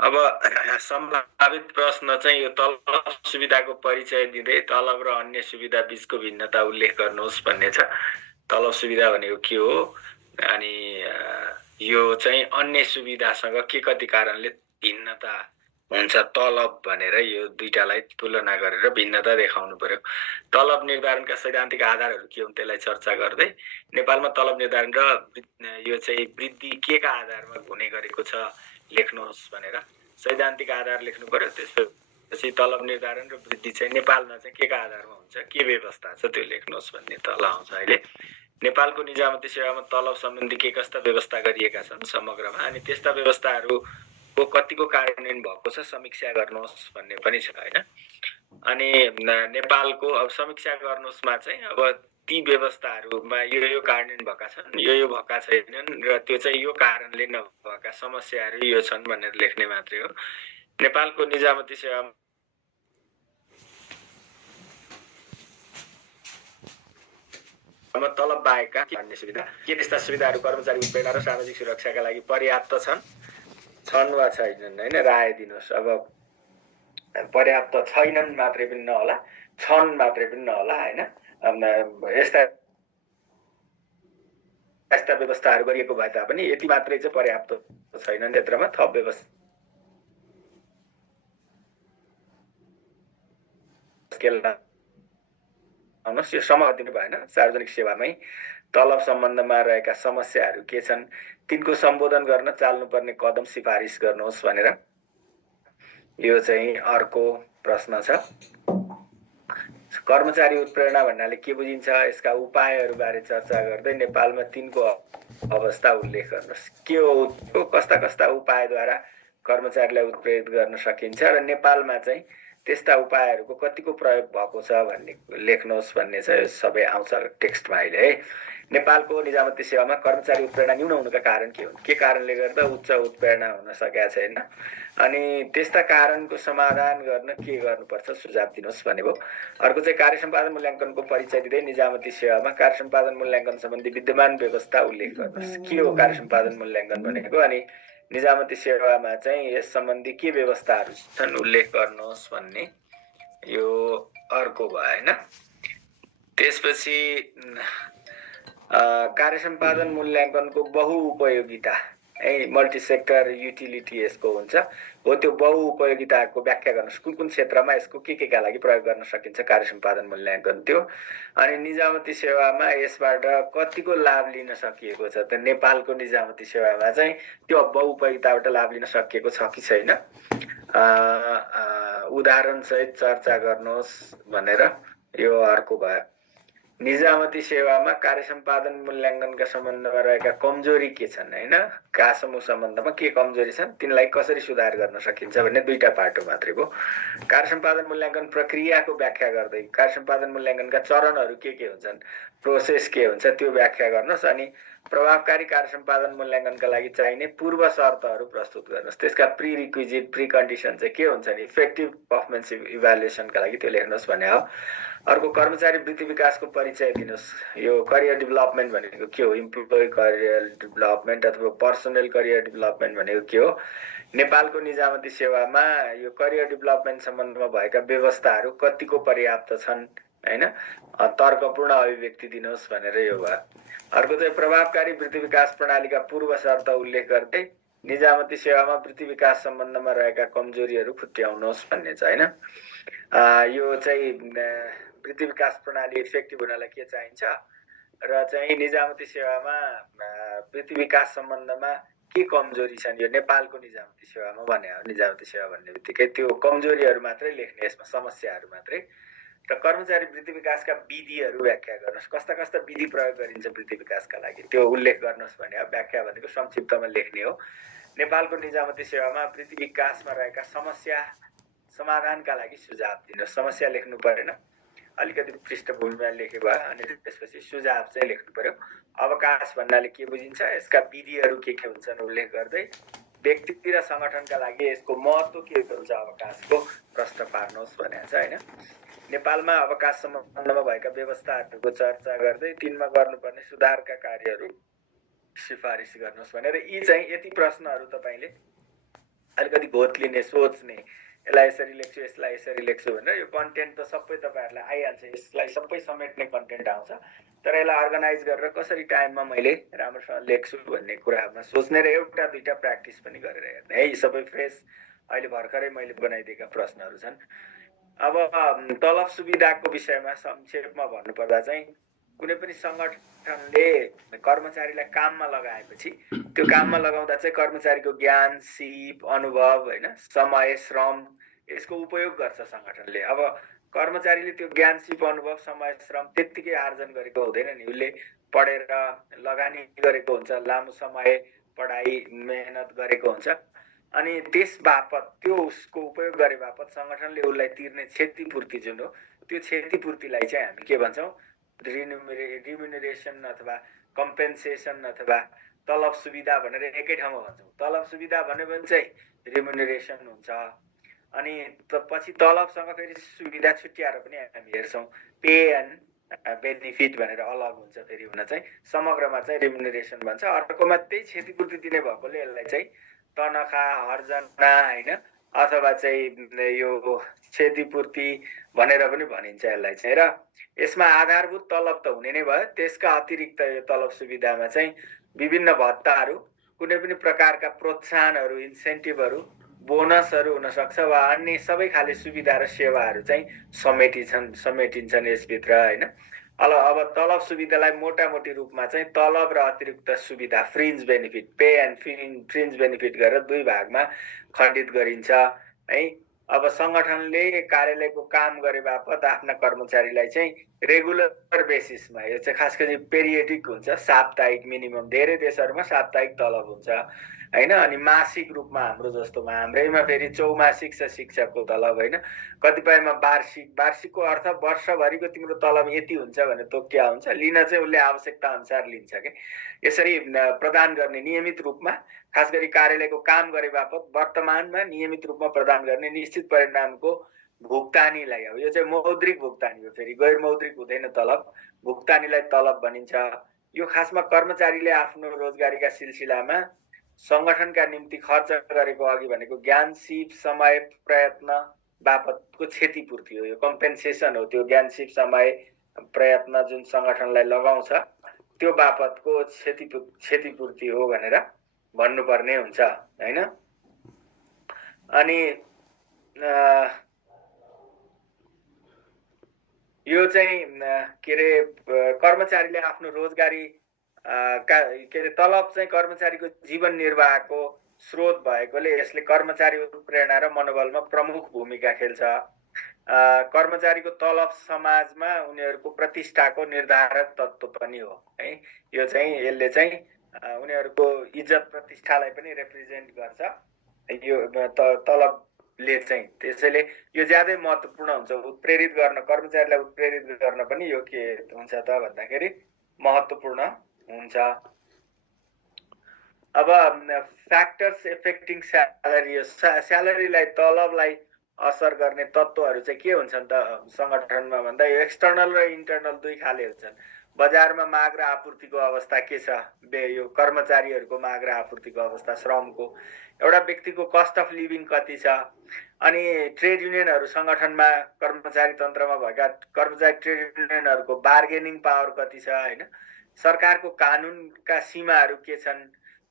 अब सम्भावित प्रश्न चाहिँ यो तलब सुविधाको परिचय दिँदै तलब र अन्य सुविधा बीचको भिन्नता उल्लेख गर्नुहोस् भन्ने छ। तलब सुविधा भनेको के हो अनि यो चाहिँ अन्य सुविधासँग के कति कारणले भिन्नता हुन्छ तलब भनेर यो दुईटालाई तुलना गरेर भिन्नता देखाउनु पर्यो। तलब निर्धारणका सैद्धान्तिक आधारहरू के हुन् त्यसलाई चर्चा गर्दै नेपालमा तलब निर्धारण र यो चाहिँ वृद्धि के का आधारमा हुने गरेको छ लेख्नुहोस् भनेर सैद्धान्तिक आधार लेख्नु पर्यो। त्यसपछि तलब निर्धारण र वृद्धि चाहिँ नेपालमा चाहिँ के का आधारमा हुन्छ के व्यवस्था छ त्यो लेख्नुहोस् भन्ने तल आउँछ। अहिले नेपालको निजामती सेवामा तलब सम्बन्धी के कस्ता व्यवस्था गरिएका छन् समग्रमा अनि त्यस्ता व्यवस्थाहरूको कतिको कार्यान्वयन भएको छ समीक्षा गर्नुहोस् भन्ने पनि छ हैन। अनि नेपालको अब समीक्षा गर्नुहोस्मा चाहिँ अब ती व्यवस्थाहरूमा यो कार्यान्वयन भएका छन् यो भएका छैनन् र त्यो चाहिँ यो कारणले नभएका समस्याहरू यो छन् भनेर लेख्ने मात्रै हो। नेपालको निजामती सेवामा तलब बाहेकका अन्य सुविधा के त्यस्ता सुविधाहरू कर्मचारी उत्पीडन र सामाजिक सुरक्षाका लागि पर्याप्त छन् वा छैनन् हैन राय दिनुहोस्। अब पर्याप्त छैनन् मात्रै पनि नहोला छन् मात्रै पनि नहोला हैन। यस्ता व्यवस्थाहरू गरिएको भए तापनि यति मात्रै चाहिँ पर्याप्त छैनन् क्षेत्रमा थप व्यवस्था यो समझ दिनु भएन। सार्वजनिक सेवामै तलब सम्बन्धमा रहेका समस्याहरू के छन् तिनको सम्बोधन गर्न चाल्नुपर्ने कदम सिफारिस गर्नुहोस् भनेर यो चाहिँ अर्को प्रश्न छ। कर्मचारी उत्प्रेरणा भन्नाले के बुझिन्छ यसका उपायहरू बारे चर्चा गर्दै नेपालमा तिनको अवस्था उल्लेख गर्नुहोस्। के हो कस्ता कस्ता उपायद्वारा कर्मचारीलाई उत्प्रेरित गर्न सकिन्छ र नेपालमा चाहिँ त्यस्ता उपायहरूको कतिको प्रयोग भएको छ भन्ने लेख्नुहोस् भन्ने छ। सबै आउँछ टेक्स्टमा अहिले है। नेपालको निजामती सेवामा कर्मचारी उत्प्रेरणा न्यून हुनुका कारण के हुन् के कारणले गर्दा उच्च उत्प्रेरणा हुन सकेका छैन अनि त्यस्ता कारणको समाधान गर्न के गर्नुपर्छ सुझाव दिनुहोस् भनेको। अर्को चाहिँ कार्य सम्पादन मूल्याङ्कनको परिचय दिँदै निजामती सेवामा कार्य सम्पादन मूल्याङ्कन सम्बन्धी विद्यमान व्यवस्था उल्लेख गर्नुहोस्। के हो कार्य सम्पादन मूल्याङ्कन भनेको अनि निजामती सेवामा चाहिँ यस सम्बन्धी के व्यवस्थाहरू छन् उल्लेख गर्नुहोस् भन्ने यो अर्को भयो हैन। त्यसपछि कार्य सम्पादन मूल्याङ्कनको बहुउपयोगिता मल्टी सेक्टर युटिलिटी यसको हुन्छ हो त्यो बहुउपयोगिताको व्याख्या गर्नुहोस्। कुन कुन क्षेत्रमा यसको के का लागि प्रयोग गर्न सकिन्छ कार्य सम्पादन मूल्याङ्कन त्यो अनि निजामती सेवामा यसबाट कतिको लाभ लिन सकिएको छ त नेपालको निजामती सेवामा चाहिँ त्यो बहुउपयोगिताबाट लाभ लिन सकिएको छ कि छैन उदाहरण सहित चर्चा गर्नुहोस् भनेर यो अर्को भयो। निजामती सेवामा कार्य सम्पादन मूल्याङ्कनका सम्बन्धमा रहेका कमजोरी के छन् हैन का समूह सम्बन्धमा के कमजोरी छन् तिनलाई कसरी सुधार गर्न सकिन्छ भन्ने दुईटा पाटो मात्रै हो। कार्य सम्पादन मूल्याङ्कन प्रक्रियाको व्याख्या गर्दै कार्य सम्पादन मूल्याङ्कनका चरणहरू के हुन्छन् प्रोसेस के हुन्छ त्यो व्याख्या गर्नुहोस् अनि प्रभावकारी कार्य सम्पादन मूल्याङ्कनका लागि चाहिने पूर्व शर्तहरू प्रस्तुत गर्नुहोस्। त्यसका प्री रिक्विजिट प्री कन्डिसन चाहिँ के हुन्छन् इफेक्टिभ परफर्मेन्स इभ्यालुएसनका लागि त्यो लेख्नुहोस् भने हो। अर्को कर्मचारी वृत्ति विकासको परिचय दिनुहोस्। यो करियर डेभलपमेन्ट भनेको के हो इम्प्लोइ करियर डेभलपमेन्ट अथवा पर्सनल करियर डेभलपमेन्ट भनेको के हो। नेपालको निजामती सेवामा यो करियर डेभलपमेन्ट सम्बन्धमा भएका व्यवस्थाहरू कतिको पर्याप्त छन् हैन तर्कपूर्ण अभिव्यक्ति दिनुहोस् भनेर यो भयो। अर्को चाहिँ प्रभावकारी वृत्ति विकास प्रणालीका पूर्व शर्त उल्लेख गर्दै निजामती सेवामा वृत्ति विकास सम्बन्धमा रहेका कमजोरीहरू खुट्ट्याउनुहोस् भन्ने छ हैन। यो चाहिँ वृत्ति विकास प्रणाली इफेक्टिभ हुनलाई के चाहिन्छ र चाहिँ निजामती सेवामा वृत्ति विकास सम्बन्धमा के कमजोरी छन् यो नेपालको निजामती सेवामा भने हो। निजामती सेवा भन्ने बित्तिकै त्यो कमजोरीहरू मात्रै लेख्ने यसमा समस्याहरू मात्रै र कर्मचारी वृत्ति विकासका विधिहरू व्याख्या गर्नुहोस्। कस्ता कस्ता विधि प्रयोग गरिन्छ वृत्ति विकासका लागि त्यो उल्लेख गर्नुहोस् भने व्याख्या भनेको संक्षिप्तमा लेख्ने हो। नेपालको निजामती सेवामा वृत्ति विकासमा रहेका समस्या समाधानका लागि सुझाव दिनुहोस्। समस्या लेख्नु परेन अलिकति पृष्ठभूमिमा लेखे भयो अनि त्यसपछि सुझाव चाहिँ लेख्नु पर्यो। अवकाश भन्नाले के बुझिन्छ यसका विधिहरू के हुन्छन् उल्लेख गर्दै व्यक्ति र संगठनका लागि यसको महत्त्व के हुन्छ अवकाशको प्रश्न पार्नुहोस् भनेको छ हैन। नेपालमा अवकाश सम्बन्धमा भएका व्यवस्थाहरूको चर्चा गर्दै तिनमा गर्नुपर्ने सुधारका कार्यहरू सिफारिस गर्नुहोस् भनेर यी चाहिँ यति प्रश्नहरू तपाईले अलिकति घोत लिने सोच्ने, यसलाई यसरी लेख्छु यसलाई यसरी लेख्छु भनेर यो कन्टेन्ट त सबै तपाईँहरूलाई आइहाल्छ, यसलाई सबै समेट्ने कन्टेन्ट आउँछ, तर यसलाई अर्गनाइज गरेर कसरी टाइममा मैले राम्रोसँग लेख्छु भन्ने कुरामा सोच्ने र एउटा दुईटा प्र्याक्टिस पनि गरेर हेर्ने है। यी सबै फ्रेस अहिले भर्खरै मैले बनाइदिएका प्रश्नहरू छन्। अब तलब सुविधाको विषयमा संक्षेपमा भन्नुपर्दा चाहिँ कुनै पनि सङ्गठनले कर्मचारीलाई काममा लगाएपछि त्यो काममा लगाउँदा चाहिँ कर्मचारीको ज्ञान, सिप, अनुभव होइन, समय, श्रम यसको उपयोग गर्छ सङ्गठनले। अब कर्मचारीले त्यो ज्ञान, सिप, अनुभव, समय, श्रम त्यत्तिकै आर्जन गरेको हुँदैन नि, उसले पढेर लगानी गरेको हुन्छ, लामो समय पढाइ मेहनत गरेको हुन्छ, अनि त्यस बापत त्यो उसको उपयोग गरे बापत सङ्गठनले उसलाई तिर्ने क्षतिपूर्ति जुन हो त्यो क्षतिपूर्तिलाई चाहिँ हामी के भन्छौँ, रिम्युनरेसन अथवा कम्पेन्सेसन अथवा तलब सुविधा भनेर एकै ठाउँमा भन्छौँ। तलब सुविधा भन्यो भने चाहिँ रिम्युनरेसन हुन्छ, अनि पछि तलबसँग फेरि सुविधा छुट्याएर पनि हामी हेर्छौँ, पे एन्ड बेनिफिट भनेर अलग हुन्छ फेरि हुन चाहिँ, समग्रमा चाहिँ रिम्युनरेसन भन्छ। अर्कोमा त्यही क्षतिपूर्ति दिने भएकोले यसलाई चाहिँ तनखा, हर्जना होइन, अथवा चाहिँ यो क्षतिपूर्ति भनेर पनि भनिन्छ यसलाई चाहिँ। र यसमा आधारभूत तलब त हुने नै भयो, त्यसका अतिरिक्त यो तलब सुविधामा चाहिँ विभिन्न भत्ताहरू, कुनै पनि प्रकारका प्रोत्साहनहरू, इन्सेन्टिभहरू, बोनसहरू हुनसक्छ वा अन्य सबै खाले सुविधा र सेवाहरू चाहिँ समेटिन्छन् यसभित्र होइन। अब तलब सुविधालाई मोटामोटी रूपमा चाहिँ तलब र अतिरिक्त सुविधा, fringe benefit, pay and fringe benefit गरेर दुई भागमा खण्डित गरिन्छ है। अब सङ्गठनले कार्यालयको काम गरे बापत आफ्ना कर्मचारीलाई चाहिँ रेगुलर बेसिसमा, यो चाहिँ खास गरी पेरियडिक हुन्छ, साप्ताहिक मिनिमम, धेरै देशहरूमा साप्ताहिक तलब हुन्छ होइन, अनि मासिक रूपमा हाम्रो जस्तोमा, हाम्रैमा फेरि चौमासिक छ शिक्षकको तलब होइन, कतिपयमा वार्षिक। वार्षिकको अर्थ वर्षभरिको तिम्रो तलब यति हुन्छ भने तोकिया हुन्छ, लिन चाहिँ उसले आवश्यकता अनुसार लिन्छ के। यसरी प्रदान गर्ने नियमित रूपमा, खास गरी कार्यालयको काम गरे बापत वर्तमानमा नियमित रूपमा प्रदान गर्ने निश्चित परिणामको भुक्तानीलाई, अब यो चाहिँ मौद्रिक भुक्तानी हो, फेरि गैर मौद्रिक हुँदैन तलब, भुक्तानीलाई तलब भनिन्छ। यो खासमा कर्मचारीले आफ्नो रोजगारीका सिलसिलामा सङ्गठनका निम्ति खर्च गरेको अघि भनेको ज्ञान, सिप, समय, प्रयत्न बापतको क्षतिपूर्ति हो, यो कम्पेन्सेसन हो। त्यो ज्ञान, सिप, समय, प्रयत्न जुन सङ्गठनलाई लगाउँछ त्यो बापतको क्षतिपूर्ति हो भनेर भन्नुपर्ने हुन्छ होइन। अनि यो चाहिँ के अरे कर्मचारीले आफ्नो रोजगारी के अरे तलब चाहिँ कर्मचारीको जीवन निर्वाहको स्रोत भएकोले यसले कर्मचारी उत्प्रेरणा र मनोबलमा प्रमुख भूमिका खेल्छ। कर्मचारीको तलब समाजमा उनीहरूको प्रतिष्ठाको निर्धारक तत्त्व पनि हो है। यो चाहिँ यसले चाहिँ उनीहरूको इज्जत प्रतिष्ठालाई पनि रिप्रेजेन्ट गर्छ यो तलबले चाहिँ। त्यसैले यो ज्यादै महत्त्वपूर्ण हुन्छ, उत्प्रेरित गर्न, कर्मचारीलाई उत्प्रेरित गर्न पनि यो के हुन्छ त भन्दाखेरि महत्त्वपूर्ण हुन्छ। अब फ्याक्टर्स एफेक्टिङ स्यालेरी, स्यालेरीलाई तलबलाई असर गर्ने तत्त्वहरू चाहिँ के हुन्छन् त सङ्गठनमा भन्दा, यो एक्सटर्नल र इन्टर्नल दुई खाले हुन्छन्। बजारमा माग र आपूर्तिको अवस्था के छ, यो कर्मचारीहरूको माग र आपूर्तिको अवस्था, श्रमको, एउटा व्यक्तिको कस्ट अफ लिभिङ कति छ, अनि ट्रेड युनियनहरू सङ्गठनमा कर्मचारी तन्त्रमा भएका कर्मचारी ट्रेड युनियनहरूको बार्गेनिङ पावर कति छ होइन, सरकारको कानुनका सीमाहरू के छन्,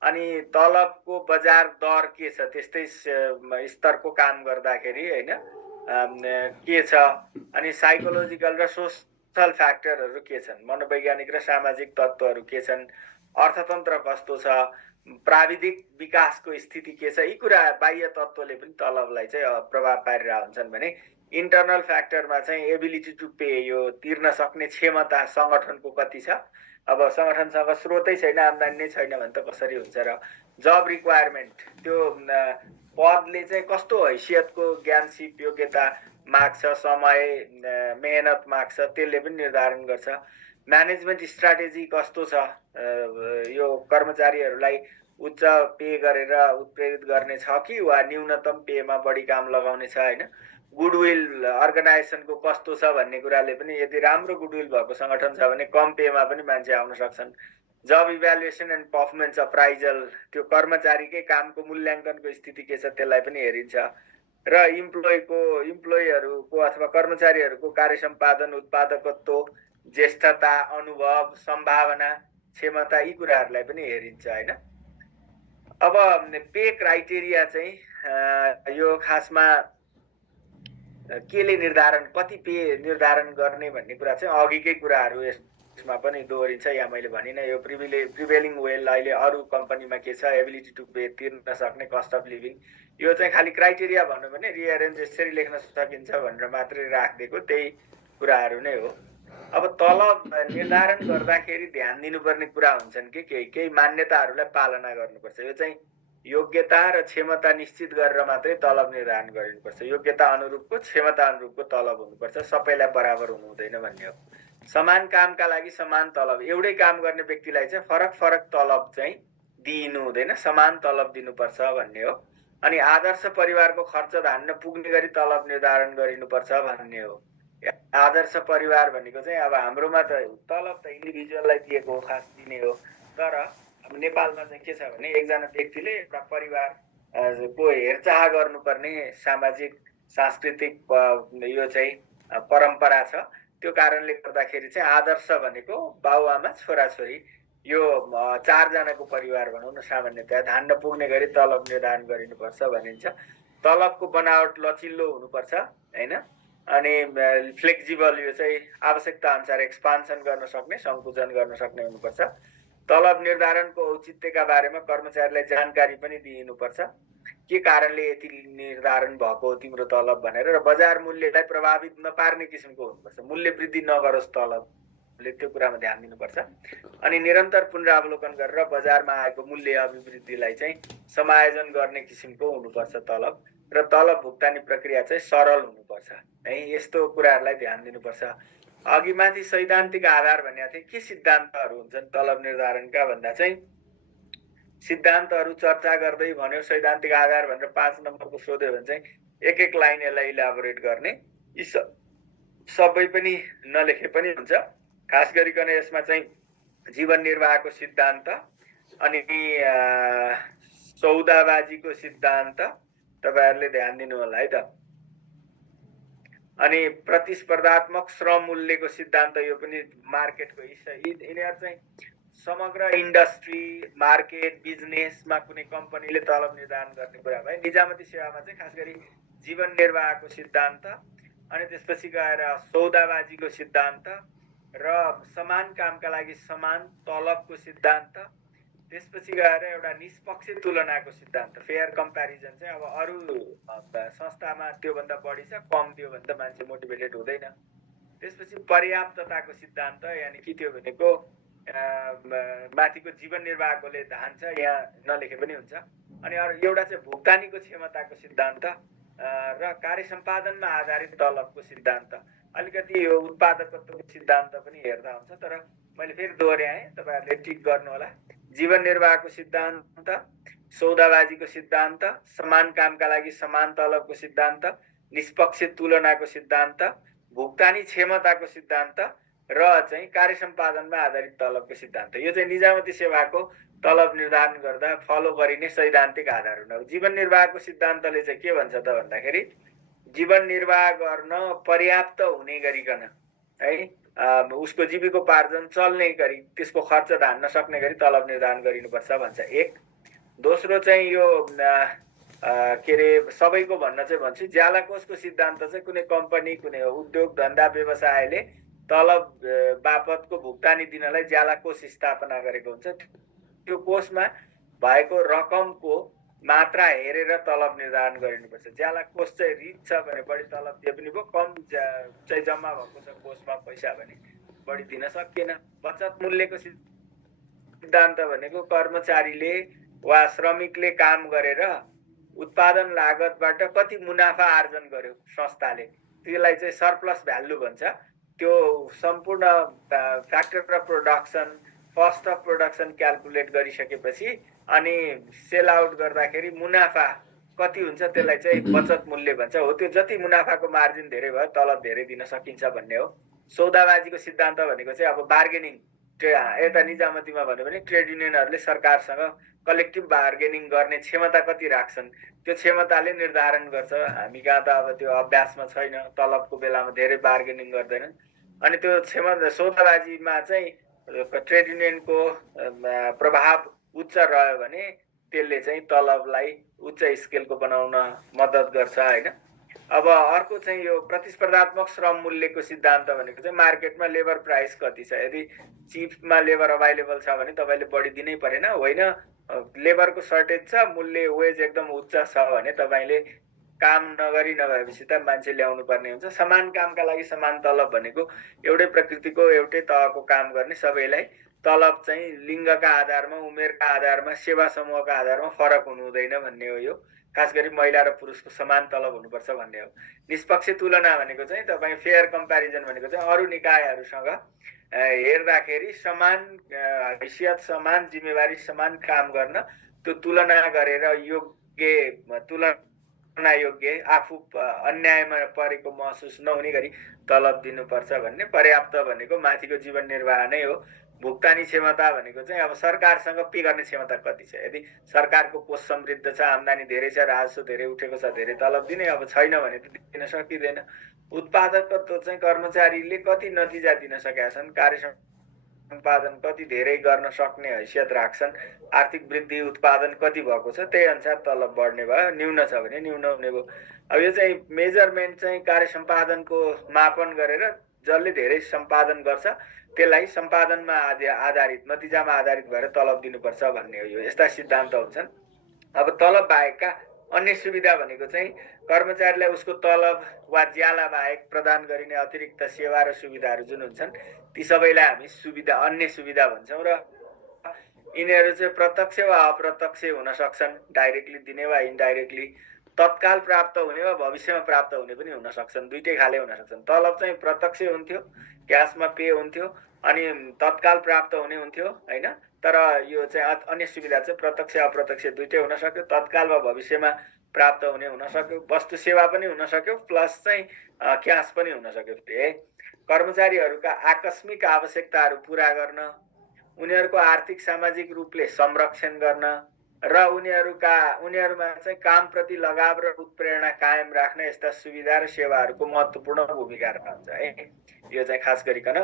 अनि तलबको बजार दर के छ, त्यस्तै स्तरको काम गर्दाखेरि होइन के छ, अनि साइकोलोजिकल र सोसल फ्याक्टरहरू के छन्, मनोवैज्ञानिक र सामाजिक तत्त्वहरू के छन्, अर्थतन्त्र कस्तो छ, प्राविधिक विकासको स्थिति के छ, यी कुरा बाह्य तत्त्वले पनि तलबलाई चाहिँ प्रभाव पारिरहेका हुन्छन् भने इन्टर्नल फ्याक्टरमा चाहिँ एबिलिटी टु पे, यो तिर्न सक्ने क्षमता सङ्गठनको कति छ। अब सङ्गठनसँग स्रोतै छैन, आम्दानी नै छैन भने त कसरी हुन्छ र। जब रिक्वायरमेन्ट, त्यो पदले चाहिँ कस्तो हैसियतको ज्ञान, सिप, योग्यता माग्छ, समय, मेहनत माग्छ, त्यसले पनि निर्धारण गर्छ। म्यानेजमेन्ट स्ट्राटेजी कस्तो छ, यो कर्मचारीहरूलाई उच्च पे गरेर उत्प्रेरित गर्ने छ कि वा न्यूनतम पेमा बढी काम लगाउने छ होइन। गुडविल अर्गनाइजेसनको कस्तो छ भन्ने कुराले पनि, यदि राम्रो गुडविल भएको सङ्गठन छ भने कम पेमा पनि मान्छे आउन सक्छन्, जब इभ्यालुएसन एन्ड पर्फर्मेन्स अप्राइजल, त्यो कर्मचारीकै कामको मूल्याङ्कनको स्थिति के छ त्यसलाई पनि हेरिन्छ र इम्प्लोइहरूको अथवा कर्मचारीहरूको कार्य सम्पादन, उत्पादकत्व, ज्येष्ठता, अनुभव, सम्भावना, क्षमता यी कुराहरूलाई पनि हेरिन्छ हैन। अब पे क्राइटेरिया चाहिँ यो खासमा केले निर्धारण, कति पे निर्धारण गर्ने भन्ने कुरा चाहिँ अघिकै कुराहरू यसमा पनि दोहोरिन्छ। यहाँ मैले भनिनँ यो प्रिभेलिङ वेल अहिले अरू कम्पनीमा के छ, एबिलिटी टु पे, तिर्न सक्ने, कस्ट अफ लिभिङ, यो चाहिँ खालि क्राइटेरिया भन्नु भने रिएरेन्ज यसरी लेख्न सकिन्छ भनेर मात्रै राखिदिएको त्यही कुराहरू नै हो। अब तलब निर्धारण गर्दाखेरि ध्यान दिनुपर्ने कुरा हुन्छन् कि केही मान्यताहरूलाई पालना गर्नुपर्छ। यो चाहिँ योग्यता र क्षमता निश्चित गरेर मात्रै तलब निर्धारण गरिनुपर्छ। योग्यता अनुरूपको, क्षमता अनुरूपको तलब हुनुपर्छ, सबैलाई बराबर हुनु हुँदैन भन्ने हो। समान कामका लागि समान तलब, एउटै काम गर्ने व्यक्तिलाई चाहिँ फरक फरक तलब चाहिँ दिनु हुँदैन, समान तलब दिनुपर्छ भन्ने हो। अनि आदर्श परिवारको खर्च धान्न पुग्ने गरी तलब निर्धारण गरिनुपर्छ भन्ने हो। आदर्श परिवार भनेको चाहिँ अब हाम्रोमा त तलब त इन्डिभिजुअललाई दिएको हो, खास दिने हो, तर अब नेपालमा चाहिँ के छ भने एकजना व्यक्तिले एउटा परिवारको हेरचाह गर्नुपर्ने सामाजिक सांस्कृतिक यो चाहिँ परम्परा छ। त्यो कारणले गर्दाखेरि चाहिँ आदर्श भनेको बाबुआमा, छोराछोरी, यो 4 जनाको परिवार भनौँ न, सामान्यतया धान्न पुग्ने गरी तलब निर्धारण गरिनुपर्छ भनिन्छ। तलबको बनावट लचिलो हुनुपर्छ हैन, अनि फ्लेक्सिबल, यो चाहिँ आवश्यकता अनुसार एक्सपान्सन गर्न सक्ने, सङ्कुचन गर्न सक्ने हुनुपर्छ। तलब निर्धारणको औचित्यका बारेमा कर्मचारीलाई जानकारी पनि दिनुपर्छ, के कारणले यति निर्धारण भएको हो तिम्रो तलब भनेर, र बजार मूल्यलाई प्रभावित नपार्ने किसिमको हुनुपर्छ। मूल्य वृद्धि नगरोस् तलबले, त्यो कुरामा ध्यान दिनुपर्छ। अनि निरन्तर पुनरावलोकन गरेर बजारमा आएको मूल्य अभिवृद्धिलाई चाहिँ समायोजन गर्ने किसिमको हुनुपर्छ तलब, र तलब भुक्तानी प्रक्रिया चाहिँ सरल हुनुपर्छ है। यस्तो कुराहरूलाई ध्यान दिनुपर्छ। अघि माथि सैद्धान्तिक आधार भनेको थिएँ, के सिद्धान्तहरू हुन्छन् तलब निर्धारणका भन्दा चाहिँ सिद्धान्तहरू चर्चा गर्दै भन्यो सैद्धान्तिक आधार भनेर 5 नम्बरको सोध्यो भने चाहिँ एक लाइन यसलाई इलाबोरेट गर्ने, यी सबै पनि नलेखे पनि हुन्छ। खास गरिकन यसमा चाहिँ जीवन निर्वाहको सिद्धान्त, अनि सौदाबाजीको सिद्धान्त तपाईहरुले ध्यान दिनु होला है त। अनि प्रतिस्पर्धात्मक श्रम मूल्यको सिद्धान्त, यो पनि मार्केटको यिनीहरु चाहिँ समग्र इन्डस्ट्री, मार्केट, बिजनेसमा कुनै कम्पनीले तलब निर्धारण गर्ने कुरा भए। निजामती सेवामा चाहिँ खास गरी जीवन निर्वाहको सिद्धान्त, अनि त्यसपछि गएर सौदाबाजीको सिद्धान्त र समान कामका लागि समान तलबको सिद्धान्त, त्यसपछि गएर एउटा निष्पक्ष तुलनाको सिद्धान्त, फेयर कम्प्यारिजन चाहिँ अब अरू संस्थामा त्योभन्दा बढी छ, कम त्यो भन्दा मान्छे मोटिभेटेड हुँदैन। त्यसपछि पर्याप्तताको सिद्धान्त, यानि कि त्यो भनेको माथिको जीवन निर्वाहकोले धान्छ, यहाँ नलेखे पनि हुन्छ। अनि एउटा चाहिँ भुक्तानीको क्षमताको सिद्धान्त र कार्य सम्पादनमा आधारित तलबको सिद्धान्त। अलिकति यो उत्पादकत्वको सिद्धान्त पनि हेर्दा हुन्छ, तर मैले फेरि दोहोर्याएँ, तपाईहरुले टिक गर्नु होला। जीवन निर्वाहको सिद्धान्त, सौदाबाजीको सिद्धान्त, समान कामका लागि समान तलबको सिद्धान्त, निष्पक्ष तुलनाको सिद्धान्त, भुक्तानी क्षमताको सिद्धान्त र चाहिँ कार्य सम्पादनमा आधारित तलबको सिद्धान्त। यो चाहिँ निजामती सेवाको तलब निर्धारण गर्दा फलो गरिने सैद्धान्तिक आधार हुन्। जीवन निर्वाहको सिद्धान्तले चाहिँ के भन्छ त भन्दाखेरि जीवन निर्वाह गर्न पर्याप्त हुने गरिकन है, उसको जीविकोपार्जन चल्ने गरी, त्यसको खर्च धान्न सक्ने गरी तलब निर्धारण गरिनुपर्छ भन्छ एक। दोस्रो चाहिँ यो के रे सबैको भन्न चाहिँ भन्छु, ज्यालाकोषको सिद्धान्त चाहिँ कुनै कम्पनी, कुनै उद्योग धन्दा व्यवसायले तलब बापतको भुक्तानी दिनलाई ज्यालाकोष स्थापना गरेको हुन्छ। त्यो कोषमा भएको रकमको मात्रा हेरेर तलब निर्धारण गरिनुपर्छ। ज्यालाकोष चाहिँ रिच छ भने बढी तलब दिए पनि भयो, कम चाहिँ जम्मा भएको छ कोषमा पैसा भने बढी दिन सकिएन। बचत मूल्यको सिद्धान्त भनेको कर्मचारीले वा श्रमिकले काम गरेर उत्पादन लागतबाट कति मुनाफा आर्जन गर्यो संस्थाले, त्यसलाई चाहिँ सरप्लस भ्यालु भन्छ। त्यो सम्पूर्ण factor of production, cost of production calculate गरिसकेपछि अनि सेल आउट गर्दाखेरि मुनाफा कति हुन्छ त्यसलाई चाहिँ बचत मूल्य भन्छ। हो, त्यो जति मुनाफाको मार्जिन धेरै भयो तलब धेरै दिन सकिन्छ भन्ने हो। सौदाबाजीको सिद्धान्त भनेको चाहिँ अब बार्गेनिङ, यता निजामतीमा भन्यो भने ट्रेड युनियनहरूले सरकारसँग कलेक्टिभ बार्गेनिङ गर्ने क्षमता कति राख्छन् त्यो क्षमताले निर्धारण गर्छ। हामी कहाँ त अब त्यो अभ्यासमा छैन, तलबको बेलामा धेरै बार्गेनिङ गर्दैनन्। अनि त्यो क्षमता सौदाबाजीमा चाहिँ ट्रेड युनियनको प्रभाव उच्च रह्यो भने त्यसले चाहिँ तलबलाई उच्च स्केलको बनाउन मद्दत गर्छ हैन। अब अर्को चाहिँ यो प्रतिस्पर्धात्मक श्रम मूल्यको सिद्धान्त भनेको चाहिँ मार्केटमा लेबर प्राइस कति छ, यदि चिपमा लेबर अभाइलेबल छ भने तपाईँले बढी दिनै परेन, होइन लेबरको सर्टेज छ, मूल्य वेज एकदम उच्च छ भने तपाईँले काम नभएपछि त मान्छे ल्याउनु पर्ने हुन्छ। समान कामका लागि समान तलब भनेको एउटै प्रकृतिको एउटै तहको काम गर्ने सबैलाई तलब चाहिँ लिङ्गका आधारमा, उमेरका आधारमा, सेवा समूहका आधारमा फरक हुनु हुँदैन भन्ने हो। यो खास गरी महिला र पुरुषको समान तलब हुनुपर्छ भन्ने हो। निष्पक्ष तुलना भनेको चाहिँ तपाईँ फेयर कम्प्यारिजन भनेको चाहिँ अरू निकायहरूसँग हेर्दाखेरि समान हैसियत, समान जिम्मेवारी, समान काम गर्न त्यो तुलना गरेर तुलना योग्य आफू अन्यायमा परेको महसुस नहुने गरी तलब दिनुपर्छ भन्ने। पर्याप्त भनेको माथिको जीवन निर्वाह नै हो। भुक्तानी क्षमता भनेको चाहिँ अब सरकारसँग पे गर्ने क्षमता कति छ, यदि सरकारको कोष समृद्ध छ, आम्दानी धेरै छ, राजस्व धेरै उठेको छ, धेरै तलब दिने, अब छैन भने त दिन सकिँदैन। उत्पादकत्व चाहिँ कर्मचारीले कति नतिजा दिन सकेका छन्, कार्य सम्पादन कति धेरै गर्न सक्ने हैसियत राख्छन्, आर्थिक वृद्धि उत्पादन कति भएको छ, त्यही अनुसार तलब बढ्ने भयो। न्यून छ भने न्यून हुने भयो। अब यो चाहिँ मेजरमेन्ट चाहिँ कार्य सम्पादनको मापन गरेर जसले धेरै सम्पादन गर्छ त्यसलाई सम्पादनमा आधारित, नतिजामा आधारित भएर तलब दिनुपर्छ भन्ने हो। यो यस्ता सिद्धान्त हुन्छन्। अब तलब बाहेकका अन्य सुविधा भनेको चाहिँ कर्मचारीलाई उसको तलब वा ज्याला बाहेक प्रदान गरिने अतिरिक्त सेवा र सुविधाहरू जुन हुन्छन् ती सबैलाई हामी सुविधा, अन्य सुविधा भन्छौँ। र यिनीहरू चाहिँ प्रत्यक्ष वा अप्रत्यक्ष हुन सक्छन्, डाइरेक्टली दिने वा इन्डाइरेक्टली, तत्काल प्राप्त हुने वा भविष्यमा प्राप्त हुने पनि हुन सक्छन्, दुईटै खाले हुन सक्छन्। तलब चाहिँ प्रत्यक्ष हुन्थ्यो, क्यासमा पे हुन्थ्यो, अनि तत्काल प्राप्त हुने हुन्थ्यो हैन। तर यो चाहिँ अन्य सुविधा चाहिँ प्रत्यक्ष अप्रत्यक्ष दुईटै हुन सक्यो, तत्काल वा भविष्यमा प्राप्त हुने हुन सक्यो, वस्तु सेवा पनि हुन सक्यो, प्लस चाहिँ क्यास पनि हुन सक्यो। कर्मचारीहरूका आकस्मिक आवश्यकताहरू पूरा गर्न, उनीहरूको आर्थिक सामाजिक रूपले संरक्षण गर्न र उनीहरूमा चाहिँ कामप्रति लगाव र उत्प्रेरणा कायम राख्न यस्ता सुविधा र सेवाहरूको महत्त्वपूर्ण भूमिका रहन्छ है। यो चाहिँ खास गरिकन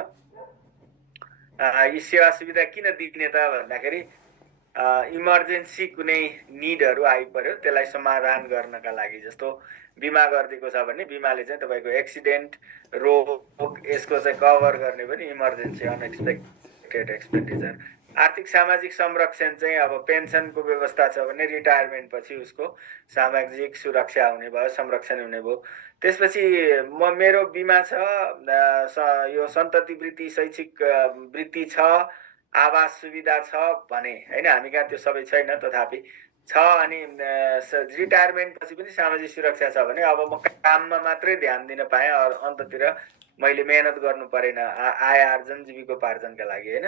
यी सेवा सुविधा किन दिने त भन्दाखेरि इमर्जेन्सी कुनै निडहरू आइपर्यो त्यसलाई समाधान गर्नका लागि, जस्तो बिमा गरिदिएको छ भने बिमाले चाहिँ तपाईँको एक्सिडेन्ट, रोग यसको चाहिँ कभर गर्ने पनि इमर्जेन्सी अनएक्सपेक्टेड एक्सपेन्डिचर। आर्थिक सामाजिक संरक्षण चाहिँ अब पेन्सनको व्यवस्था छ भने रिटायरमेन्ट पछि उसको सामाजिक सुरक्षा हुने भयो, संरक्षण हुने भयो। त्यसपछि मेरो बिमा छ, यो सन्तति वृत्ति, शैक्षिक वृत्ति छ, आवास सुविधा छ भने हैन, हामी कहाँ त्यो सबै छैन तथापि छ। अनि रिटायरमेन्ट पछि पनि सामाजिक सुरक्षा छ भने अब म काममा मात्रै ध्यान दिन पाएँ, अन्ततिर मैले मेहनत गर्नु परेन आय आर्जन, जीविकोपार्जनका लागि हैन।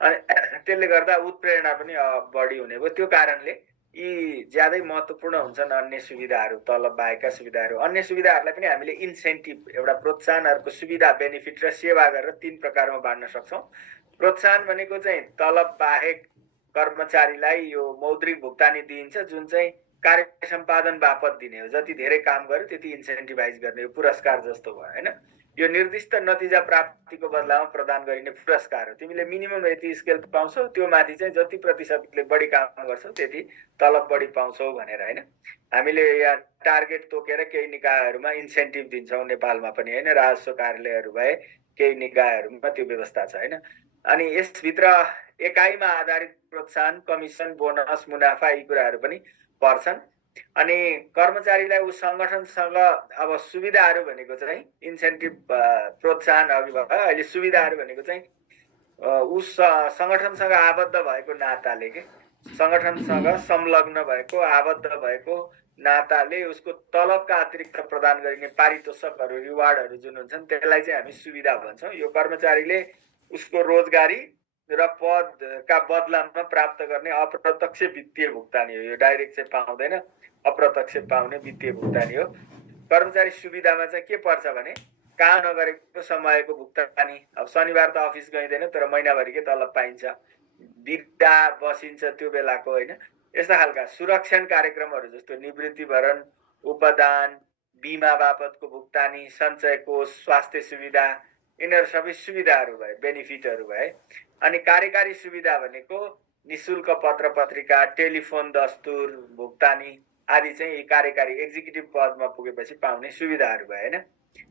अनि त्यसले गर्दा उत्प्रेरणा पनि बढी हुने भयो। त्यो कारणले यी ज्यादै महत्त्वपूर्ण हुन्छन् अन्य सुविधाहरू, तलब बाहेकका सुविधाहरू। अन्य सुविधाहरूलाई पनि हामीले इन्सेन्टिभ, एउटा प्रोत्साहनहरूको सुविधा, बेनिफिट र सेवा गरेर तीन प्रकारमा बाँड्न सक्छौँ। प्रोत्साहन भनेको चाहिँ तलब बाहेक कर्मचारीलाई यो मौद्रिक भुक्तानी दिइन्छ जुन चाहिँ कार्य सम्पादन बापत दिने हो, जति धेरै काम गर्यो त्यति इन्सेन्टिभाइज गर्ने, यो पुरस्कार जस्तो भयो हैन। यो निर्दिष्ट नतिजा प्राप्तिको बदलामा प्रदान गरिने पुरस्कार हो। तिमीले मिनिमम यति स्केल पाउँछौ, त्यो माथि चाहिँ जति प्रतिशतले बढी काम गर्छौ त्यति तलब बढी पाउँछौ भनेर हैन। हामीले यहाँ टार्गेट तोकेर केही निकायहरूमा इन्सेन्टिभ दिन्छौँ, नेपालमा पनि हैन, राजस्व कार्यालयहरू भए केही निकायहरूमा त्यो व्यवस्था छ हैन। अनि यसभित्र एकाइमा आधारित प्रोत्साहन, कमिसन, बोनस, मुनाफा यी कुराहरू पनि पर्छन्। अनि कर्मचारीलाई उस संगठनसँग अब सुविधाहरू भनेको चाहिँ इन्सेन्टिभ, प्रोत्साहन अघि भयो, अहिले सुविधाहरू भनेको चाहिँ उस संगठनसँग आबद्ध भएको नाताले के संगठनसँग संलग्न भएको, आबद्ध भएको नाताले उसको तलबका अतिरिक्त प्रदान गरिने पारितोषकहरू, रिवार्डहरू जुन हुन्छन् त्यसलाई चाहिँ हामी सुविधा भन्छौँ। यो कर्मचारीले उसको रोजगारी र पदका बदलामा प्राप्त गर्ने अप्रत्यक्ष वित्तीय भुक्तानी हो। यो डाइरेक्ट चाहिँ पाउँदैन, अप्रत्यक्ष पाउने वित्तीय भुक्तानी हो। कर्मचारी सुविधामा चाहिँ के पर्छ भने काम नगरेको समयको भुक्तानी, अब शनिबार त अफिस गइँदैन तर महिनाभरिकै तलब पाइन्छ, बिदा बसिन्छ त्यो बेलाको होइन, यस्ता खालका सुरक्षण कार्यक्रमहरू जस्तो निवृत्तिभरण, उपदान, बिमा बापतको भुक्तानी, सञ्चय कोष, स्वास्थ्य सुविधा, यिनीहरू सबै सुविधाहरू भए, बेनिफिटहरू भए। अनि कार्यकारी सुविधा भनेको निशुल्क पत्र पत्रिका, टेलिफोन दस्तुर, भुक्तानी आदि चाहिँ यी कार्यकारी एक्जिक्युटिभ पदमा पुगेपछि पाउने सुविधाहरू भए होइन।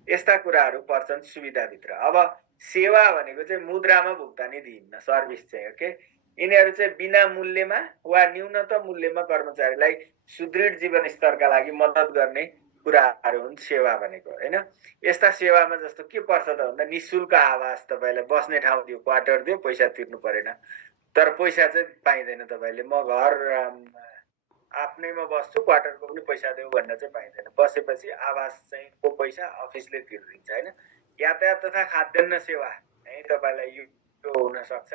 यस्ता कुराहरू पर्छन् सुविधाभित्र। अब सेवा भनेको चाहिँ मुद्रामा भुक्तानी दिइन्न, सर्भिस चाहिँ हो के। यिनीहरू चाहिँ बिना मूल्यमा वा न्यूनतम मूल्यमा कर्मचारीलाई सुदृढ जीवन स्तरका लागि मद्दत गर्ने कुराहरू हुन् सेवा भनेको होइन। यस्ता सेवामा जस्तो के पर्छ त भन्दा निशुल्क आवास, तपाईँलाई बस्ने ठाउँ दियो, क्वार्टर दियो, पैसा तिर्नु परेन, तर पैसा चाहिँ पाइँदैन। तपाईँले म घर आफ्नैमा बस्छु, क्वार्टरको पनि पैसा देऊ भन्न चाहिँ पाइँदैन। बसेपछि आवास चाहिँ को पैसा अफिसले तिर्दिन्छ होइन। यातायात तथा खाद्यान्न सेवा है तपाईँलाई यो हुनसक्छ।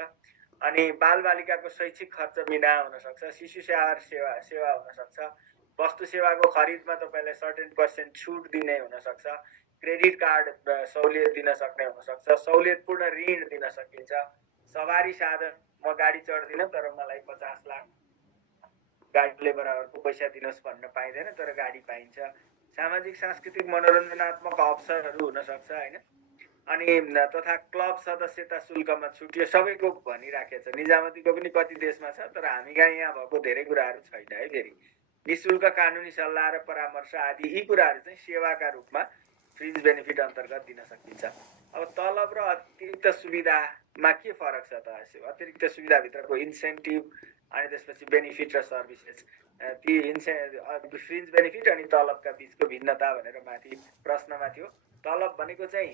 अनि बालबालिकाको शैक्षिक खर्च बिना हुनसक्छ, शिशु सेवा हुनसक्छ, वस्तु सेवाको खरिदमा तपाईँलाई सर्टेन % छुट दिने हुनसक्छ, क्रेडिट कार्ड सहुलियत दिन सक्ने हुनसक्छ, सहुलियतपूर्ण ऋण दिन सकिन्छ, सवारी साधन, म गाडी चढ्दिनँ तर मलाई 50 लाख गाडीले बराबरको पैसा दिनुहोस् भन्न पाइँदैन, तर गाडी पाइन्छ, सामाजिक सांस्कृतिक मनोरञ्जनात्मक अवसरहरू हुनसक्छ होइन। अनि तथा क्लब सदस्यता शुल्कमा छुट, यो सबैको भनिराखेको छ। निजामतीको पनि कति देशमा छ, तर हामी कहाँ यहाँ भएको धेरै कुराहरू छैन है। फेरि निशुल्क कानुनी सल्लाह र परामर्श आदि यी कुराहरू चाहिँ सेवाका रूपमा फ्रिन्ज बेनिफिट अन्तर्गत दिन सकिन्छ। अब तलब र अतिरिक्त सुविधामा के फरक छ त? अतिरिक्त सुविधाभित्रको इन्सेन्टिभ अनि त्यसपछि बेनिफिट र सर्भिसेस, ती फ्रिन्ज बेनिफिट अनि तलबका बिचको भिन्नता भनेर माथि प्रश्नमा थियो। तलब भनेको चाहिँ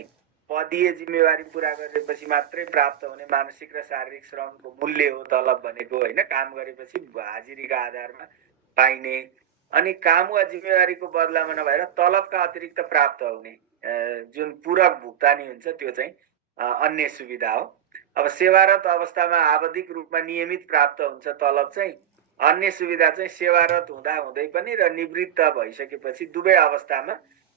पदीय जिम्मेवारी पुरा गरेपछि मात्रै प्राप्त हुने मानसिक र शारीरिक श्रमको मूल्य हो तलब भनेको होइन, काम गरेपछि हाजिरीका आधारमा पाइने। अनि काम वा जिम्मेवारीको बदलामा नभएर तलबका अतिरिक्त प्राप्त हुने जुन पूरक भुक्तानी हुन्छ त्यो चाहिँ अन्य सुविधा हो। अब सेवारत अवस्थामा आवधिक रूपमा नियमित प्राप्त हुन्छ तलब चाहिँ, अन्य सुविधा चाहिँ सेवारत हुँदा हुँदै पनि र निवृत्त भइसकेपछि दुवै अवस्थामा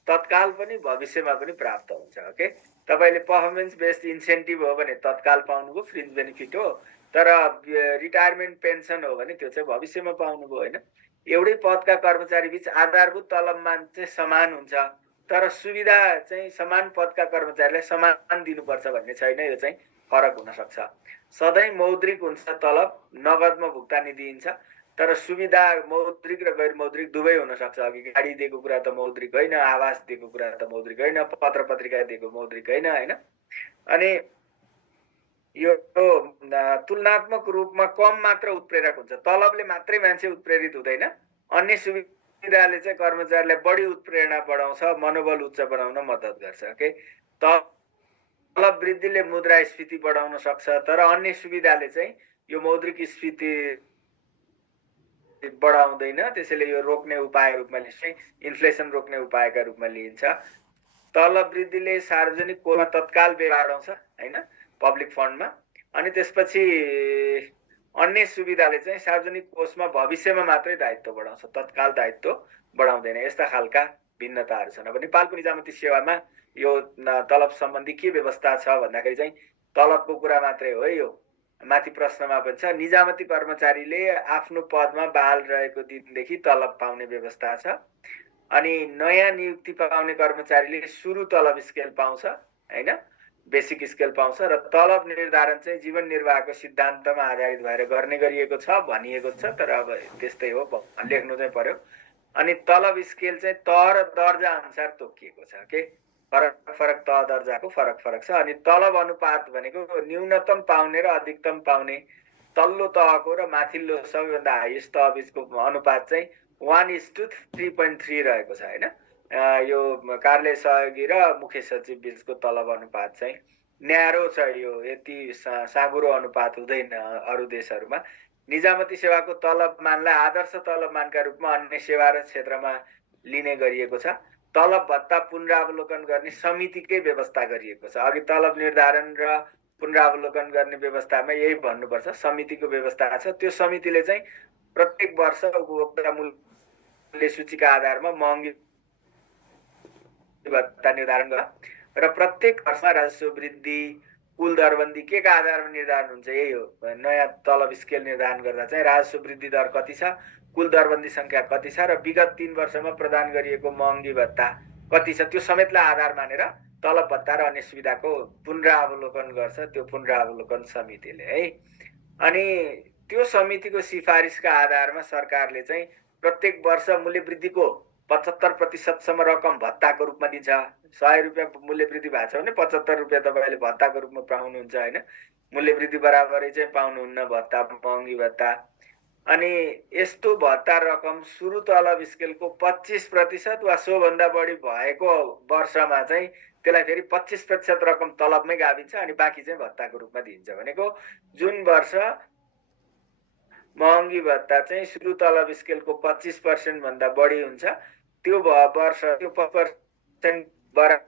तत्काल पनि भविष्यमा पनि प्राप्त हुन्छ। ओके, तपाईँले पर्फर्मेन्स बेस्ड इन्सेन्टिभ हो भने तत्काल पाउनुभयो, फ्रिन्ज बेनिफिट हो, तर रिटायरमेन्ट पेन्सन हो भने त्यो चाहिँ भविष्यमा पाउनुभयो होइन। एउटै पदका कर्मचारी बीच आधारभूत तलबमा चाहिँ समान हुन्छ, तर सुविधा चाहिँ समान पदका कर्मचारीलाई समान दिनुपर्छ भन्ने छैन, यो चाहिँ फरक हुन सक्छ। सधैँ मौद्रिक हुन्छ तलब, नगदमा भुक्तानी दिइन्छ, तर सुविधा मौद्रिक र गैर मौद्रिक दुवै हुन सक्छ। अघि गाडी दिएको कुरा त मौद्रिक होइन, आवास दिएको कुरा त मौद्रिक होइन, पत्र पत्रिका दिएको मौद्रिक होइन होइन। अनि यो तुलनात्मक रूपमा कम मात्र उत्प्रेरक हुन्छ, तलबले मात्रै मान्छे उत्प्रेरित हुँदैन, अन्य सुविधाले चाहिँ कर्मचारीलाई बढी उत्प्रेरणा बढाउँछ, मनोबल उच्च बनाउन मद्दत गर्छ। ओके, तलब वृद्धिले मुद्रास्फीति बढाउन सक्छ, तर अन्य सुविधाले चाहिँ यो मौद्रिक स्फीति बढाउँदैन, त्यसैले यो रोक्ने उपाय रूपमा चाहिँ इन्फ्लेसन रोक्ने उपायका रूपमा लिइन्छ। तलब वृद्धिले सार्वजनिक कोषमा तत्काल व्यय बढाउँछ होइन, पब्लिक फन्डमा, अनि त्यसपछि अन्य सुविधाले चाहिँ सार्वजनिक कोषमा भविष्यमा मात्रै दायित्व बढाउँछ, तत्काल दायित्व बढाउँदैन। यस्ता खालका भिन्नताहरू छन्। अब नेपालको निजामती सेवामा यो तलब सम्बन्धी के व्यवस्था छ भन्दाखेरि चाहिँ तलबको कुरा मात्रै हो है। यो माथि प्रश्नमा पनि छ, निजामती कर्मचारीले आफ्नो पदमा बहाल रहेको दिनदेखि तलब पाउने व्यवस्था छ। अनि नयाँ नियुक्ति पाउने कर्मचारीले सुरु तलब स्केल पाउँछ होइन, बेसिक स्केल पाउँछ, र तलब निर्धारण चाहिँ जीवन निर्वाहको सिद्धान्तमा आधारित भएर गर्ने गरिएको छ भनिएको छ, तर अब त्यस्तै हो लेख्नु चाहिँ पर्यो। अनि तलब स्केल चाहिँ तह र दर्जा अनुसार तोकिएको छ के, फरक तह दर्जाको फरक छ। अनि तलब अनुपात भनेको न्यूनतम पाउने र अधिकतम पाउने तल्लो तहको र माथिल्लो सबैभन्दा हाइएस्ट तह बिचको अनुपात चाहिँ 1:3.3 रहेको छ होइन। यो कार्यालय सहयोगी र मुख्य सचिव बिचको तलब अनुपात चाहिँ न्यारो छ, यो यति साँगुरो अनुपात हुँदैन अरू देशहरूमा। निजामती सेवाको तलबमानलाई आदर्श तलबमानका रूपमा अन्य सेवा र क्षेत्रमा लिने गरिएको छ। तलब भत्ता पुनरावलोकन गर्ने समितिकै व्यवस्था गरिएको छ। अघि तलब निर्धारण र पुनरावलोकन गर्ने व्यवस्थामा यही भन्नुपर्छ, समितिको व्यवस्था छ। त्यो समितिले चाहिँ प्रत्येक वर्ष उपभोक्ता मूल्य सूचीका आधारमा महँगी भत्ता निर्धारण गर्छ। र प्रत्येक वर्षमा राजस्व वृद्धि कुल दरबन्दी के का आधारमा निर्धारण हुन्छ, यही हो। नयाँ तलब स्केल निर्धारण गर्दा चाहिँ राजस्व वृद्धि दर कति छ, कुल दरबन्दी संख्या कति छ र विगत 3 वर्षमा प्रदान गरिएको महँगी भत्ता कति छ, त्यो समेतलाई आधार मानेर तलब भत्ता र अन्य सुविधाको पुनरावलोकन गर्छ त्यो पुनरावलोकन समितिले है। अनि त्यो समितिको सिफारिसका आधारमा सरकारले चाहिँ प्रत्येक वर्ष मूल्य वृद्धिको 75% रकम भत्ताको रूपमा दिन्छ। 100 रुपियाँ मूल्य वृद्धि भएको छ भने 75 रुपियाँ तपाईँले भत्ताको रूपमा पाउनुहुन्छ होइन। मूल्य वृद्धि बराबरै चाहिँ पाउनुहुन्न भत्ता, महँगी भत्ता। अनि यस्तो भत्ता रकम सुरु तलब स्केलको 25% वा सोभन्दा बढी भएको वर्षमा चाहिँ त्यसलाई फेरि 25% रकम तलबमै गाभिन्छ अनि बाँकी चाहिँ भत्ताको रूपमा दिइन्छ। भनेको जुन वर्ष महँगी भत्ता चाहिँ सुरु तलब स्केलको 25% भन्दा बढी हुन्छ त्यो वर्ष त्यो 5% बराबर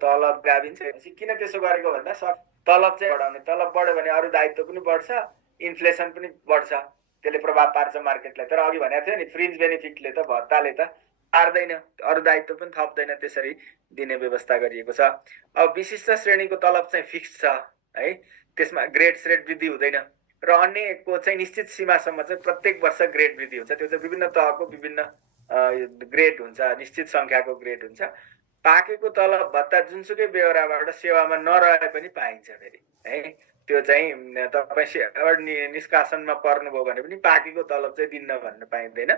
तलब गाभिन्छ। किन त्यसो गरेको भन्दा तलब चाहिँ बढाउने, तलब बढ्यो भने अरू दायित्व पनि बढ्छ, इन्फ्लेसन पनि बढ्छ, त्यसले प्रभाव पार्छ मार्केटलाई। तर अघि भनेको थियो नि फ्रिन्ज बेनिफिटले त भत्ताले त पार्दैन, अरू दायित्व पनि थप्दैन, त्यसरी दिने व्यवस्था गरिएको छ। अब विशिष्ट श्रेणीको तलब चाहिँ फिक्स छ है, त्यसमा ग्रेड श्रेड वृद्धि हुँदैन र अन्यको चाहिँ निश्चित सीमासम्म चाहिँ प्रत्येक वर्ष ग्रेड वृद्धि हुन्छ। त्यो चाहिँ विभिन्न तहको विभिन्न ग्रेड हुन्छ, निश्चित संख्याको ग्रेड हुन्छ। पाकेको तलब भत्ता जुनसुकै बेहोराबाट सेवामा नरहे पनि पाइन्छ फेरि है। त्यो चाहिँ तपाईँ निष्कासनमा पर्नुभयो भने पनि पाकेको तलब चाहिँ दिन्न भन्न पाइँदैन।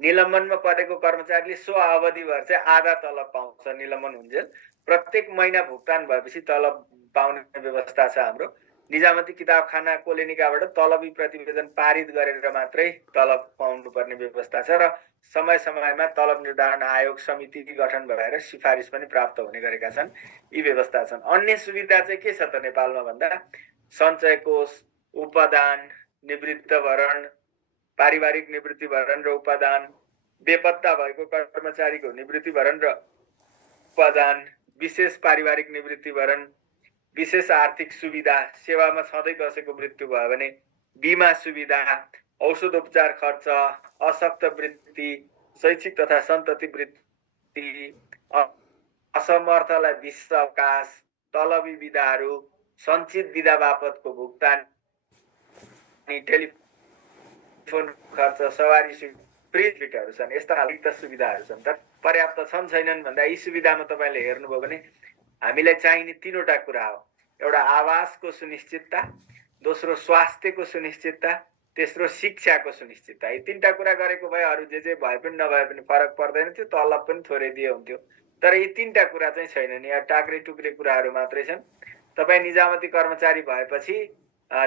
निलम्बनमा परेको कर्मचारीले सो अवधिभर चाहिँ आधा तलब पाउँछ निलम्बन हुन्जेल। प्रत्येक महिना भुक्तान भएपछि तलब पाउने व्यवस्था छ हाम्रो। निजामती किताबखाना कोलेनिकाबाट तलबी प्रतिवेदन पारित गरेर मात्रै तलब पाउनुपर्ने व्यवस्था छ र समय समयमा तलब निर्धारण आयोग समिति गठन भएर सिफारिस पनि प्राप्त हुने गरेका छन्। यी व्यवस्था छन्। अन्य सुविधा चाहिँ के छ त नेपालमा भन्दा सञ्चय कोष, उपदान, निवृत्तभरण, पारिवारिक निवृत्तिभरण र उपदान, बेपत्ता भएको कर्मचारीको निवृत्तिभरण र उपदान, विशेष पारिवारिक निवृत्तिभरण, विशेष आर्थिक सुविधा, सेवामा छँदै कसैको मृत्यु भयो भने बिमा सुविधा, औषध उपचार खर्च, अशक्त वृत्ति, शैक्षिक तथा सन्तति वृत्ति, असमर्थलाई विश्व अवकाश, तलबी विधाहरू, सञ्चित विधा बापतको भुक्तान, टेलिफोन खर्च, सवारी फ्रिजहरू छन्। यस्ता खालका सुविधाहरू छन्। तर पर्याप्त छन् छैनन् भन्दा यी सुविधामा तपाईँले हेर्नुभयो भने हामीलाई चाहिने 3वटा कुरा हो। एउटा आवासको सुनिश्चितता, दोस्रो स्वास्थ्यको सुनिश्चितता, तेस्रो शिक्षाको सुनिश्चितता। यी 3टा कुरा गरेको भए अरू जे भए पनि नभए पनि फरक पर्दैन थियो, तलब पनि थोरै दिए हुन्थ्यो। तर यी 3टा कुरा चाहिँ छैनन्, यहाँ टाक्रे टुक्रे कुराहरू मात्रै छन्। तपाईँ निजामती कर्मचारी भएपछि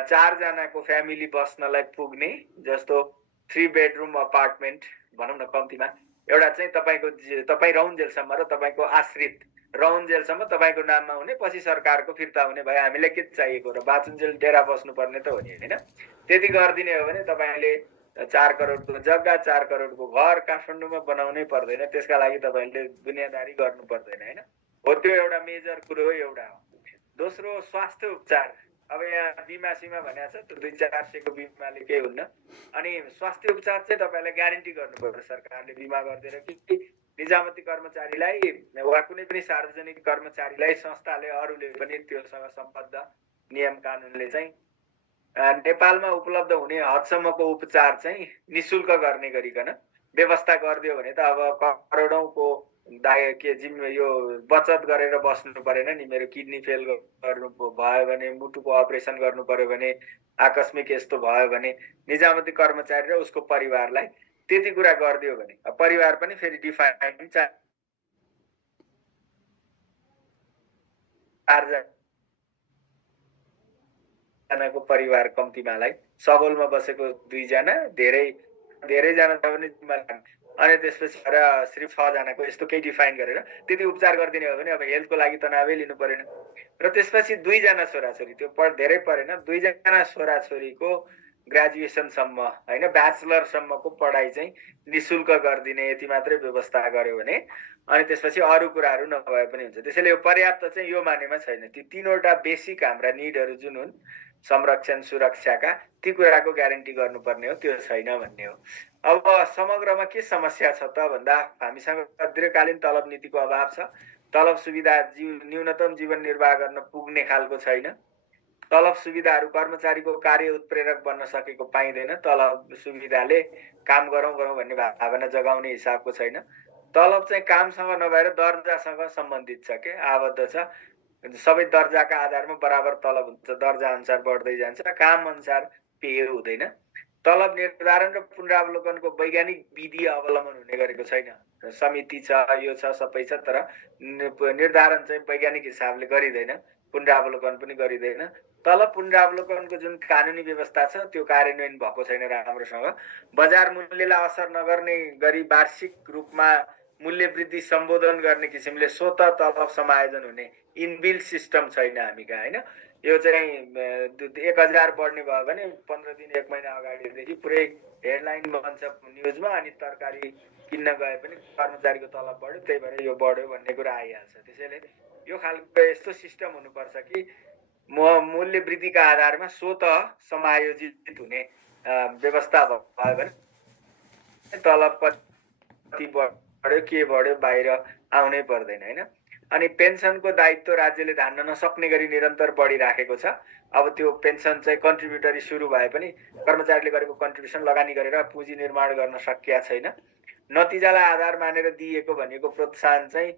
4 जनाको फ्यामिली बस्नलाई पुग्ने जस्तो 3 बेडरुम अपार्टमेन्ट भनौँ न कम्तीमा एउटा चाहिँ तपाईँ रहन्जेलसम्म र तपाईँको आश्रित रहन्जेलसम्म तपाईँको नाममा हुने, पछि सरकारको फिर्ता हुने भए हामीलाई के चाहिएको र बाँचुन्जेल डेरा बस्नुपर्ने त हो नि होइन। त्यति गरिदिने हो भने तपाईँले 4 करोडको जग्गा, 4 करोडको घर काठमाडौँमा बनाउनै पर्दैन। त्यसका लागि तपाईँले दुनियाँदारी गर्नु पर्दैन होइन। हो त्यो एउटा मेजर कुरो हो, एउटा हो। दोस्रो स्वास्थ्य उपचार। अब यहाँ बिमा सीमा भनेको छ, त्यो 200-400 को बिमाले केही हुन्न। अनि स्वास्थ्य उपचार चाहिँ तपाईँलाई ग्यारेन्टी गर्नु पर्छ सरकारले बिमा गरिदिएर कि निजामती कर्मचारीलाई वा कुनै पनि सार्वजनिक कर्मचारीलाई संस्थाले अरूले पनि त्योसँग सम्बद्ध नियम कानुनले चाहिँ नेपालमा उपलब्ध हुने हदसम्मको उपचार चाहिँ निशुल्क गर्ने गरिकन व्यवस्था गरिदियो भने त अब करोडौँको यो बचत गरेर बस्नु परेन नि। मेरो किडनी फेल गर्नु भयो भने, मुटुको अपरेसन गर्नु पर्यो भने, आकस्मिक यस्तो भयो भने निजामती कर्मचारी र उसको परिवारलाई त्यति कुरा गरिदियो भने परिवार पनि फेरि डिफाइन 4 जनाको परिवार कम्तीमालाई, सबलमा बसेको 2 जना, धेरैजना छ भने अनि त्यसपछि सिर्फ 6 जनाको यस्तो केही डिफाइन गरेर त्यति उपचार गरिदिने हो भने अब हेल्थको लागि तनावै लिनु परेन। र त्यसपछि 2 जना छोराछोरी, त्यो धेरै परेन, 2 जना छोराछोरीको ग्रेजुएसनसम्म होइन ब्याचलरसम्मको पढाइ चाहिँ निशुल्क गरिदिने यति मात्रै व्यवस्था गर्यो भने अनि त्यसपछि अरू कुराहरू नभए पनि हुन्छ। त्यसैले यो पर्याप्त चाहिँ यो मानेमा छैन। ती 3वटा बेसिक हाम्रा निडहरू जुन हुन् संरक्षण सुरक्षाका ती कुराको ग्यारेन्टी गर्नुपर्ने हो, त्यो छैन भन्ने हो। अब समग्रमा के समस्या छ त भन्दा हामीसँग दीर्घकालीन तलब नीतिको अभाव छ। तलब सुविधा न्यूनतम जीवन निर्वाह गर्न पुग्ने खालको छैन। तलब सुविधाहरू कर्मचारीको कार्य उत्प्रेरक बन्न सकेको पाइँदैन। तलब सुविधाले काम गरौँ भन्ने भावना जगाउने हिसाबको छैन। तलब चाहिँ कामसँग नभएर दर्जासँग सम्बन्धित छ के, आबद्ध छ। सबै दर्जाका आधारमा बराबर तलब हुन्छ, दर्जा अनुसार बढ्दै जान्छ, काम अनुसार पेय हुँदैन। तलब निर्धारण र पुनरावलोकनको वैज्ञानिक विधि अवलम्बन हुने गरेको छैन। समिति छ, यो छ, सबै छ, तर निर्धारण चाहिँ वैज्ञानिक हिसाबले गरिँदैन, पुनरावलोकन पनि गरिँदैन। तलब पुनरावलोकनको जुन कानुनी व्यवस्था छ त्यो कार्यान्वयन भएको छैन राम्रोसँग। बजार मूल्यलाई असर नगर्ने गरी वार्षिक रूपमा मूल्य वृद्धि सम्बोधन गर्ने किसिमले स्वत तलब समायोजन हुने इनबिल्ट सिस्टम छैन हामी कहाँ, होइन। यो चाहिँ 1000 बढ्ने भयो भने 15 दिन 1 महिना अगाडिदेखि पुरै हेडलाइन बन्छ न्युजमा, अनि तरकारी किन्न गए पनि कर्मचारीको तलब बढ्यो, त्यही भएर यो बढ्यो भन्ने कुरा आइहाल्छ। त्यसैले यो खालको यस्तो सिस्टम हुनुपर्छ कि मूल्य वृद्धिका आधारमा स्वत समायोजित हुने व्यवस्था भयो भने तलब कति बढ्यो के बढ्यो बाहिर आउनै पर्दैन, होइन। अनि पेन्सनको दायित्व राज्यले धान्न नसक्ने गरी निरन्तर बढिराखेको छ। अब त्यो पेन्सन चाहिँ कन्ट्रिब्युटरी सुरु भए पनि कर्मचारीले गरेको कन्ट्रिब्युसन लगानी गरेर पुँजी निर्माण गर्न सकिया छैन। नतिजालाई आधार मानेर दिएको भनेको प्रोत्साहन चाहिँ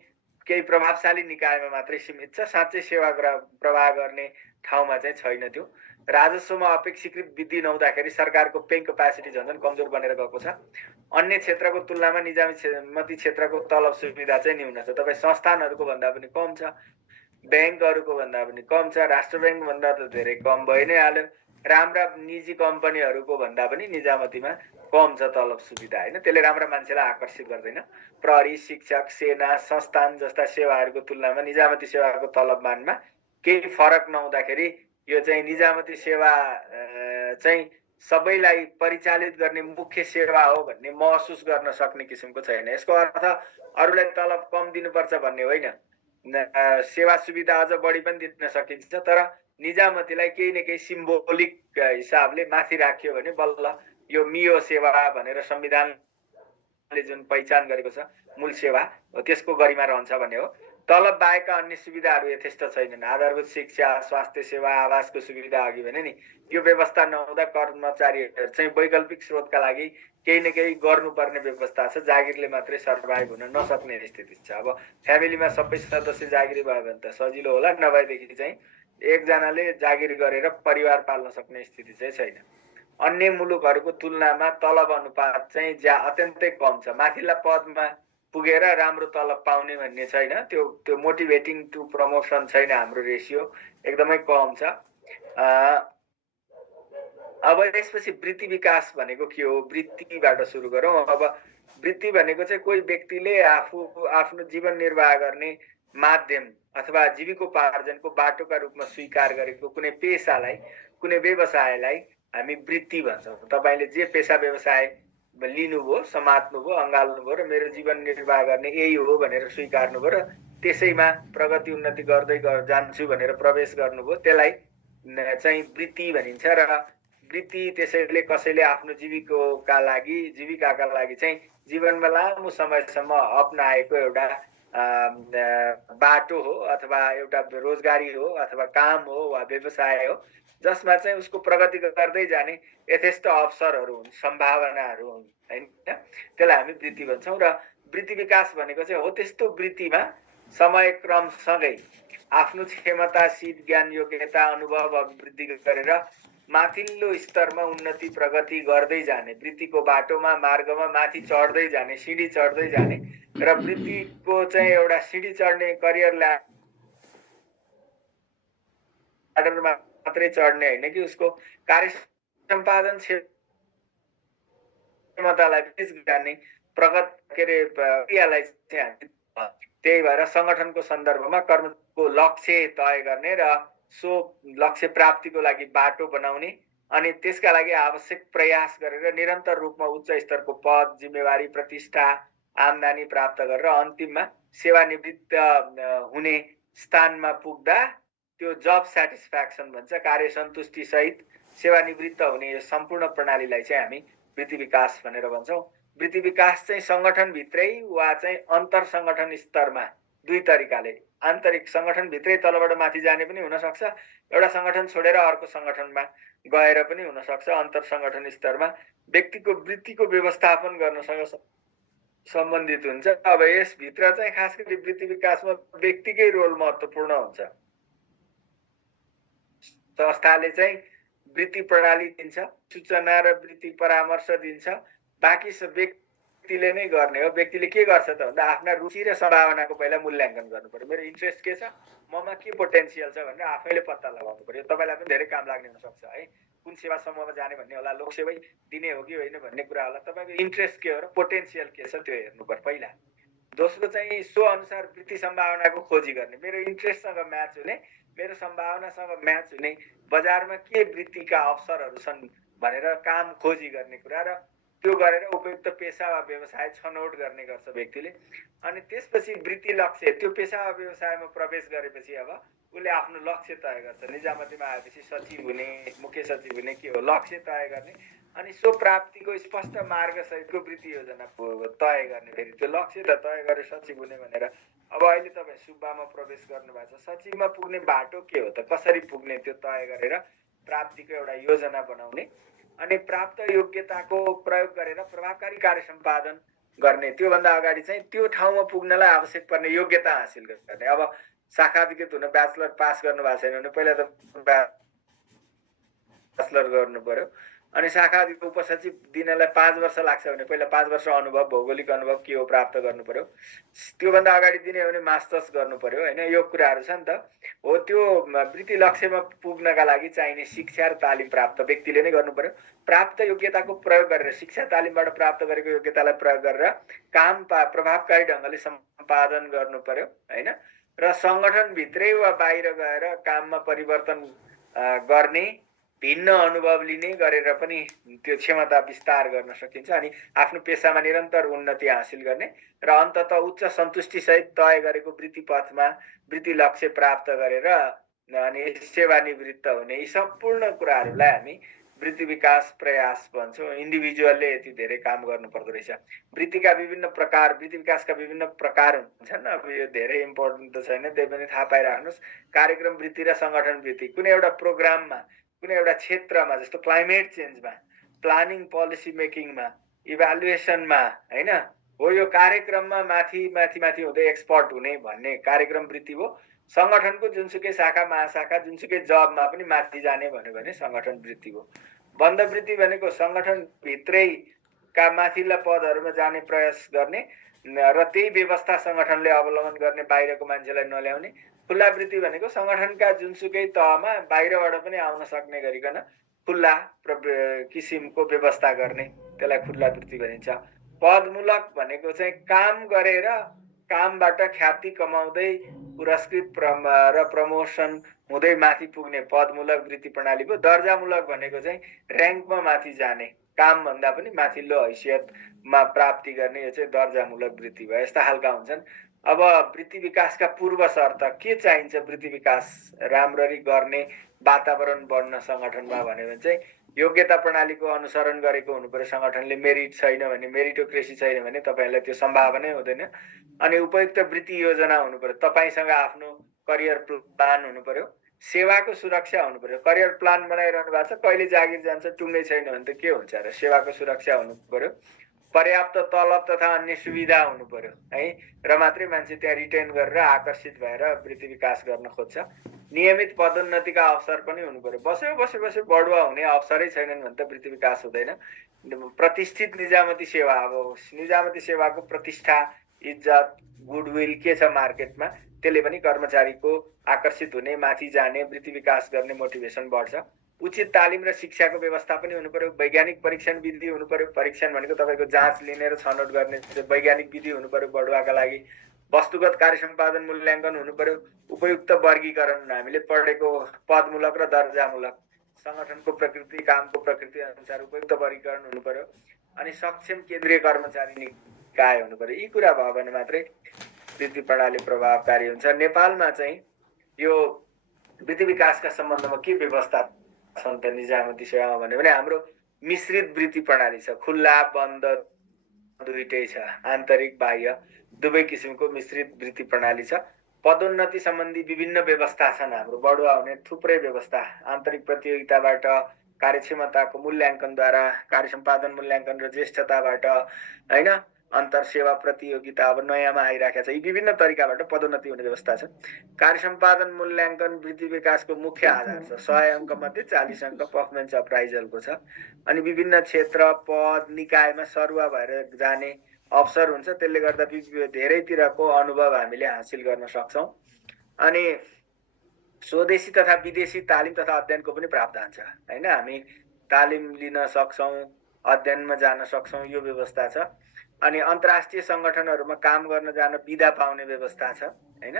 केही प्रभावशाली निकायमा मात्रै सीमित छ, साँच्चै सेवा प्रवाह गर्ने ठाउँमा चाहिँ छैन। त्यो राजस्वमा अपेक्षिकृत वृद्धि नहुँदाखेरि सरकारको पेइङ क्यापेसिटी झन् कमजोर बनेर गएको छ। अन्य क्षेत्रको तुलनामा निजामती क्षेत्रको तलब सुविधा चाहिँ न्यून छ। तपाईँ संस्थानहरूको भन्दा पनि कम छ, ब्याङ्कहरूको भन्दा पनि कम छ, राष्ट्र ब्याङ्क भन्दा त धेरै कम भइ नै हाल्यो। राम्रा निजी कम्पनीहरूको भन्दा पनि निजामतीमा कम छ तलब सुविधा, होइन। त्यसले राम्रा मान्छेलाई आकर्षित गर्दैन। प्रहरी, शिक्षक, सेना, संस्थान जस्ता सेवाहरूको तुलनामा निजामती सेवाको तलबमानमा केही फरक नहुँदाखेरि यो चाहिँ निजामती सेवा चाहिँ सबैलाई परिचालित गर्ने मुख्य सेवा हो भन्ने महसुस गर्न सक्ने किसिमको छैन। यसको अर्थ अरूलाई तलब कम दिनुपर्छ भन्ने होइन, सेवा सुविधा अझ बढी पनि दिन सकिन्छ, तर निजामतीलाई केही न केही सिम्बोलिक हिसाबले माथि राखियो भने बल्ल यो मियो सेवा भनेर संविधानले जुन पहिचान गरेको छ मूल सेवा त्यसको गरिमा रहन्छ भन्ने हो। तलब बाहेकका अन्य सुविधाहरू यथेष्ट छैनन्। आधारभूत शिक्षा, स्वास्थ्य सेवा, आवासको सुविधा अघि भने नि यो व्यवस्था नहुँदा कर्मचारीहरू चाहिँ वैकल्पिक स्रोतका लागि केही न केही गर्नुपर्ने व्यवस्था छ। जागिरले मात्रै सर्भाइभ हुन नसक्ने स्थिति छ। अब फ्यामिलीमा सबै सदस्य जागिरी भयो भने त सजिलो होला, नभएदेखि चाहिँ एकजनाले जागिर गरेर परिवार पाल्न सक्ने स्थिति चाहिँ छैन। अन्य मुलुकहरूको तुलनामा तलब अनुपात चाहिँ अत्यन्तै कम छ। माथिल्ला पदमा पुगेर राम्रो तलब पाउने भन्ने छैन, त्यो मोटिभेटिङ टु प्रमोसन छैन। हाम्रो रेसियो एकदमै कम छ। अब यसपछि वृत्ति विकास भनेको के हो? वृत्तिबाट सुरु गरौँ। अब वृत्ति भनेको चाहिँ कोही व्यक्तिले आफ्नो जीवन निर्वाह गर्ने माध्यम अथवा जीविकोपार्जनको बाटोका रूपमा स्वीकार गरेको कुनै पेसालाई, कुनै व्यवसायलाई हामी वृत्ति भन्छौँ। तपाईँले जे पेसा व्यवसाय लिनुभयो, समात्नुभयो, अँगाल्नुभयो र मेरो जीवन निर्वाह गर्ने यही हो भनेर स्वीकार्नुभयो र त्यसैमा प्रगति उन्नति गर्दै जान्छु भनेर प्रवेश गर्नुभयो, त्यसलाई चाहिँ वृत्ति भनिन्छ। र वृत्ति त्यसैले कसैले आफ्नो जीविकाका लागि चाहिँ जीवनमा लामो समयसम्म अपनाएको एउटा बाटो हो, अथवा एउटा रोजगारी हो, अथवा काम हो वा व्यवसाय हो, जसमा चाहिँ उसको प्रगति गर्दै जाने यथेष्ट अवसरहरू हुन्, सम्भावनाहरू हुन्, हैन। त्यसलाई हामी वृत्ति भन्छौँ। र वृत्ति विकास भनेको चाहिँ हो त्यस्तो वृत्तिमा समयक्रमसँगै आफ्नो क्षमता, सिप, ज्ञान, योग्यता, अनुभव अभिवृद्धि गरेर माथिल्लो स्तरमा उन्नति प्रगति गर्दै जाने, वृत्तिको बाटोमा मार्गमा माथि चढ्दै जाने, सिडी चढ्दै जाने। र वृत्तिको चाहिँ एउटा सिडी चढ्ने करियर ल्याडर मात्रै चढ्ने होइन कि उसको कार्य सम्पादन क्षमतालाई गर्ने प्रगत क्रियालाई चाहिँ त्यही भएर संगठनको सन्दर्भमा कर्मको लक्ष्य तय गर्ने र सो लक्ष्य प्राप्तिको लागि बाटो बनाउने अनि त्यसका लागि आवश्यक प्रयास गरेर निरन्तर रूपमा उच्च स्तरको पद, जिम्मेवारी, प्रतिष्ठा, आम्दानी प्राप्त गरेर अन्तिममा सेवानिवृत्त हुने स्थानमा पुग्दा त्यो जब सेटिस्फ्याक्सन भन्छ, कार्य सन्तुष्टि सहित सेवानिवृत्त हुने यो सम्पूर्ण प्रणालीलाई चाहिँ हामी वृत्ति विकास भनेर भन्छौँ। वृत्ति विकास चाहिँ सङ्गठनभित्रै वा चाहिँ अन्तर सङ्गठन स्तरमा दुई तरिकाले, आन्तरिक सङ्गठनभित्रै तलबाट माथि जाने पनि हुनसक्छ, एउटा सङ्गठन छोडेर अर्को सङ्गठनमा गएर पनि हुनसक्छ। अन्तर सङ्गठन स्तरमा व्यक्तिको वृत्तिको व्यवस्थापन गर्नसँग सम्बन्धित हुन्छ। अब यसभित्र चाहिँ खास गरी वृत्ति विकासमा व्यक्तिकै रोल महत्त्वपूर्ण हुन्छ। संस्थाले चाहिँ वृत्ति प्रणाली दिन्छ, सूचना र वृत्ति परामर्श दिन्छ, बाँकी सब व्यक्तिले नै गर्ने हो। व्यक्तिले के गर्छ त भन्दा आफ्ना रुचि र सम्भावनाको पहिला मूल्याङ्कन गर्नु पर्यो। मेरो इन्ट्रेस्ट के छ, ममा के पोटेन्सियल छ भनेर आफैले पत्ता लगाउनु पर्यो। तपाईँलाई पनि धेरै काम लाग्ने हुनसक्छ है, कुन सेवा समूहमा जाने भन्ने होला, लोकसेवै दिने हो कि होइन भन्ने कुरा होला। तपाईँको इन्ट्रेस्ट के हो र पोटेन्सियल के छ त्यो हेर्नु पर्यो पहिला। दोस्रो चाहिँ सो अनुसार वृत्ति सम्भावनाको खोजी गर्ने, मेरो इन्ट्रेस्टसँग म्याच हुने, मेरो सम्भावनासँग म्याच हुने बजारमा के वृत्तिका अवसरहरू छन् भनेर काम खोजी गर्ने कुरा, र त्यो गरेर उपयुक्त पेसा वा व्यवसाय छनौट गर्ने गर्छ व्यक्तिले। अनि त्यसपछि वृत्ति लक्ष्य, त्यो पेसा वा व्यवसायमा प्रवेश गरेपछि अब उसले आफ्नो लक्ष्य तय गर्छ। निजामतीमा आएपछि सचिव हुने, मुख्य सचिव हुने के हो लक्ष्य तय गर्ने, अनि सो प्राप्तिको स्पष्ट मार्ग सहितको वृत्ति योजना तय गर्ने। फेरि त्यो लक्ष्य त तय गरे सचिव हुने भनेर। अब अहिले तपाईँ सुब्बामा प्रवेश गर्नुभएको छ, सचिवमा पुग्ने बाटो के हो त, कसरी पुग्ने त्यो तय गरेर प्राप्तिको एउटा योजना बनाउने, अनि प्राप्त योग्यताको प्रयोग गरेर प्रभावकारी कार्य सम्पादन गर्ने। त्योभन्दा अगाडि चाहिँ त्यो ठाउँमा पुग्नलाई आवश्यक पर्ने योग्यता हासिल गर्ने। अब शाखाधिकृत हुन ब्याचलर पास गर्नु भएको छैन भने पहिला त ब्याचलर गर्नु पर्यो, अनि शाखाधिकृत उपसचिव दिनलाई 5 वर्ष लाग्छ भने पहिला 5 वर्ष अनुभव, भौगोलिक अनुभव के हो प्राप्त गर्नु पर्यो। त्योभन्दा अगाडि दिने हो भने मास्टर्स गर्नु पर्यो होइन, यो कुराहरू छ नि त। हो त्यो वृत्ति लक्ष्यमा पुग्नका लागि चाहिने शिक्षा र तालिम प्राप्त व्यक्तिले नै गर्नु पर्यो। प्राप्त योग्यताको प्रयोग गरेर, शिक्षा तालिमबाट प्राप्त गरेको योग्यतालाई प्रयोग गरेर काम प्रभावकारी ढङ्गले सम्पादन गर्नु पर्यो होइन। र सङ्गठनभित्रै वा बाहिर गएर काममा परिवर्तन गर्ने, भिन्न अनुभव लिने गरेर पनि त्यो क्षमता विस्तार गर्न सकिन्छ। अनि आफ्नो पेसामा निरन्तर उन्नति हासिल गर्ने र अन्ततः उच्च सन्तुष्टि सहित तय गरेको वृत्ति पथमा वृत्ति लक्ष्य प्राप्त गरेर अनि सेवानिवृत्त हुने, यी सम्पूर्ण कुराहरूलाई हामी वृत्ति विकास प्रयास भन्छौँ। इन्डिभिजुअलले यति धेरै काम गर्नु पर्दो रहेछ। वृत्तिका विभिन्न प्रकार, वृत्ति विकासका विभिन्न प्रकार हुन्छन्। अब यो धेरै इम्पोर्टेन्ट त छैन, त्यही पनि थाहा पाइराख्नुहोस्। कार्यक्रम वृत्ति र सङ्गठन वृत्ति कुनै एउटा प्रोग्राममा, कुनै एउटा क्षेत्रमा, जस्तो क्लाइमेट चेन्जमा, प्लानिङ पोलिसी मेकिङमा, इभ्यालुएसनमा होइन, हो यो कार्यक्रममा माथि माथि माथि हुँदै एक्सपर्ट हुने भन्ने कार्यक्रम वृत्ति हो। सङ्गठनको जुनसुकै शाखा महाशाखा जुनसुकै जबमा पनि माथि जाने भन्यो भने सङ्गठन वृत्ति हो। बन्द वृत्ति भनेको सङ्गठनभित्रैका माथिल्ला पदहरूमा जाने प्रयास गर्ने र त्यही व्यवस्था सङ्गठनले अवलम्बन गर्ने, बाहिरको मान्छेलाई नल्याउने। खुल्ला वृत्ति भनेको सङ्गठनका जुनसुकै तहमा बाहिरबाट पनि आउन सक्ने गरिकन खुल्ला किसिमको व्यवस्था गर्ने, त्यसलाई खुल्ला वृत्ति भनिन्छ। पदमूलक भनेको चाहिँ काम गरेर कामबाट ख्याति कमाउँदै पुरस्कृत र प्रमोसन हुँदै माथि पुग्ने पदमूलक वृत्ति प्रणाली भयो। दर्जामूलक भनेको चाहिँ र्याङ्कमा माथि जाने, कामभन्दा पनि माथिल्लो हैसियतमा प्राप्ति गर्ने, यो चाहिँ दर्जामूलक वृत्ति भयो। यस्ता खालका हुन्छन्। अब वृत्ति विकासका पूर्व शर्त के चाहिन्छ, वृत्ति विकास राम्ररी गर्ने वातावरण बढ्न सङ्गठनमा भन्यो भने चाहिँ योग्यता प्रणालीको अनुसरण गरेको हुनु पर्यो। सङ्गठनले मेरिट छैन भने, मेरिटोक्रेसी छैन भने तपाईँहरूलाई त्यो सम्भावनै हुँदैन। अनि उपयुक्त वृत्ति योजना हुनु पर्यो, तपाईँसँग आफ्नो करियर प्लान हुनु पर्यो, सेवाको सुरक्षा हुनु पर्यो। करियर प्लान बनाइरहनु भएको छ, कहिले जागिर जान्छ टुङ्गै छैन भने त के हुन्छ र। सेवाको सुरक्षा हुनु पर्यो, पर्याप्त तलब तथा अन्य सुविधा हुनु पर्यो है, र मात्रै मान्छे त्यहाँ रिटेन गरेर आकर्षित भएर वृत्ति विकास गर्न खोज्छ। नियमित पदोन्नतिका अवसर पनि हुनु पर्यो। बस्यो बढुवा हुने अवसरै छैनन् भने त वृत्ति विकास हुँदैन। प्रतिष्ठित निजामती सेवा, अब निजामती सेवाको प्रतिष्ठा, इज्जत, गुडविल के छ मार्केटमा, त्यसले पनि कर्मचारीको आकर्षित हुने, माथि जाने, वृत्ति विकास गर्ने मोटिभेसन बढ्छ। उचित तालिम र शिक्षाको व्यवस्था पनि हुनु पर्यो। वैज्ञानिक परीक्षण विधि हुनु पर्यो। परीक्षण भनेको तपाईँको जाँच लिने र छनौट गर्ने वैज्ञानिक विधि हुनु पर्यो बढुवाका लागि। वस्तुगत कार्य सम्पादन मूल्याङ्कन हुनु पर्यो। उपयुक्त वर्गीकरण, हामीले पढेको पदमूलक र दर्जामूलक, सङ्गठनको प्रकृति, कामको प्रकृति अनुसार उपयुक्त वर्गीकरण हुनु पर्यो। अनि सक्षम केन्द्रीय कर्मचारी निकाय हुनु पर्यो। यी कुरा भयो भने मात्रै वृत्ति प्रणाली प्रभावकारी हुन्छ। नेपालमा चाहिँ यो वृत्ति विकासका सम्बन्धमा के व्यवस्था छन् त निजामती सेवामा भन्यो भने हाम्रो मिश्रित वृत्ति प्रणाली छ। खुल्ला बन्द दुईटै छ, आन्तरिक बाह्य दुवै किसिमको मिश्रित वृत्ति प्रणाली छ। पदोन्नति सम्बन्धी विभिन्न व्यवस्था छन् हाम्रो, बढुवा हुने थुप्रै व्यवस्था, आन्तरिक प्रतियोगिताबाट, कार्यक्षमताको मूल्याङ्कनद्वारा, कार्य सम्पादन मूल्याङ्कन र ज्येष्ठताबाट, हैन, अन्तर सेवा प्रतियोगिता अब नयाँमा आइराखेको छ। यी विभिन्न तरिकाबाट पदोन्नति हुने व्यवस्था छ। कार्य सम्पादन मूल्याङ्कन वृत्ति विकासको मुख्य आधार छ। 100 अङ्क मध्ये 40 अङ्क पर्फर्मेन्स अप्राइजलको छ। अनि विभिन्न क्षेत्र पद निकायमा सरुवा भएर जाने अवसर हुन्छ, त्यसले गर्दा धेरैतिरको अनुभव हामीले हासिल गर्न सक्छौँ। अनि स्वदेशी तथा विदेशी तालिम तथा अध्ययनको पनि प्रावधान छ, हैन, हामी तालिम लिन सक्छौँ, अध्ययनमा जान सक्छौँ, यो व्यवस्था छ। अनि अन्तर्राष्ट्रिय सङ्गठनहरूमा काम गर्न जान बिदा पाउने व्यवस्था छ, हैन।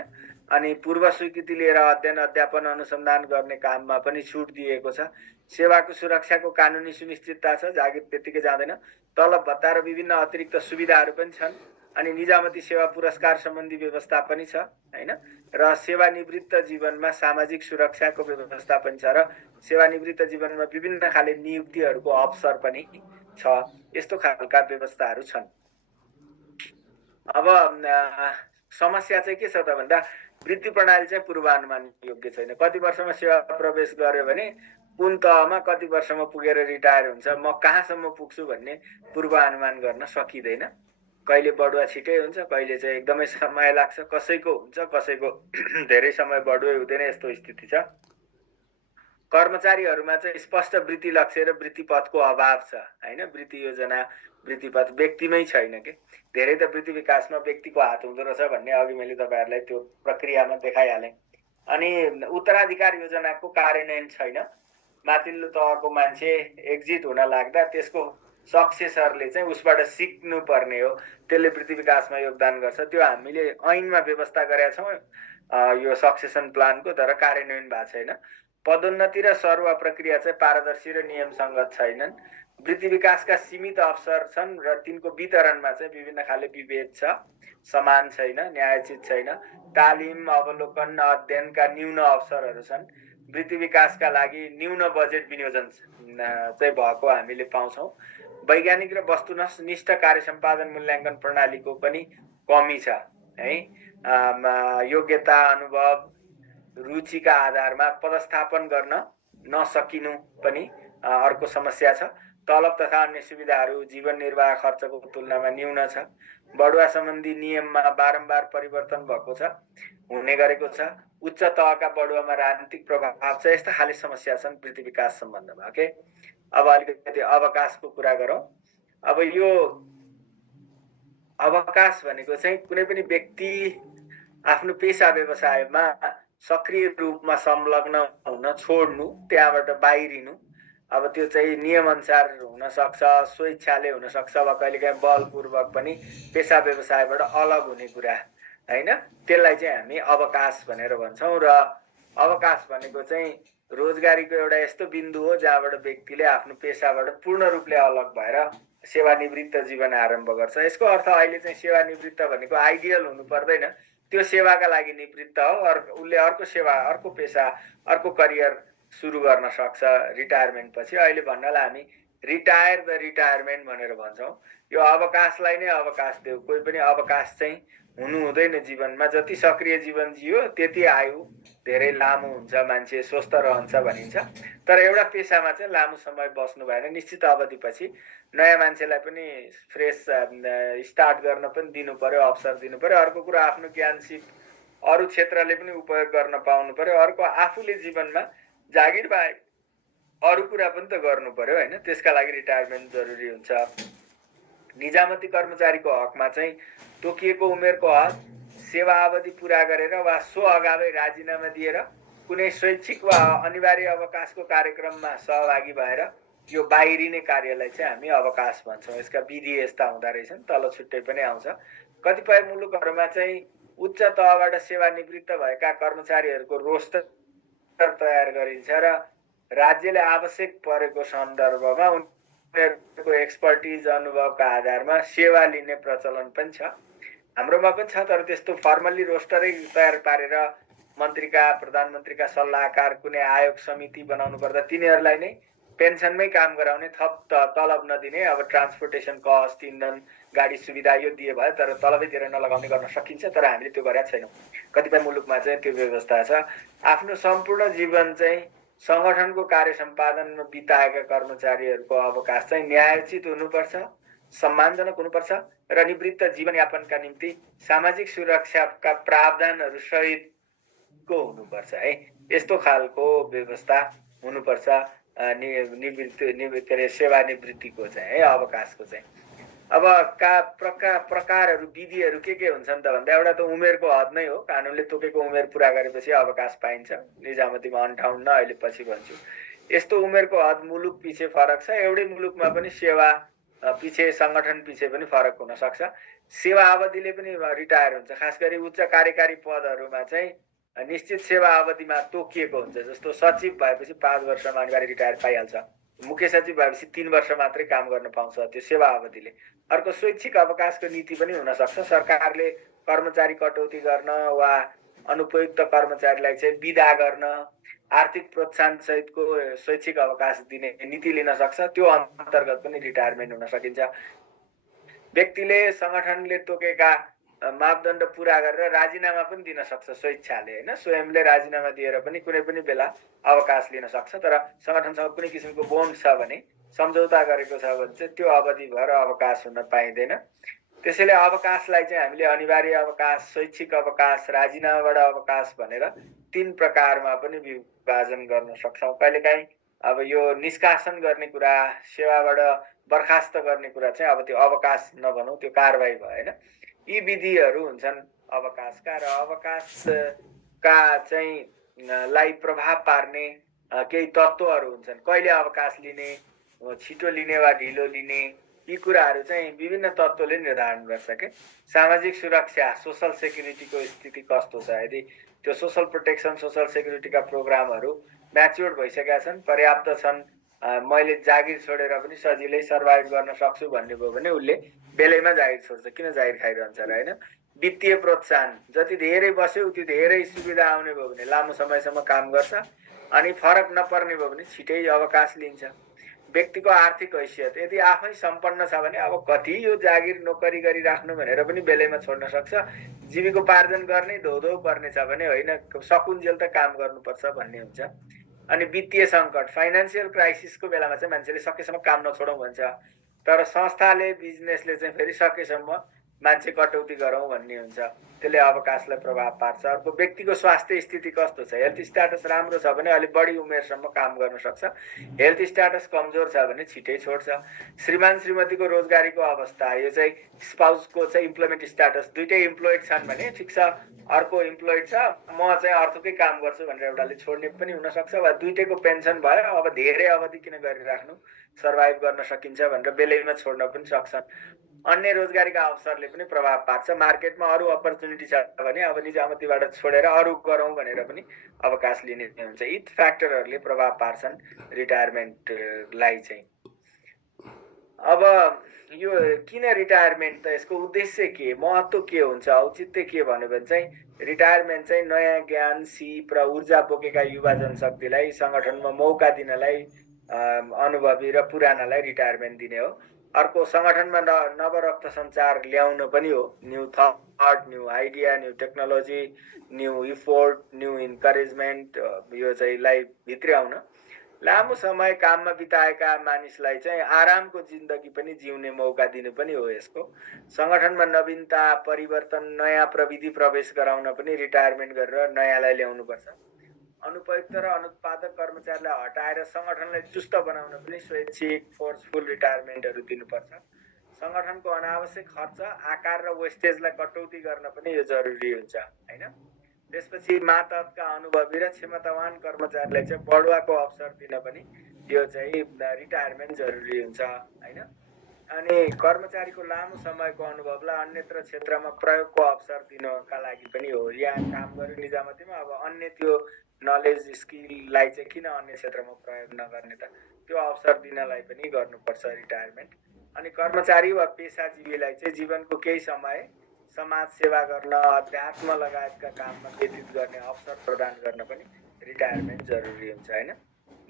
अनि पूर्व स्वीकृति लिएर अध्ययन अध्यापन अनुसन्धान गर्ने काममा पनि छुट दिएको छ। सेवाको सुरक्षाको कानुनी सुनिश्चितता छ, जागिर त्यतिकै जाँदैन। तलब भत्ता र विभिन्न अतिरिक्त सुविधाहरू पनि छन्। अनि निजामती सेवा पुरस्कार सम्बन्धी व्यवस्था पनि छ, हैन। र सेवानिवृत्त जीवनमा सामाजिक सुरक्षाको व्यवस्था पनि छ र सेवानिवृत्त जीवनमा विभिन्न खाले नियुक्तिहरूको अवसर पनि छ। यस्तो खालका व्यवस्थाहरू छन्। अब समस्या चाहिँ के छ त भन्दा वृत्ति प्रणाली चाहिँ पूर्वानुमान योग्य छैन। कति वर्षमा सेवा प्रवेश गर्यो भने कुन तहमा कति वर्षमा पुगेर रिटायर हुन्छ, म कहाँसम्म पुग्छु भन्ने पूर्वानुमान गर्न सकिँदैन। कहिले बढुवा छिटै हुन्छ, कहिले चाहिँ एकदमै समय लाग्छ, कसैको हुन्छ, कसैको धेरै समय बढुवै हुँदैन, यस्तो स्थिति छ। कर्मचारीहरूमा चाहिँ स्पष्ट वृत्ति लक्ष्य र वृत्ति पथको अभाव छ, हैन। वृत्ति योजना वृत्ति पथ व्यक्तिमै छैन के। धेरै त वृत्ति विकासमा व्यक्तिको हात हुँदो रहेछ भन्ने अघि मैले तपाईहरुलाई त्यो प्रक्रियामा देखाइहालेँ। अनि उत्तराधिकार योजनाको कार्यान्वयन छैन। माथिल्लो तहको मान्छे एक्जिट हुन लाग्दा त्यसको सक्सेसरले चाहिँ उसबाट सिक्नु पर्ने हो, त्यसले वृत्ति विकासमा योगदान गर्छ। त्यो हामीले ऐनमा व्यवस्था गरेका छौँ यो सक्सेसन प्लानको, तर कार्यान्वयन भएको छैन। पदोन्नति र सरुवा प्रक्रिया चाहिँ पारदर्शी र नियमसङ्गत छैनन्। वृत्ति विकासका सीमित अवसर छन् र तिनको वितरणमा चाहिँ विभिन्न खाले विभेद छ, समान छैन, न्यायोचित छैन। तालिम अवलोकन अध्ययनका न्यून अवसरहरू छन्। वृत्ति विकासका लागि न्यून बजेट विनियोजन चाहिँ भएको हामीले पाउँछौँ। वैज्ञानिक र वस्तुनिष्ठ कार्य सम्पादन मूल्याङ्कन प्रणालीको पनि कमी छ, है। योग्यता अनुभव रुचिका आधारमा पदस्थापन गर्न नसकिनु पनि अर्को समस्या छ। तलब तथा अन्य सुविधाहरू जीवन निर्वाह खर्चको तुलनामा न्यून छ। बढुवा सम्बन्धी नियममा बारम्बार परिवर्तन भएको छ, हुने गरेको छ। उच्च तहका बढुवामा राजनीतिक प्रभाव छ। यस्ता खाले समस्या छन् वृत्ति विकास सम्बन्धमा। ओके, अब अलिकति अवकाशको कुरा गरौँ। अब यो अवकाश भनेको चाहिँ कुनै पनि व्यक्ति आफ्नो पेशा व्यवसायमा सक्रिय रूपमा संलग्न हुन छोड्नु, त्यहाँबाट बाहिरिनु। अब त्यो चाहिँ नियम अनुसार हुन सक्छ, स्वेच्छाले हुन सक्छ, वा कहिलेकाहीँ बलपूर्वक पनि पेशा व्यवसायबाट अलग हुने कुरा, हैन। त्यसलाई चाहिँ हामी अवकाश भनेर भन्छौँ। र अवकाश भनेको चाहिँ रोजगारीको एउटा यस्तो बिन्दु हो जहाँबाट व्यक्तिले आफ्नो पेशाबाट पूर्ण रूपले अलग भएर सेवानिवृत्त जीवन आरम्भ गर्छ। यसको अर्थ अहिले चाहिँ सेवानिवृत्त भनेको आइडियल हुनु पर्दैन, त्यो सेवाका लागि निवृत्त हो। उसले अर्को सेवा, अर्को पेशा, अर्को करियर सुरु गर्न सक्छ रिटायरमेन्ट पछि। अहिले भन्नलाई हामी रिटायर द रिटायरमेन्ट भनेर भन्छौँ। यो अवकाशलाई नै अवकाश देऊ। कोही पनि अवकाश चाहिँ हुनु हुँदैन जीवनमा। जति सक्रिय जीवन जियो त्यति आयु धेरै लामो हुन्छ, मान्छे स्वस्थ रहन्छ भनिन्छ। तर एउटा पेशामा चाहिँ लामो समय बस्नु भएन। निश्चित अवधिपछि नयाँ मान्छेलाई पनि फ्रेस स्टार्ट गर्न पनि दिनु पर्यो, अवसर दिनु पर्यो। अर्को कुरा आफ्नो ज्ञान सिप अरू क्षेत्रले पनि उपयोग गर्न पाउनु पर्यो। अर्को आफूले जीवनमा जागिर बाहेक अरू कुरा पनि त गर्नु पर्यो, हैन। त्यसका लागि रिटायरमेन्ट जरुरी हुन्छ। निजामती कर्मचारीको हकमा चाहिँ तोकिएको उमेरको हद, सेवा अवधि पूरा गरेर वा सो अगावै राजीनामा दिएर कुनै शैक्षिक वा अनिवार्य अवकाशको कार्यक्रममा सहभागी भएर यो बाहिरिने कार्यलाई चाहिँ हामी अवकाश भन्छौँ। यसका विधि यस्ता हुँदो रहेछन्, तल छुट्टै पनि आउँछ। कतिपय मुलुकहरूमा चाहिँ उच्च तहबाट सेवानिवृत्त भएका कर्मचारीहरूको रोस्टर तयार गरिन्छ र राज्यले आवश्यक परेको सन्दर्भमा उनीहरूको एक्सपर्टिज अनुभवका आधारमा सेवा लिने प्रचलन पनि छ। हाम्रोमा पनि छ, तर त्यस्तो फर्मल्ली रोस्टरै तयार पारेर मन्त्रीका प्रधानमन्त्रीका सल्लाहकार कुनै आयोग समिति बनाउनु पर्दा तिनीहरूलाई नै पेन्सनमै काम गराउने, थप तलब नदिने, अब ट्रान्सपोर्टेसन कस्ट, इन्धन, गाडी सुविधा यो दिए भयो तर तलबैतिर नलगाउने गर्न सकिन्छ, तर हामीले त्यो गरेका छैनौँ। कतिपय मुलुकमा चाहिँ त्यो व्यवस्था छ। आफ्नो सम्पूर्ण जीवन चाहिँ संगठनको कार्य सम्पादनमा बिताएका कर्मचारीहरूको अवकाश चाहिँ न्यायोचित हुनुपर्छ, सम्मानजनक हुनुपर्छ र निवृत्त जीवनयापनका निम्ति सामाजिक सुरक्षाका प्रावधानहरू सहितको हुनुपर्छ है। यस्तो खालको व्यवस्था हुनुपर्छ निवृत्ति सेवानिवृत्तिको चाहिँ है, अवकाशको चाहिँ। अब प्रकारहरू विधिहरू के हुन्छन् त भन्दा एउटा त उमेरको हद नै हो। कानुनले तोकेको उमेर पुरा गरेपछि अवकाश पाइन्छ। निजामतीमा 58, अहिले पछि भन्छु। यस्तो उमेरको हद मुलुक पछि फरक छ। एउटै मुलुकमा पनि सेवा पछि संगठन पछि पनि फरक हुन सक्छ। सेवा अवधिले पनि रिटायर हुन्छ। खास गरी उच्च कार्यकारी पदहरूमा चाहिँ निश्चित सेवा अवधिमा तोकिएको हुन्छ। जस्तो सचिव भएपछि 5 वर्षमा अनिवार्य रिटायर पाइहाल्छ। मुख्य सचिव भएपछि 3 वर्ष मात्रै काम गर्न पाउँछ त्यो सेवा अवधिले। अर्को स्वैच्छिक अवकाशको नीति पनि हुन सक्छ। सरकारले कर्मचारी कटौती गर्न वा अनुपयुक्त कर्मचारीलाई चाहिँ विदा गर्न आर्थिक प्रोत्साहन सहितको स्वैच्छिक अवकाश दिने नीति लिन सक्छ। त्यो अन्तर्गत पनि रिटायरमेन्ट हुन सकिन्छ। व्यक्तिले संगठनले तोकेका मापदण्ड पुरा गरेर राजीनामा पनि दिन सक्छ स्वेच्छाले हैन। स्वयंले राजीनामा दिएर पनि कुनै पनि बेला अवकाश लिन सक्छ। तर संगठनसँग कुनै किसिमको बोन्ड छ भने, सम्झौता गरेको छ भने चाहिँ त्यो अवधिभर अवकाश हुन पाइँदैन। त्यसैले अवकाशलाई चाहिँ हामीले अनिवार्य अवकाश, स्वैच्छिक अवकाश, राजीनामाबाट अवकाश भनेर 3 प्रकारमा पनि विभाजन गर्न सक्छौँ। कहिलेकाहीँ अब यो निष्कासन गर्ने कुरा, सेवाबाट बर्खास्त गर्ने कुरा चाहिँ अब त्यो अवकाश नभनौँ, त्यो कारबाही भयो हैन। यी विधिहरू हुन्छन् अवकाशका र अवकाशका चाहिँ लाई प्रभाव पार्ने केही तत्त्वहरू हुन्छन्। कहिले अवकाश लिने, छिटो लिने वा ढिलो लिने, यी कुराहरू चाहिँ विभिन्न तत्त्वले निर्धारण गर्छ के। सामाजिक सुरक्षा, सोशल सेक्युरिटीको स्थिति कस्तो छ, यदि त्यो सोशल प्रोटेक्सन, सोशल सेक्युरिटीका प्रोग्रामहरू म्याच्योर्ड भइसकेका छन्, पर्याप्त छन्, मैले जागिर छोडेर पनि सजिलै सर्भाइभ गर्न सक्छु भन्ने भयो भने उसले बेलैमा जागिर छोड्छ। किन जागिर खाइरहन्छ र हैन। वित्तीय प्रोत्साहन, जति धेरै बस्यो उति धेरै सुविधा आउने भयो भने लामो समयसम्म काम गर्छ, अनि फरक नपर्ने भयो भने छिटै अवकाश लिन्छ। व्यक्तिको आर्थिक हैसियत, यदि आफै सम्पन्न छ भने अब कति यो जागिर नोकरी गरिराख्नु भनेर पनि बेलैमा छोड्न सक्छ। जीविकोपार्जन गर्ने धौधौ पर्ने छ भने होइन, सकुन्जेल त काम गर्नुपर्छ भन्ने हुन्छ। अनि वित्तीय सङ्कट, फाइनान्सियल क्राइसिसको बेलामा चाहिँ मान्छेले सकेसम्म काम नछोडौँ भन्छ, तर संस्थाले, बिजनेसले चाहिँ फेरि सकेसम्म मान्छे कटौती गरौँ भन्ने हुन्छ। त्यसले अवकाशलाई प्रभाव पार्छ। अर्को व्यक्तिको स्वास्थ्य स्थिति कस्तो छ, हेल्थ स्ट्याटस राम्रो छ भने अलि बढी उमेरसम्म काम गर्न सक्छ, हेल्थ स्ट्याटस कमजोर छ भने छिटै छोड्छ। श्रीमान श्रीमतीको रोजगारीको अवस्था, यो चाहिँ स्पाउसको चाहिँ इम्प्लोइमेन्ट स्ट्याटस, दुइटै इम्प्लोइड छन् भने ठिक छ, अर्को इम्प्लोइड छ, म चाहिँ अर्कोकै काम गर्छु भनेर एउटाले छोड्ने पनि हुन सक्छ। वा दुइटैको पेन्सन भयो, अब धेरै अवधि किन गरिराख्नु, सर्भाइभ गर्न सकिन्छ भनेर बेलैमा छोड्न पनि सक्छन्। अन्य रोजगारीका अवसरले पनि प्रभाव पार्छ। मार्केटमा अरू अपर्च्युनिटी छ भने अब निजामतीबाट छोडेर अरू गरौँ भनेर पनि अवकाश लिने हुन्छ। यी फ्याक्टरहरूले प्रभाव पार्छन् रिटायरमेन्टलाई चाहिँ। अब यो किन रिटायरमेन्ट, त यसको उद्देश्य के, महत्त्व के हुन्छ, औचित्य के भन्यो भने चाहिँ रिटायरमेन्ट चाहिँ नयाँ ज्ञान, सिप र ऊर्जा बोकेका युवा जनशक्तिलाई सङ्गठनमा मौका दिनलाई, अनुभवी र पुरानालाई रिटायरमेन्ट दिने हो। अर्को सङ्गठनमा नवरक्त सञ्चार ल्याउन पनि हो। New thought, new idea, new technology, new effort, new encouragement, यो चाहिँ लाई भित्रै आउन। लामो समय काममा बिताएका मानिसलाई चाहिँ आरामको जिन्दगी पनि जिउने मौका दिनु पनि हो यसको। सङ्गठनमा नवीनता, परिवर्तन, नयाँ प्रविधि प्रवेश गराउन पनि रिटायरमेन्ट गरेर नयाँलाई ल्याउनुपर्छ। अनुपयुक्त र अनुत्पादक कर्मचारीलाई हटाएर सङ्गठनलाई चुस्त बनाउन पनि स्वैच्छिक फोर्सफुल रिटायरमेन्टहरू दिनुपर्छ। सङ्गठनको अनावश्यक खर्च, आकार र वेस्टेजलाई कटौती गर्न पनि यो जरुरी हुन्छ हैन। त्यसपछि मातहतका अनुभवी र क्षमतावान कर्मचारीलाई चाहिँ बढुवाको अवसर दिन पनि यो चाहिँ रिटायरमेन्ट जरुरी हुन्छ हैन। अनि कर्मचारीको लामो समयको अनुभवलाई अन्यत्र क्षेत्रमा प्रयोगको अवसर दिनका लागि पनि हो। यहाँ काम गर्यो निजामतीमा, अब अन्य त्यो नलेज स्किललाई चाहिँ किन अन्य क्षेत्रमा प्रयोग नगर्ने त, त्यो अवसर दिनलाई पनि गर्नुपर्छ रिटायरमेन्ट। अनि कर्मचारी वा पेसाजीवीलाई चाहिँ जीवनको केही समय समाज सेवा गर्न, अध्यात्म लगायतका काममा व्यतीत गर्ने अवसर प्रदान गर्न पनि रिटायरमेन्ट जरुरी हुन्छ हैन।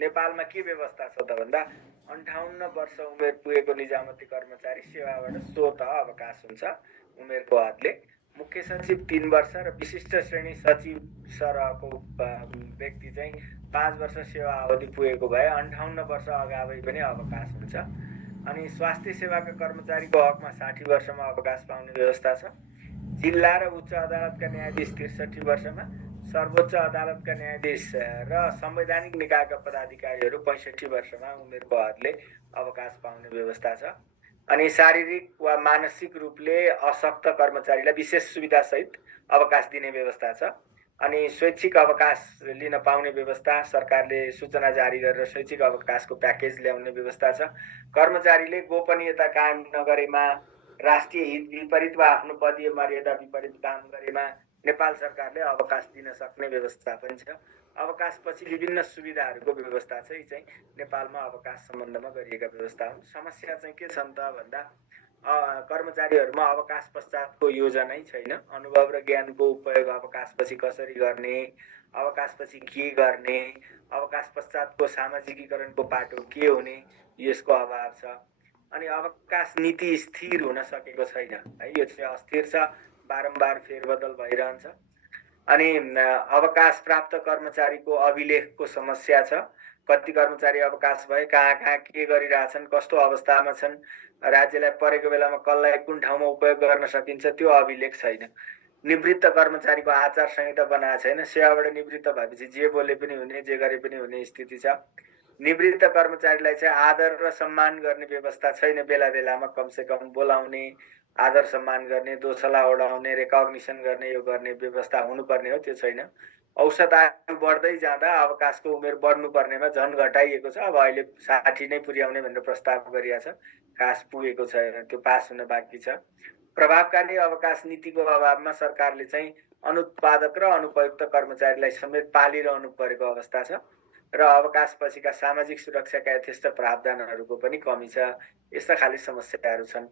नेपालमा के व्यवस्था छ त भन्दा 58 वर्ष उमेर पुगेको निजामती कर्मचारी सेवाबाट स्वत अवकाश हुन्छ उमेरको हदले। मुख्य सचिव 3 वर्ष र विशिष्ट श्रेणी सचिव सरहको व्यक्ति चाहिँ 5 वर्ष सेवा अवधि पुगेको भए 58 वर्ष अगावै पनि अवकाश हुन्छ। अनि स्वास्थ्य सेवाका कर्मचारीको हकमा 60 वर्षमा अवकाश पाउने व्यवस्था छ। जिल्ला र उच्च अदालतका न्यायाधीश 63 वर्षमा, सर्वोच्च अदालतका न्यायाधीश र संवैधानिक निकायका पदाधिकारीहरू 65 वर्षमा उमेरको हदले अवकाश पाउने व्यवस्था छ। अनि शारीरिक वा मानसिक रूपले अशक्त कर्मचारीलाई विशेष सुविधा सहित अवकाश दिने व्यवस्था छ। अनि स्वैच्छिक अवकाश लिन पाउने व्यवस्था, सरकारले सूचना जारी गरेर स्वैच्छिक अवकाशको प्याकेज ल्याउने व्यवस्था छ। कर्मचारीले गोपनीयता कायम नगरेमा, राष्ट्रिय हित विपरीत वा आफ्नो पदीय मर्यादा विपरीत काम गरेमा नेपाल सरकारले अवकाश दिन सक्ने व्यवस्था पनि छ। अवकाशपछि विभिन्न सुविधाहरूको व्यवस्था चाहिँ नेपालमा अवकाश सम्बन्धमा गरिएका व्यवस्था हुन्। समस्या चाहिँ के छन् त भन्दा कर्मचारीहरूमा अवकाश पश्चातको योजनै छैन। अनुभव र ज्ञानको उपयोग अवकाशपछि कसरी गर्ने, अवकाशपछि के गर्ने, अवकाश पश्चातको सामाजिकीकरणको पाटो के हुने, यसको अभाव छ। अनि अवकाश नीति स्थिर हुन सकेको छैन है, यो चाहिँ अस्थिर छ, बारम्बार फेरबदल भइरहन्छ। अनि अवकाश प्राप्त कर्मचारीको अभिलेखको समस्या छ। कति कर्मचारी अवकाश भए, कहाँ कहाँ के गरिरहेछन्, कस्तो अवस्थामा छन्, राज्यलाई परेको बेलामा कसलाई कुन ठाउँमा उपयोग गर्न सकिन्छ, त्यो अभिलेख छैन। निवृत्त कर्मचारीको आचार संहिता बनाएको छैन। सेवाबाट निवृत्त भएपछि जे बोले पनि हुने, जे गरे पनि हुने स्थिति छ। निवृत्त कर्मचारीलाई चाहिँ आदर र सम्मान गर्ने व्यवस्था छैन। बेला बेलामा कमसे कम बोलाउने, आदर सम्मान गर्ने, दोसला ओढाउने, रेकग्निसन गर्ने, यो गर्ने व्यवस्था हुनुपर्ने हो, त्यो छैन। औसत आयु बढ्दै जाँदा अवकाशको उमेर बढ्नु पर्नेमा झन् घटाइएको छ। अब अहिले 60 नै पुर्याउने भनेर प्रस्ताव गरिएको छ, खास पुगेको छैन, त्यो पास हुन बाँकी छ। प्रभावकारी अवकाश नीतिको अभावमा सरकारले चाहिँ अनुत्पादक र अनुपयुक्त कर्मचारीलाई समेत पालिरहनु परेको अवस्था छ र अवकाशपछिका सामाजिक सुरक्षाका यथेष्ट प्रावधानहरूको पनि कमी छ। यस्ता खाली समस्याहरू छन्।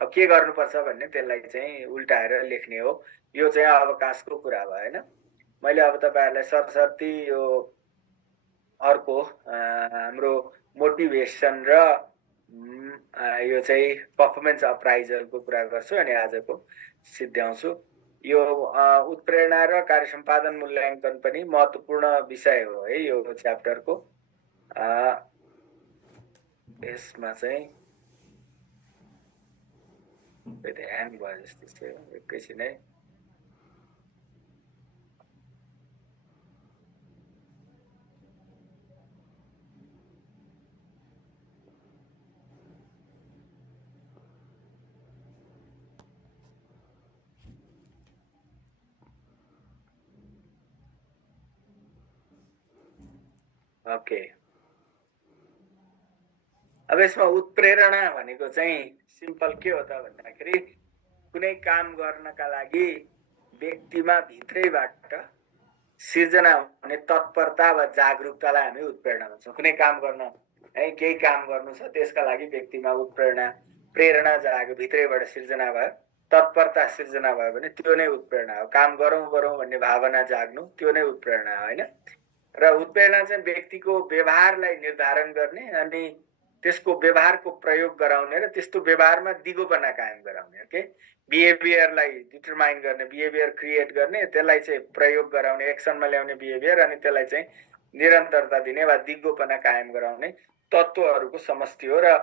अब के गर्नुपर्छ भन्ने त्यसलाई चाहिँ उल्टाएर लेख्ने हो। यो चाहिँ अवकाशको कुरा भयो हैन। मैले अब तपाईहरुलाई सरसर्ती यो अर्को हाम्रो मोटिभेसन र यो चाहिँ पर्फर्मेन्स अप्राइजलको कुरा गर्छु अनि आजको सिद्ध्याउँछु। यो उत्प्रेरणा र कार्य सम्पादन मूल्याङ्कन पनि महत्त्वपूर्ण विषय हो है यो च्याप्टरको। यसमा चाहिँ ह्याङ भयो जस्तो छ, एकैछिन है। ओके, अब यसमा उत्प्रेरणा भनेको चाहिँ सिम्पल के हो त भन्दाखेरि कुनै काम गर्नका लागि व्यक्तिमा भित्रैबाट सिर्जना हुने तत्परता वा जागरुकतालाई हामी उत्प्रेरणा भन्छौँ। कुनै काम गर्न है, केही काम गर्नु छ, त्यसका लागि व्यक्तिमा उत्प्रेरणा प्रेरणा जाग्यो, भित्रैबाट सिर्जना भयो, तत्परता सिर्जना भयो भने त्यो नै उत्प्रेरणा हो। काम गरौँ गरौँ भन्ने भावना जाग्नु, त्यो नै उत्प्रेरणा हो हैन। र उत्प्रेरणा चाहिँ व्यक्तिको व्यवहारलाई निर्धारण गर्ने अनि त्यसको व्यवहारको प्रयोग गराउने र त्यस्तो व्यवहारमा दिगोपना कायम गराउने। ओके, बिहेभियरलाई डिटरमाइन गर्ने, बिहेभियर क्रिएट गर्ने, त्यसलाई चाहिँ प्रयोग गराउने, एक्सनमा ल्याउने बिहेभियर, अनि त्यसलाई चाहिँ निरन्तरता दिने वा दिगोपना कायम गराउने तत्त्वहरूको समष्टि हो। र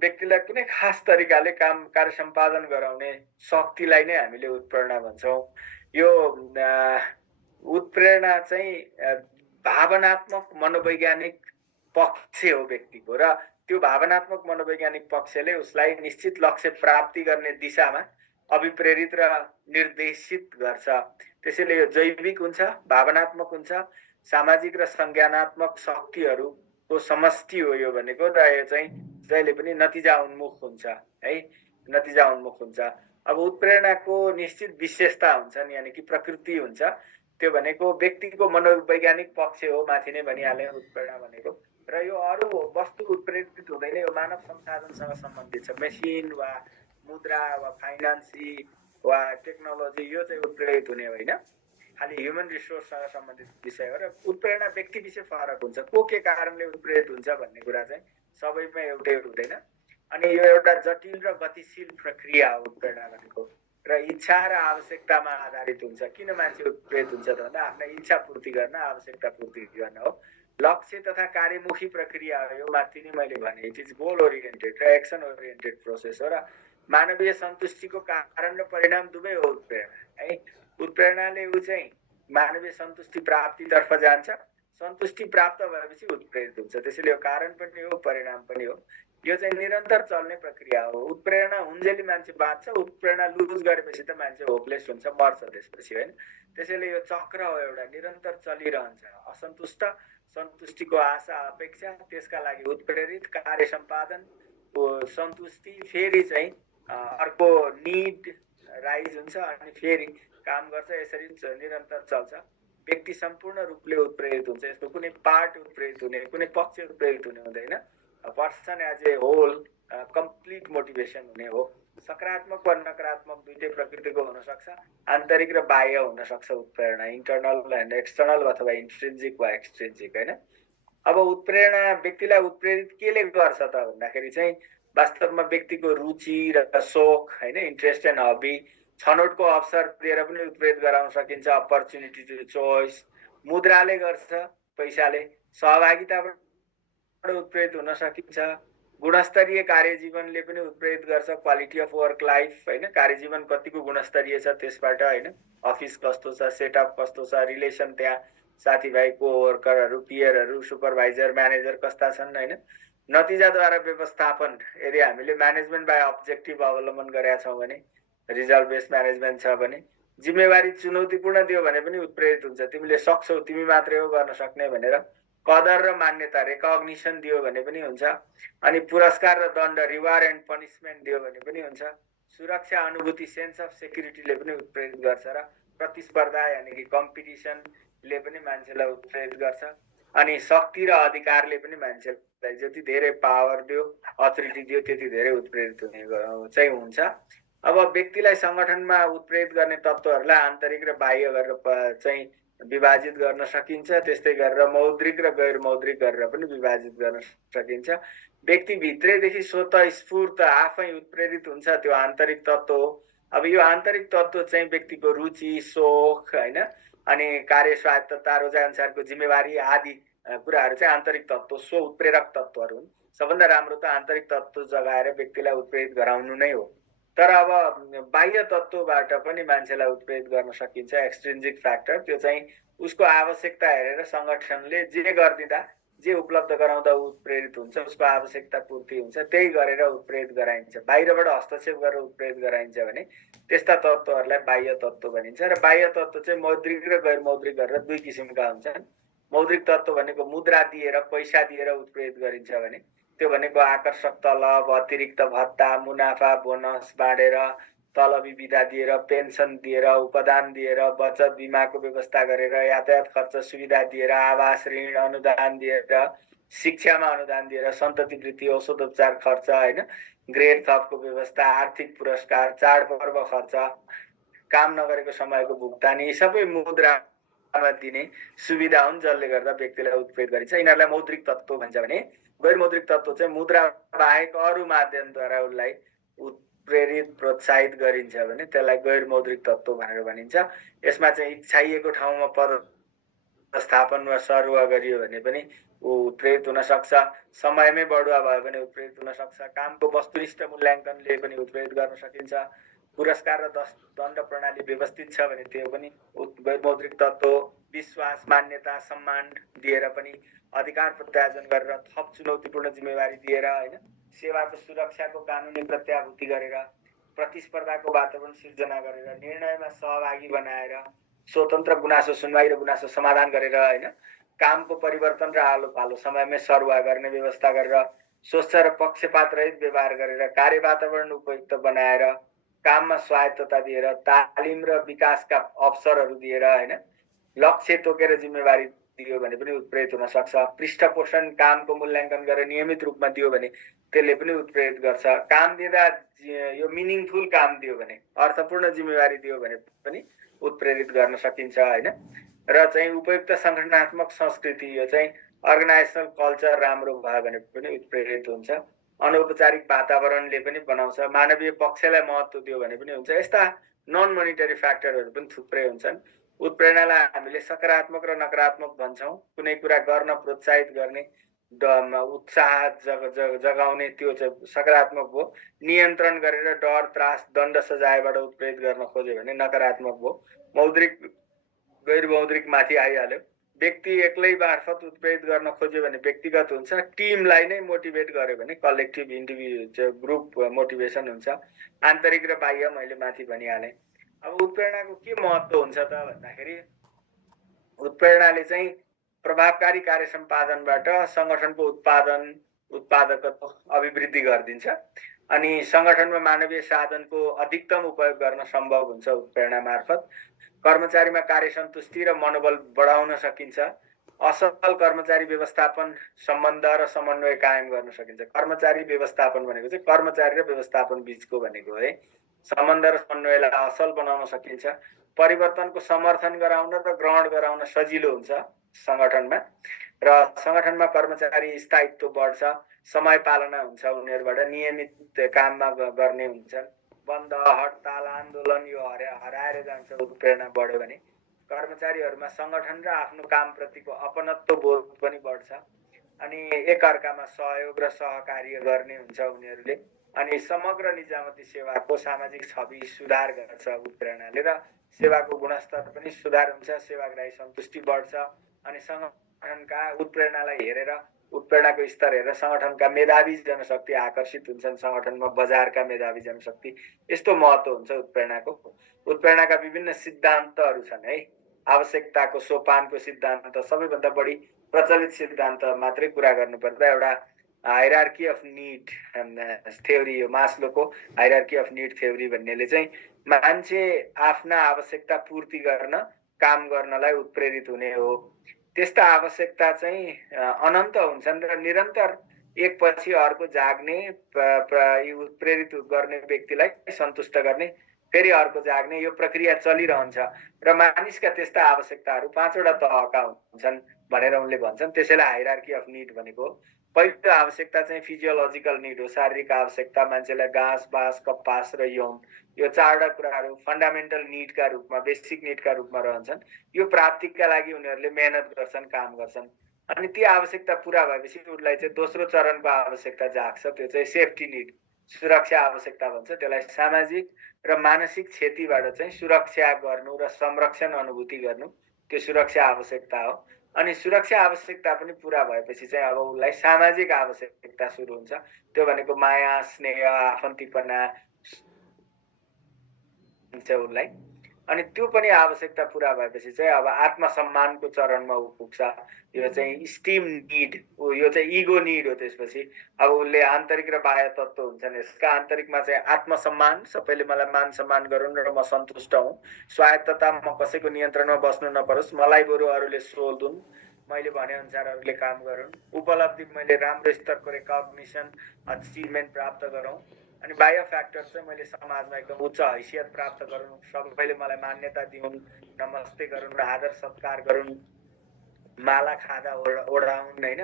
व्यक्तिलाई कुनै खास तरिकाले काम कार्य सम्पादन गराउने शक्तिलाई नै हामीले उत्प्रेरणा भन्छौँ। यो उत्प्रेरणा चाहिँ भावनात्मक मनोवैज्ञानिक पक्ष हो व्यक्तिको, र त्यो भावनात्मक मनोवैज्ञानिक पक्षले उसलाई निश्चित लक्ष्य प्राप्ति गर्ने दिशामा अभिप्रेरित र निर्देशित गर्छ। त्यसैले यो जैविक हुन्छ, भावनात्मक हुन्छ, सामाजिक र संज्ञानात्मक शक्तिहरूको समष्टि हो यो भनेको। र यो चाहिँ जहिले पनि नतिजा उन्मुख हुन्छ है, नतिजा उन्मुख हुन्छ। अब उत्प्रेरणाको निश्चित विशेषता हुन्छन्, यानि कि प्रकृति हुन्छ। त्यो भनेको व्यक्तिको मनोवैज्ञानिक पक्ष हो, माथि नै भनिहालेँ उत्प्रेरणा भनेको। र यो अरू वस्तु उत्प्रेरित हुँदैन, यो मानव संसाधनसँग सम्बन्धित छ। मेसिन वा मुद्रा वा फाइनान्सी वा टेक्नोलोजी यो चाहिँ उत्प्रेरित हुने होइन, खालि ह्युमन रिसोर्ससँग सम्बन्धित विषय हो। र उत्प्रेरणा व्यक्ति विषय फरक हुन्छ, को के कारणले उत्प्रेरित हुन्छ भन्ने कुरा चाहिँ सबैमा एउटै हुँदैन। अनि यो एउटा जटिल र गतिशील प्रक्रिया हो उत्प्रेरणा भनेको, र इच्छा र आवश्यकतामा आधारित हुन्छ। किन मान्छे उत्प्रेरित हुन्छ त भन्दा आफ्ना इच्छा पूर्ति गर्न, आवश्यकता पूर्ति गर्न हो। लक्ष्य तथा कार्यमुखी प्रक्रिया हो यो, माथि नै मैले भने इट इज गोल ओरिएन्टेड र एक्सन ओरिएन्टेड प्रोसेस हो। र मानवीय सन्तुष्टिको कारण र परिणाम दुवै हो उत्प्रेरणा है। उत्प्रेरणाले ऊ चाहिँ मानवीय सन्तुष्टि प्राप्तितर्फ जान्छ, सन्तुष्टि प्राप्त भएपछि उत्प्रेरित हुन्छ। त्यसैले यो कारण पनि हो, परिणाम पनि हो। यो चाहिँ निरन्तर चल्ने प्रक्रिया हो। उत्प्रेरणा हुन्जेली मान्छे बाँच्छ, उत्प्रेरणा लुज गरेपछि त मान्छे होपलेस हुन्छ, मर्छ त्यसपछि होइन। त्यसैले यो चक्र हो एउटा, निरन्तर चलिरहन्छ। असन्तुष्ट, सन्तुष्टिको आशा अपेक्षा, त्यसका लागि उत्प्रेरित, कार्य सम्पादन, सन्तुष्टि, फेरि चाहिँ अर्को निड राइज हुन्छ अनि फेरि काम गर्छ। यसरी निरन्तर चल्छ। व्यक्ति सम्पूर्ण रूपले उत्प्रेरित हुन्छ, यसको कुनै पार्ट उत्प्रेरित हुने, कुनै पक्ष उत्प्रेरित हुने हुँदैन। Person as a whole complete motivation हुने हो। सकारात्मक वा नकारात्मक दुईटै प्रकृतिको हुन सक्छ, आन्तरिक र बाह्य हुन सक्छ उत्प्रेरणा, इन्टर्नल एन्ड एक्सटर्नल अथवा इन्ट्रिन्जिक वा एक्सट्रिन्जिक होइन। अब उत्प्रेरणा व्यक्तिलाई उत्प्रेरित केले गर्छ त भन्दाखेरि चाहिँ वास्तवमा व्यक्तिको रुचि र सोख होइन, इन्ट्रेस्ट एन्ड हबी, छनौटको अवसर दिएर पनि उत्प्रेरित गराउन सकिन्छ, अपर्च्युनिटी टु चोइस। मुद्राले गर्छ, पैसाले, सहभागिताबाट उत्प्रेरित हुन सकिन्छ। गुणस्तरीय कार्यजीवनले पनि उत्प्रेरित गर्छ, क्वालिटी अफ वर्क लाइफ होइन, कार्यजीवन कतिको गुणस्तरीय छ त्यसबाट होइन, अफिस कस्तो छ, सेटअप कस्तो छ, रिलेसन त्यहाँ साथीभाइ, कोवर्करहरू, पियरहरू, सुपरभाइजर, म्यानेजर कस्ता छन् होइन। नतिजाद्वारा व्यवस्थापन, यदि हामीले म्यानेजमेन्ट बाई अब्जेक्टिभ अवलम्बन गरेका छौँ भने, रिजल्ट बेस्ड म्यानेजमेन्ट छ भने, जिम्मेवारी चुनौतीपूर्ण दियो भने पनि उत्प्रेरित हुन्छ, तिमीले सक्छौ, तिमी मात्रै हो गर्न सक्ने भनेर। कदर र मान्यता, रेकग्निसन दियो भने पनि हुन्छ। अनि पुरस्कार र दण्ड, रिवार्ड एन्ड पनिसमेन्ट दियो भने पनि हुन्छ। सुरक्षा अनुभूति, सेन्स अफ सेक्युरिटीले पनि उत्प्रेरित गर्छ। र प्रतिस्पर्धा यानि कि कम्पिटिसनले पनि मान्छेलाई उत्प्रेरित गर्छ। अनि शक्ति र अधिकारले पनि मान्छेलाई जति धेरै पावर दियो, अथोरिटी दियो, त्यति धेरै उत्प्रेरित हुने चाहिँ हुन्छ। अब व्यक्तिलाई सङ्गठनमा उत्प्रेरित गर्ने तत्त्वहरूलाई आन्तरिक र बाह्य गरेर चाहिँ विभाजित गर्न सकिन्छ। त्यस्तै गरेर मौद्रिक र गैर मौद्रिक गरेर पनि विभाजित गर्न सकिन्छ। व्यक्ति भित्रैदेखि स्वतः स्फूर्त आफै उत्प्रेरित हुन्छ, त्यो आन्तरिक तत्त्व हो। अब यो आन्तरिक तत्त्व चाहिँ व्यक्तिको रुचि, सोख होइन, अनि कार्य स्वायत्तता, रोजाअनुसारको जिम्मेवारी आदि कुराहरू चाहिँ आन्तरिक तत्त्व, स्व उत्प्रेरक तत्त्वहरू हुन्। सबभन्दा राम्रो त आन्तरिक तत्त्व जगाएर व्यक्तिलाई उत्प्रेरित गराउनु नै हो। तर अब बाह्य तत्त्वबाट पनि मान्छेलाई उत्प्रेरित गर्न सकिन्छ, एक्सट्रिन्जिक फ्याक्टर। त्यो चाहिँ उसको आवश्यकता हेरेर सङ्गठनले जे गरिदिँदा, जे उपलब्ध गराउँदा उत्प्रेरित हुन्छ, उसको आवश्यकता पूर्ति हुन्छ, त्यही गरेर उत्प्रेरित गराइन्छ। बाहिरबाट हस्तक्षेप गरेर उत्प्रेरित गराइन्छ भने त्यस्ता तत्त्वहरूलाई बाह्य तत्त्व भनिन्छ। र बाह्य तत्त्व चाहिँ मौद्रिक र गैर मौद्रिक गरेर दुई किसिमका हुन्छन्। मौद्रिक तत्त्व भनेको मुद्रा दिएर, पैसा दिएर उत्प्रेरित गरिन्छ भने, त्यो भनेको आकर्षक तलब, अतिरिक्त भत्ता, मुनाफा, बोनस बाँडेर, तलबी बिदा दिएर, पेन्सन दिएर, उपदान दिएर, बचत बिमाको व्यवस्था गरेर, यातायात खर्च सुविधा दिएर, आवास ऋण अनुदान दिएर, शिक्षामा अनुदान दिएर, सन्तति वृद्धि, औषधोपचार खर्च होइन, ग्रेड थपको व्यवस्था, आर्थिक पुरस्कार, चाडपर्व खर्च, काम नगरेको समयको भुक्तानी, यी सबै मुद्रामा दिने सुविधा हुन् जसले गर्दा व्यक्तिलाई उत्प्रेरित गरिन्छ। यिनीहरूलाई मौद्रिक तत्त्व भन्छ भने गैर मौद्रिक तत्त्व चाहिँ मुद्रा बाहेक अरू माध्यमद्वारा उसलाई उत्प्रेरित प्रोत्साहित गरिन्छ भने त्यसलाई गैर मौद्रिक तत्त्व भनेर भनिन्छ। यसमा चाहिँ इच्छाइएको ठाउँमा पदस्थापन वा सरुवा गरियो भने पनि ऊ उत्प्रेरित हुन सक्छ, समयमै बढुवा भयो भने उत्प्रेरित हुन सक्छ, कामको वस्तुनिष्ठ मूल्याङ्कनले पनि उत्प्रेरित गर्न सकिन्छ, पुरस्कार र दण्ड प्रणाली व्यवस्थित छ भने त्यो पनि गैर मौद्रिक तत्त्व, विश्वास, मान्यता, सम्मान दिएर पनि, अधिकार प्रत्यार्जन गरेर, थप चुनौतीपूर्ण जिम्मेवारी दिएर होइन, सेवाको सुरक्षाको कानुनी प्रत्याभूति गरेर, प्रतिस्पर्धाको वातावरण सिर्जना गरेर, निर्णयमा सहभागी बनाएर, स्वतन्त्र गुनासो सुनवाई र गुनासो समाधान गरेर होइन, कामको परिवर्तन र आलो पालो समयमै सरुवा गर्ने व्यवस्था गरेर, स्वच्छ र पक्षपात रहित व्यवहार गरेर, कार्य वातावरण उपयुक्त बनाएर, काममा स्वायत्तता दिएर, तालिम र विकासका अवसरहरू दिएर होइन, लक्ष्य तोकेर जिम्मेवारी दियो भने पनि उत्प्रेरित हुन सक्छ। पृष्ठपोषण, कामको मूल्याङ्कन गरेर नियमित रूपमा दियो भने त्यसले पनि उत्प्रेरित गर्छ। काम दिँदा यो मिनिङफुल काम दियो भने, अर्थपूर्ण जिम्मेवारी दियो भने पनि उत्प्रेरित गर्न सकिन्छ हैन। र चाहिँ उपयुक्त संगठनात्मक संस्कृति, यो चाहिँ अर्गनाइजेसनल कल्चर राम्रो भयो भने पनि उत्प्रेरित हुन्छ। अनौपचारिक वातावरणले पनि बनाउँछ। मानवीय पक्षलाई महत्त्व दियो भने पनि हुन्छ। यस्ता नन मोनिटरी फ्याक्टरहरू पनि थुप्रै हुन्छन्। उत्प्रेरणालाई हामीले सकारात्मक र नकारात्मक भन्छौँ। कुनै कुरा गर्न प्रोत्साहित गर्ने, उत्साह जगाउने त्यो चाहिँ सकारात्मक हो। नियन्त्रण गरेर डर, त्रास, दण्ड, सजायबाट उत्प्रेरित गर्न खोज्यो भने नकारात्मक हो। मौद्रिक गैर मौद्रिक माथि आइहाल्यो। व्यक्ति एक्लै मार्फत उत्प्रेरित गर्न खोज्यो भने व्यक्तिगत हुन्छ। टिमलाई नै मोटिभेट गर्यो भने कलेक्टिभ, इन्डिभिजुअल, ग्रुप मोटिभेसन हुन्छ। आन्तरिक र बाह्य मैले माथि भनिहालेँ। अब उत्प्रेरणाको के महत्त्व हुन्छ त भन्दाखेरि उत्प्रेरणाले चाहिँ प्रभावकारी कार्य सम्पादनबाट संगठनको उत्पादकता अभिवृद्धि गरिदिन्छ। अनि संगठनमा मानवीय साधनको अधिकतम उपयोग गर्न सम्भव हुन्छ उत्प्रेरणा मार्फत। कर्मचारीमा कार्य सन्तुष्टि र मनोबल बढाउन सकिन्छ। असल कर्मचारी व्यवस्थापन सम्बन्ध र समन्वय कायम गर्न सकिन्छ। कर्मचारी व्यवस्थापन भनेको चाहिँ कर्मचारी र व्यवस्थापन बीचको भनेको है। सम्बन्ध र समन्वयलाई असल बनाउन सकिन्छ। परिवर्तनको समर्थन गराउन र ग्रहण गराउन सजिलो हुन्छ संगठनमा। र संगठनमा कर्मचारी स्थायित्व बढ्छ। समय पालना हुन्छ उनीहरूबाट। नियमित काममा गर्ने हुन्छन्। बन्द, हडताल, आन्दोलन यो हराएर जान्छ उत्प्रेरणा बढ्यो भने। कर्मचारीहरूमा संगठन र आफ्नो कामप्रतिको अपनत्व बोध पनि बढ्छ। अनि एकअर्कामा सहयोग र सहकार्य गर्ने हुन्छ उनीहरूले। अनि समग्र निजामती सेवाको सामाजिक छवि सुधार गर्छ उत्प्रेरणाले र सेवाको गुणस्तर पनि सुधार हुन्छ। सेवाग्राही सन्तुष्टि बढ्छ। अनि संगठनका उत्प्रेरणालाई हेरेर, उत्प्रेरणाको स्तर हेरेर संगठनका मेधावी जनशक्ति आकर्षित हुन्छन्। संगठनमा बजारका मेधावी जनशक्ति। यस्तो महत्त्व हुन्छ उत्प्रेरणाको। उत्प्रेरणाका विभिन्न सिद्धान्तहरू छन् है। आवश्यकताको सोपानको सिद्धान्त सबैभन्दा बढी प्रचलित सिद्धान्त मात्रै कुरा गर्नुपर्दा एउटा हायरार्की अफ नीड थ्योरी हो। मास्लोको हायरार्की अफ नीड थ्योरी भन्नेले चाहिँ मान्छे आफ्ना आवश्यकता पूर्ति गर्न, काम गर्नलाई उत्प्रेरित हुने हो। त्यस्ता आवश्यकता चाहिँ अनन्त हुन्छन् र निरन्तर एकपछि अर्को जाग्ने, उत्प्रेरित गर्ने व्यक्तिलाई सन्तुष्ट गर्ने, फेरि अर्को जाग्ने, यो प्रक्रिया चलिरहन्छ। र मानिसका त्यस्ता आवश्यकताहरू 5 वटा तहका हुन्छन् भनेर उनले भन्छन्। त्यसैले हायरार्की अफ नीड भनेको पहिलो आवश्यकता चाहिँ फिजियोलोजिकल नीड हो। शारीरिक आवश्यकता, मान्छेलाई घाँस, बाँस, कपास र यौन, यो 4 वटा कुराहरू फन्डामेन्टल नीडका रूपमा, बेसिक नीडका रूपमा रहन्छन्। यो प्राप्तिका लागि उनीहरूले मेहनत गर्छन्, काम गर्छन्। अनि ती आवश्यकता पुरा भएपछि उनलाई चाहिँ दोस्रो चरणको आवश्यकता जाग्छ। त्यो चाहिँ सेफ्टी नीड, सुरक्षा आवश्यकता भन्छ त्यसलाई। सामाजिक र मानसिक क्षतिबाट चाहिँ सुरक्षा गर्नु र संरक्षण अनुभूति गर्नु, त्यो सुरक्षा आवश्यकता हो। अनि सुरक्षा आवश्यकता पनि पुरा भएपछि चाहिँ अब उनलाई सामाजिक आवश्यकता सुरु हुन्छ। त्यो भनेको माया, स्नेह, आफन्तीपना हुन्छ उनलाई। अनि त्यो पनि आवश्यकता पुरा भएपछि चाहिँ अब आत्मसम्मानको चरणमा पुग्छ। यो चाहिँ स्टिम नीड हो, यो चाहिँ इगो नीड हो। त्यसपछि अब उसले आन्तरिक र बाह्य तत्त्व हुन्छन्। यसका आन्तरिकमा चाहिँ आत्मसम्मान, सबैले मलाई मान सम्मान गरून् र म सन्तुष्ट हुँ। स्वायत्तता, म कसैको नियन्त्रणमा बस्नु नपरोस्, मलाई बरु अरूले सोधुन्, मैले भने अनुसार अरूले काम गरून्। उपलब्धि, मैले राम्रो स्तरको रेकग्निसन, अचिभमेन्ट प्राप्त गरौँ। अनि बाह्य फ्याक्टर चाहिँ मैले समाजमा एकदम उच्च हैसियत प्राप्त गरूँ, सबैले मलाई मान्यता दिउन्, नमस्ते गरून्, आदर सत्कार गरून्, माला खादा ओढाउन् हैन।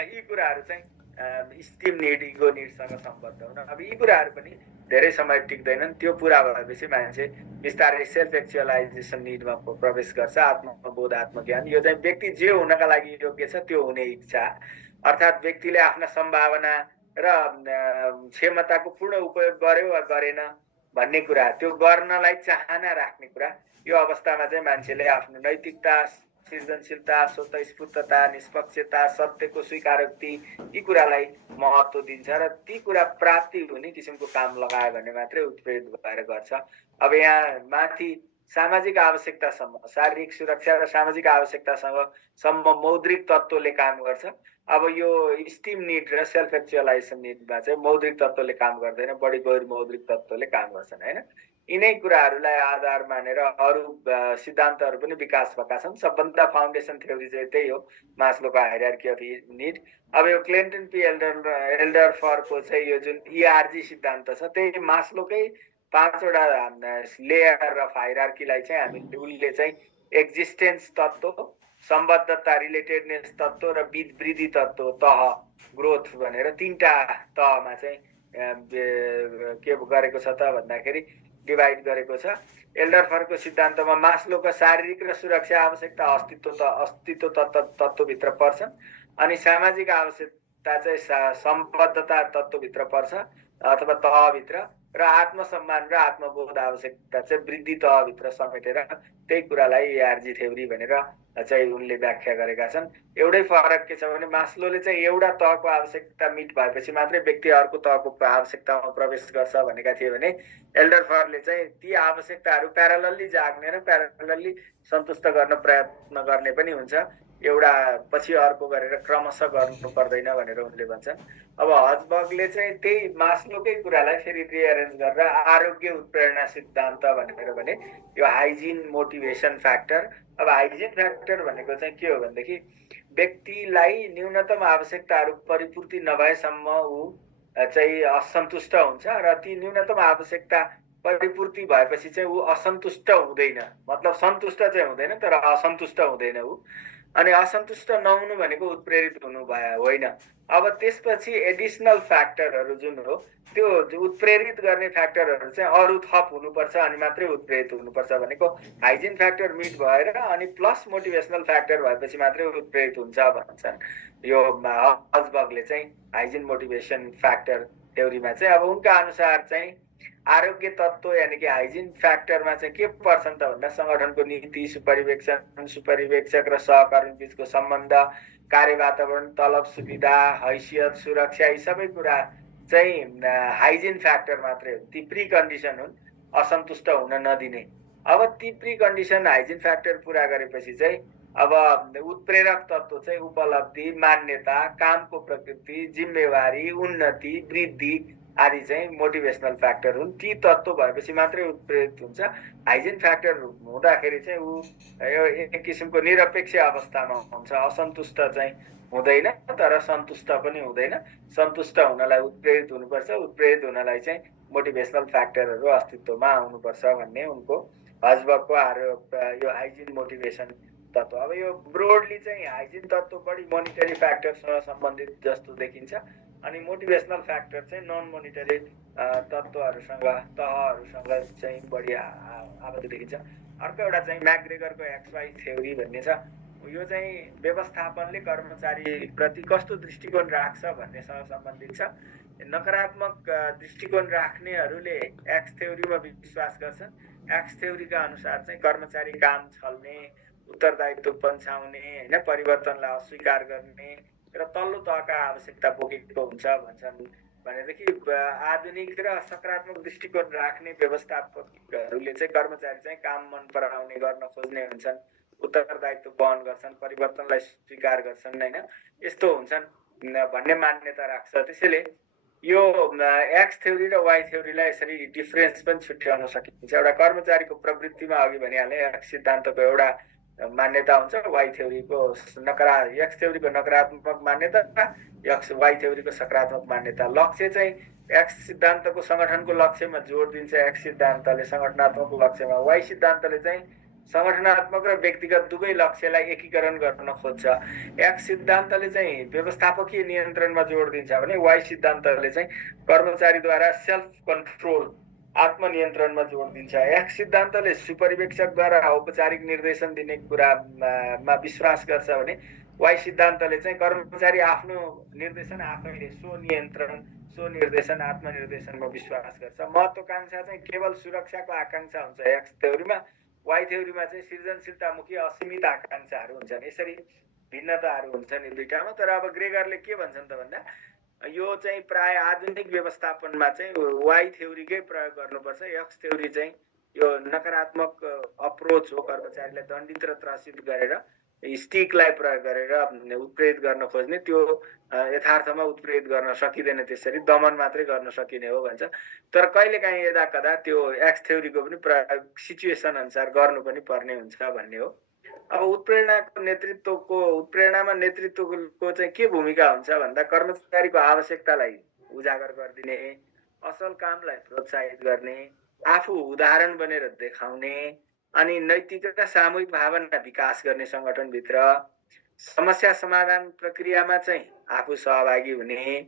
यी कुराहरू चाहिँ स्टिम नीड, इगो नीडसँग सम्बद्ध हुन्। अब यी कुराहरू पनि धेरै समय टिक्दैनन्। त्यो पुरा भएपछि मान्छे बिस्तारै सेल्फ एक्चुअलाइजेसन नीडमा प्रवेश गर्छ। आत्मबोध, आत्मज्ञान, यो चाहिँ व्यक्ति जे हुनका लागि योग्य छ त्यो हुने इच्छा, अर्थात् व्यक्तिले आफ्ना सम्भावना र क्षमताको पूर्ण उपयोग गर्यो वा गरेन भन्ने कुरा, त्यो गर्नलाई चाहना राख्ने कुरा। यो अवस्थामा चाहिँ मान्छेले आफ्नो नैतिकता, सृजनशीलता, स्वतस्फूर्तता, निष्पक्षता, सत्यको स्वीकारोक्ति, यी कुरालाई महत्त्व दिन्छ र ती कुरा प्राप्ति हुने किसिमको काम लगायो भने मात्रै उत्प्रेरित भएर गर्छ। अब यहाँ माथि सामाजिक आवश्यकतासम्म, शारीरिक सुरक्षा र सामाजिक आवश्यकतासँग मौद्रिक तत्त्वले काम गर्छ। अब यो स्टिम निड र सेल्फ एक्चुअलाइजेसन निडमा चाहिँ मौद्रिक तत्त्वले काम गर्दैन, बढी गैर मौद्रिक तत्त्वले काम गर्छन् हैन। यिनै कुराहरूलाई आधार मानेर अरू सिद्धान्तहरू पनि विकास भएका छन्। सबभन्दा फाउन्डेसन थ्योरी चाहिँ त्यही हो, मास्लोको हायरार्की अफ निड। अब यो क्लिन्टन पी एल्डरफरको चाहिँ यो जुन ERG सिद्धान्त छ, त्यही मास्लोकै 5वटा लेयर अफ हायरार्कीलाई चाहिँ हामीले उनले चाहिँ एक्जिस्टेन्स तत्त्व, सम्बद्धता रिलेटेडनेस तत्त्व र वृद्धि तत्त्व तह ग्रोथ भनेर 3टा तहमा चाहिँ के गरेको छ त भन्दाखेरि डिभाइड गरेको छ। एल्डरफरको सिद्धान्तमा मास्लोका शारीरिक र सुरक्षा आवश्यकता अस्तित्व तत्त्वभित्र पर्छन्, अनि सामाजिक आवश्यकता चाहिँ सम्बद्धता तत्त्वभित्र पर्छ अथवा तहभित्र, र आत्मसम्मान र आत्मबोध आवश्यकता चाहिँ वृद्धि तहभित्र समेटेर त्यही कुरालाई ERG थ्योरी भनेर चाहिँ उनले व्याख्या गरेका छन्। एउटै फरक के छ भने मास्लोले चाहिँ एउटा तहको आवश्यकता मिट भएपछि मात्रै व्यक्ति अर्को तहको आवश्यकतामा प्रवेश गर्छ भनेका थिए भने एल्डरफरले चाहिँ ती आवश्यकताहरू प्यारलली जाग्ने र प्यारलली सन्तुष्ट गर्न प्रयत्न गर्ने पनि हुन्छ, एउटा पछि अर्को गरेर क्रमशः गर्नु पर्दैन भनेर उनले भन्छन्। अब हजबर्गले चाहिँ त्यही मास्लोकै कुरालाई फेरि रिअरेन्ज गरेर आरोग्य उत्प्रेरणा सिद्धान्त भनेर भने यो हाइजिन मोटिभेसन फ्याक्टर। अब हाइजिन फ्याक्टर भनेको चाहिँ के हो भनेदेखि व्यक्तिलाई न्यूनतम आवश्यकताहरू परिपूर्ति नभएसम्म ऊ चाहिँ असन्तुष्ट हुन्छ, र ती न्यूनतम आवश्यकता परिपूर्ति भएपछि चाहिँ ऊ असन्तुष्ट हुँदैन, मतलब सन्तुष्ट चाहिँ हुँदैन तर असन्तुष्ट हुँदैन ऊ। अनि असन्तुष्ट नहुनु भनेको उत्प्रेरित हुनु भयो होइन। अब त्यसपछि एडिसनल फ्याक्टरहरू जुन हो त्यो उत्प्रेरित गर्ने फ्याक्टरहरू चाहिँ अरू थप हुनुपर्छ अनि मात्रै उत्प्रेरित हुनुपर्छ भनेको हाइजिन फ्याक्टर मिट भएर अनि प्लस मोटिभेसनल फ्याक्टर भएपछि मात्रै उत्प्रेरित हुन्छ भन्छन् यो हजबर्गले चाहिँ हाइजिन मोटिभेसन फ्याक्टर थ्योरीमा चाहिँ। अब उनका अनुसार चाहिँ आरोग्य तत्त्व यानि कि हाइजिन फ्याक्टरमा चाहिँ के पर्छन् त भन्दा संगठनको नीति, सुपरिवेक्षक र सहकर्मी बीचको सम्बन्ध, कार्य वातावरण, तलब सुविधा, हैसियत, सुरक्षा, यी सबै कुरा चाहिँ हाइजिन फ्याक्टर मात्रै हो, ती प्री कन्डिसन हुन् असन्तुष्ट हुन नदिने। अब ती प्री कन्डिसन हाइजिन फ्याक्टर पुरा गरेपछि चाहिँ अब उत्प्रेरक तत्त्व चाहिँ उपलब्धि, मान्यता, कामको प्रकृति, जिम्मेवारी, उन्नति, वृद्धि आदि चाहिँ मोटिभेसनल फ्याक्टर हुन्। ती तत्त्व भएपछि मात्रै उत्प्रेरित हुन्छ। हाइजिन फ्याक्टर हुँदाखेरि चाहिँ ऊ एक किसिमको निरपेक्ष अवस्थामा हुन्छ, असन्तुष्ट चाहिँ हुँदैन तर सन्तुष्ट पनि हुँदैन। सन्तुष्ट हुनलाई उत्प्रेरित हुनुपर्छ, उत्प्रेरित हुनलाई चाहिँ मोटिभेसनल फ्याक्टरहरू अस्तित्वमा आउनुपर्छ भन्ने उनको हजबर्गको यो हाइजिन मोटिभेसन तत्त्व। अब यो ब्रोडली चाहिँ हाइजिन तत्त्व बढी मोनिटरी फ्याक्टरसँग सम्बन्धित जस्तो देखिन्छ, अनि मोटिभेसनल फ्याक्टर चाहिँ नन मोनिटरी तत्त्वहरूसँग तहहरूसँग चाहिँ बढी आबद्ध देखिन्छ। अर्को एउटा चाहिँ म्याकग्रेगरको XY थ्योरी भन्ने छ। यो चाहिँ व्यवस्थापनले कर्मचारी प्रति कस्तो दृष्टिकोण राख्छ भन्नेसँग सम्बन्धित छ। नकारात्मक दृष्टिकोण राख्नेहरूले एक्स थ्योरीमा विश्वास गर्छन्। एक्स थ्योरीका अनुसार चाहिँ कर्मचारी काम छल्ने, उत्तरदायित्व पन्छाउने, हैन, परिवर्तनलाई अस्वीकार गर्ने र तल्लो तहका आवश्यकता बोकेको हुन्छ भन्छन्। भनेदेखि आधुनिक र सकारात्मक दृष्टिकोण राख्ने व्यवस्थापकहरूले चाहिँ कर्मचारी चाहिँ काम मन पराउने गर्न खोज्ने हुन्छन्, उत्तरदायित्व वहन गर्छन्, परिवर्तनलाई स्वीकार गर्छन्, हैन, यस्तो हुन्छन् भन्ने मान्यता राख्छ। त्यसैले यो एक्स थ्योरी र वाइ थ्योरीलाई यसरी डिफरेन्स पनि छुट्याउन सकिन्छ। एउटा कर्मचारीको प्रवृत्तिमा अघि भनिहालेँ एक्स सिद्धान्तको एउटा मान्यता हुन्छ, वाइ थ्योरीको एक्स थ्योरीको नकारात्मक मान्यता, वाइ थ्योरीको सकारात्मक मान्यता। लक्ष्य चाहिँ एक्स सिद्धान्तको संगठनको लक्ष्यमा जोड दिन्छ एक्स सिद्धान्तले, संगठनात्मक लक्ष्यमा। वाइ सिद्धान्तले चाहिँ संगठनात्मक र व्यक्तिगत दुवै लक्ष्यलाई एकीकरण गर्न खोज्छ। एक्स सिद्धान्तले चाहिँ व्यवस्थापकीय नियन्त्रणमा जोड दिन्छ भने वाइ सिद्धान्तले चाहिँ कर्मचारीद्वारा सेल्फ कन्ट्रोल, आत्मनियन्त्रणमा जोड दिन्छ। एक्स सिद्धान्तले सुपरिवेक्षकद्वारा औपचारिक निर्देशन दिने कुरामा विश्वास गर्छ भने वाइ सिद्धान्तले चाहिँ कर्मचारी आफ्नो निर्देशन आफैले स्वनियन्त्रण, स्वनिर्देशन, आत्मनिर्देशनमा विश्वास गर्छ। महत्त्वाकांक्षा चाहिँ केवल सुरक्षाको आकांक्षा हुन्छ एक्स थ्योरीमा, वाइ थ्योरीमा चाहिँ सृजनशीलतामुखी असीमित आकांक्षाहरू हुन्छन्। यसरी भिन्नताहरू हुन्छन् यी दुईटामा। तर अब ग्रेगरले के भन्छन् त भन्दा यो चाहिँ प्राय आधुनिक व्यवस्थापनमा चाहिँ वाइ थ्योरीकै प्रयोग गर्नुपर्छ, एक्स थ्योरी चाहिँ यो नकारात्मक अप्रोच हो कर्मचारीलाई दण्डित र त्रसित गरेर स्टिकलाई प्रयोग गरेर उत्प्रेरित गर्न खोज्ने, त्यो यथार्थमा उत्प्रेरित गर्न सकिँदैन, त्यसरी दमन मात्रै गर्न सकिने हो भन्छ। तर कहिलेकाहीँ यदा कदा त्यो एक्स थ्योरीको पनि प्रयोग सिचुएसन अनुसार गर्नु पनि पर्ने हुन्छ भन्ने हो। अब उत्प्रेरणामा नेतृत्वको चाहिँ के भूमिका हुन्छ भन्दा कर्मचारीको आवश्यकतालाई उजागर गरिदिने, असल कामलाई प्रोत्साहित गर्ने, आफू उदाहरण बनेर देखाउने, अनि नैतिक र सामूहिक भावना विकास गर्ने संगठनभित्र समस्या समाधान प्रक्रियामा चाहिँ आफू सहभागी हुने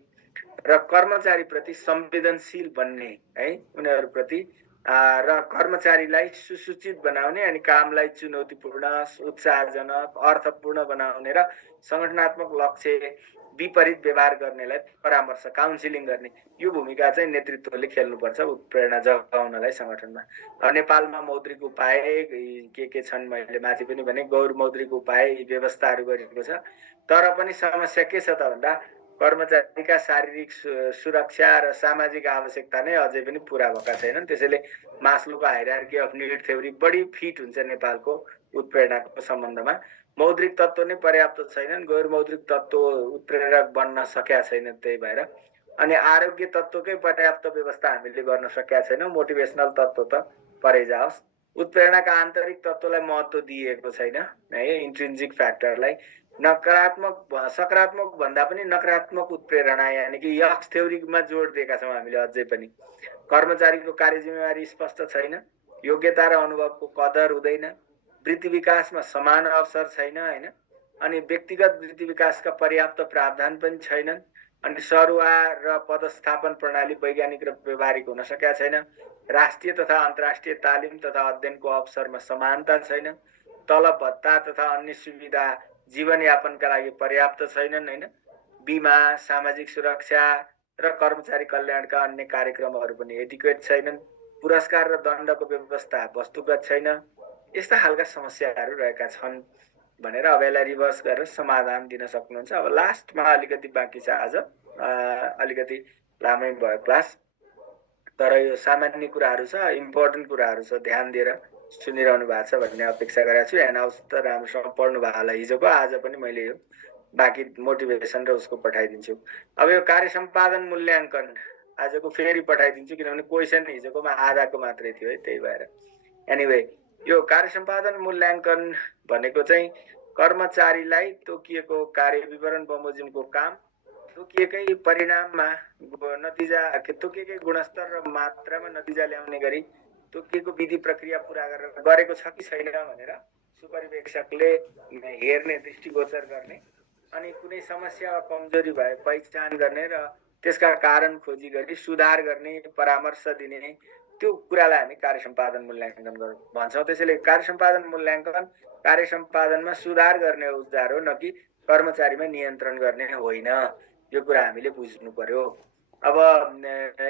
र कर्मचारीप्रति संवेदनशील बन्ने है, उनीहरूप्रति र कर्मचारीलाई सुसूचित बनाउने अनि कामलाई चुनौतीपूर्ण, उत्साहजनक, अर्थपूर्ण बनाउने र संगठनात्मक लक्ष्य विपरीत व्यवहार गर्नेलाई परामर्श काउन्सिलिङ गर्ने, यो भूमिका चाहिँ नेतृत्वले खेल्नुपर्छ उत्प्रेरणा जगाउनलाई संगठनमा। नेपालमा मौद्रिक उपाय के छन् मैले माथि पनि भने, गैर मौद्रिक उपाय व्यवस्थाहरू गरिएको छ। तर पनि समस्या के छ त भन्दा कर्मचारीका शारीरिक सुरक्षा र सामाजिक आवश्यकता नै अझै पनि पुरा भएका छैनन्। त्यसैले मास्लोको हायरार्की अफ निड थ्योरी बढी फिट हुन्छ नेपालको उत्प्रेरणाको सम्बन्धमा। मौद्रिक तत्त्व नै पर्याप्त छैनन्, गैर मौद्रिक तत्त्व उत्प्रेरक बन्न सकेका छैनन्। त्यही भएर अनि आरोग्य तत्त्वकै पर्याप्त व्यवस्था हामीले गर्न सकेका छैनौँ। मोटिभेसनल तत्त्व त परै जाओस्, उत्प्रेरणाका आन्तरिक तत्त्वलाई महत्त्व दिएको छैन है, इन्ट्रिन्जिक फ्याक्टरलाई। सकारात्मक भन्दा पनि नकारात्मक उत्प्रेरणा यानि कि यक्स थ्योरीमा जोड दिएका छौँ हामीले अझै पनि। कर्मचारीको कार्य जिम्मेवारी स्पष्ट छैन, योग्यता र अनुभवको कदर हुँदैन, वृत्ति विकासमा समान अवसर छैन हैन, अनि व्यक्तिगत वृत्ति विकासका पर्याप्त प्रावधान पनि छैनन्, अनि सरुवा र पदस्थापन प्रणाली वैज्ञानिक र व्यवहारिक हुन सकेका छैन, राष्ट्रिय तथा अन्तर्राष्ट्रिय तालिम तथा अध्ययनको अवसरमा समानता छैन, तलब भत्ता तथा अन्य सुविधा जीवनयापनका लागि पर्याप्त छैनन् हैन, बिमा, सामाजिक सुरक्षा र कर्मचारी कल्याणका अन्य कार्यक्रमहरू पनि एडिक्वेट छैनन्, पुरस्कार र दण्डको व्यवस्था वस्तुगत छैन। यस्ता खालका समस्याहरू रहेका छन् भनेर अब यसलाई रिभर्स गरेर समाधान दिन सक्नुहुन्छ। अब लास्टमा अलिकति बाँकी छ, आज अलिकति लामै भयो क्लास, तर यो सामान्य कुराहरू छ, इम्पोर्टेन्ट कुराहरू छ, ध्यान दिएर सुनिरहनु भएको छ भन्ने अपेक्षा गरेको छु। एनाउन्स त राम्रोसँग पढ्नु भएको होला हिजोको, आज पनि मैले यो बाँकी मोटिभेसन र उसको पठाइदिन्छु। अब यो कार्य सम्पादन मूल्याङ्कन आजको फेरि पठाइदिन्छु, किनभने क्वेसन हिजोकोमा आधाको मात्रै थियो है, त्यही भएर। एनिवे, यो कार्य सम्पादन मूल्याङ्कन भनेको चाहिँ कर्मचारीलाई तोकिएको कार्य विवरण बमोजिमको काम तोकिएकै परिणाममा नतिजा, तोकिएकै गुणस्तर र मात्रामा नतिजा ल्याउने गरी तोकिएको विधि प्रक्रिया पुरा गरेको छ कि छैन भनेर सुपरिवेक्षकले हेर्ने, दृष्टिगोचर गर्ने, अनि कुनै समस्या वा कमजोरी भए पहिचान गर्ने र त्यसका कारण खोजी गरी सुधार गर्ने, परामर्श दिने, त्यो कुरालाई हामी कार्य सम्पादन मूल्याङ्कन भन्छौँ। त्यसैले कार्य सम्पादन मूल्याङ्कन कार्य सम्पादनमा सुधार गर्ने औजार हो, न कि कर्मचारीमा नियन्त्रण गर्ने होइन। यो कुरा हामीले बुझ्नु पर्यो। अब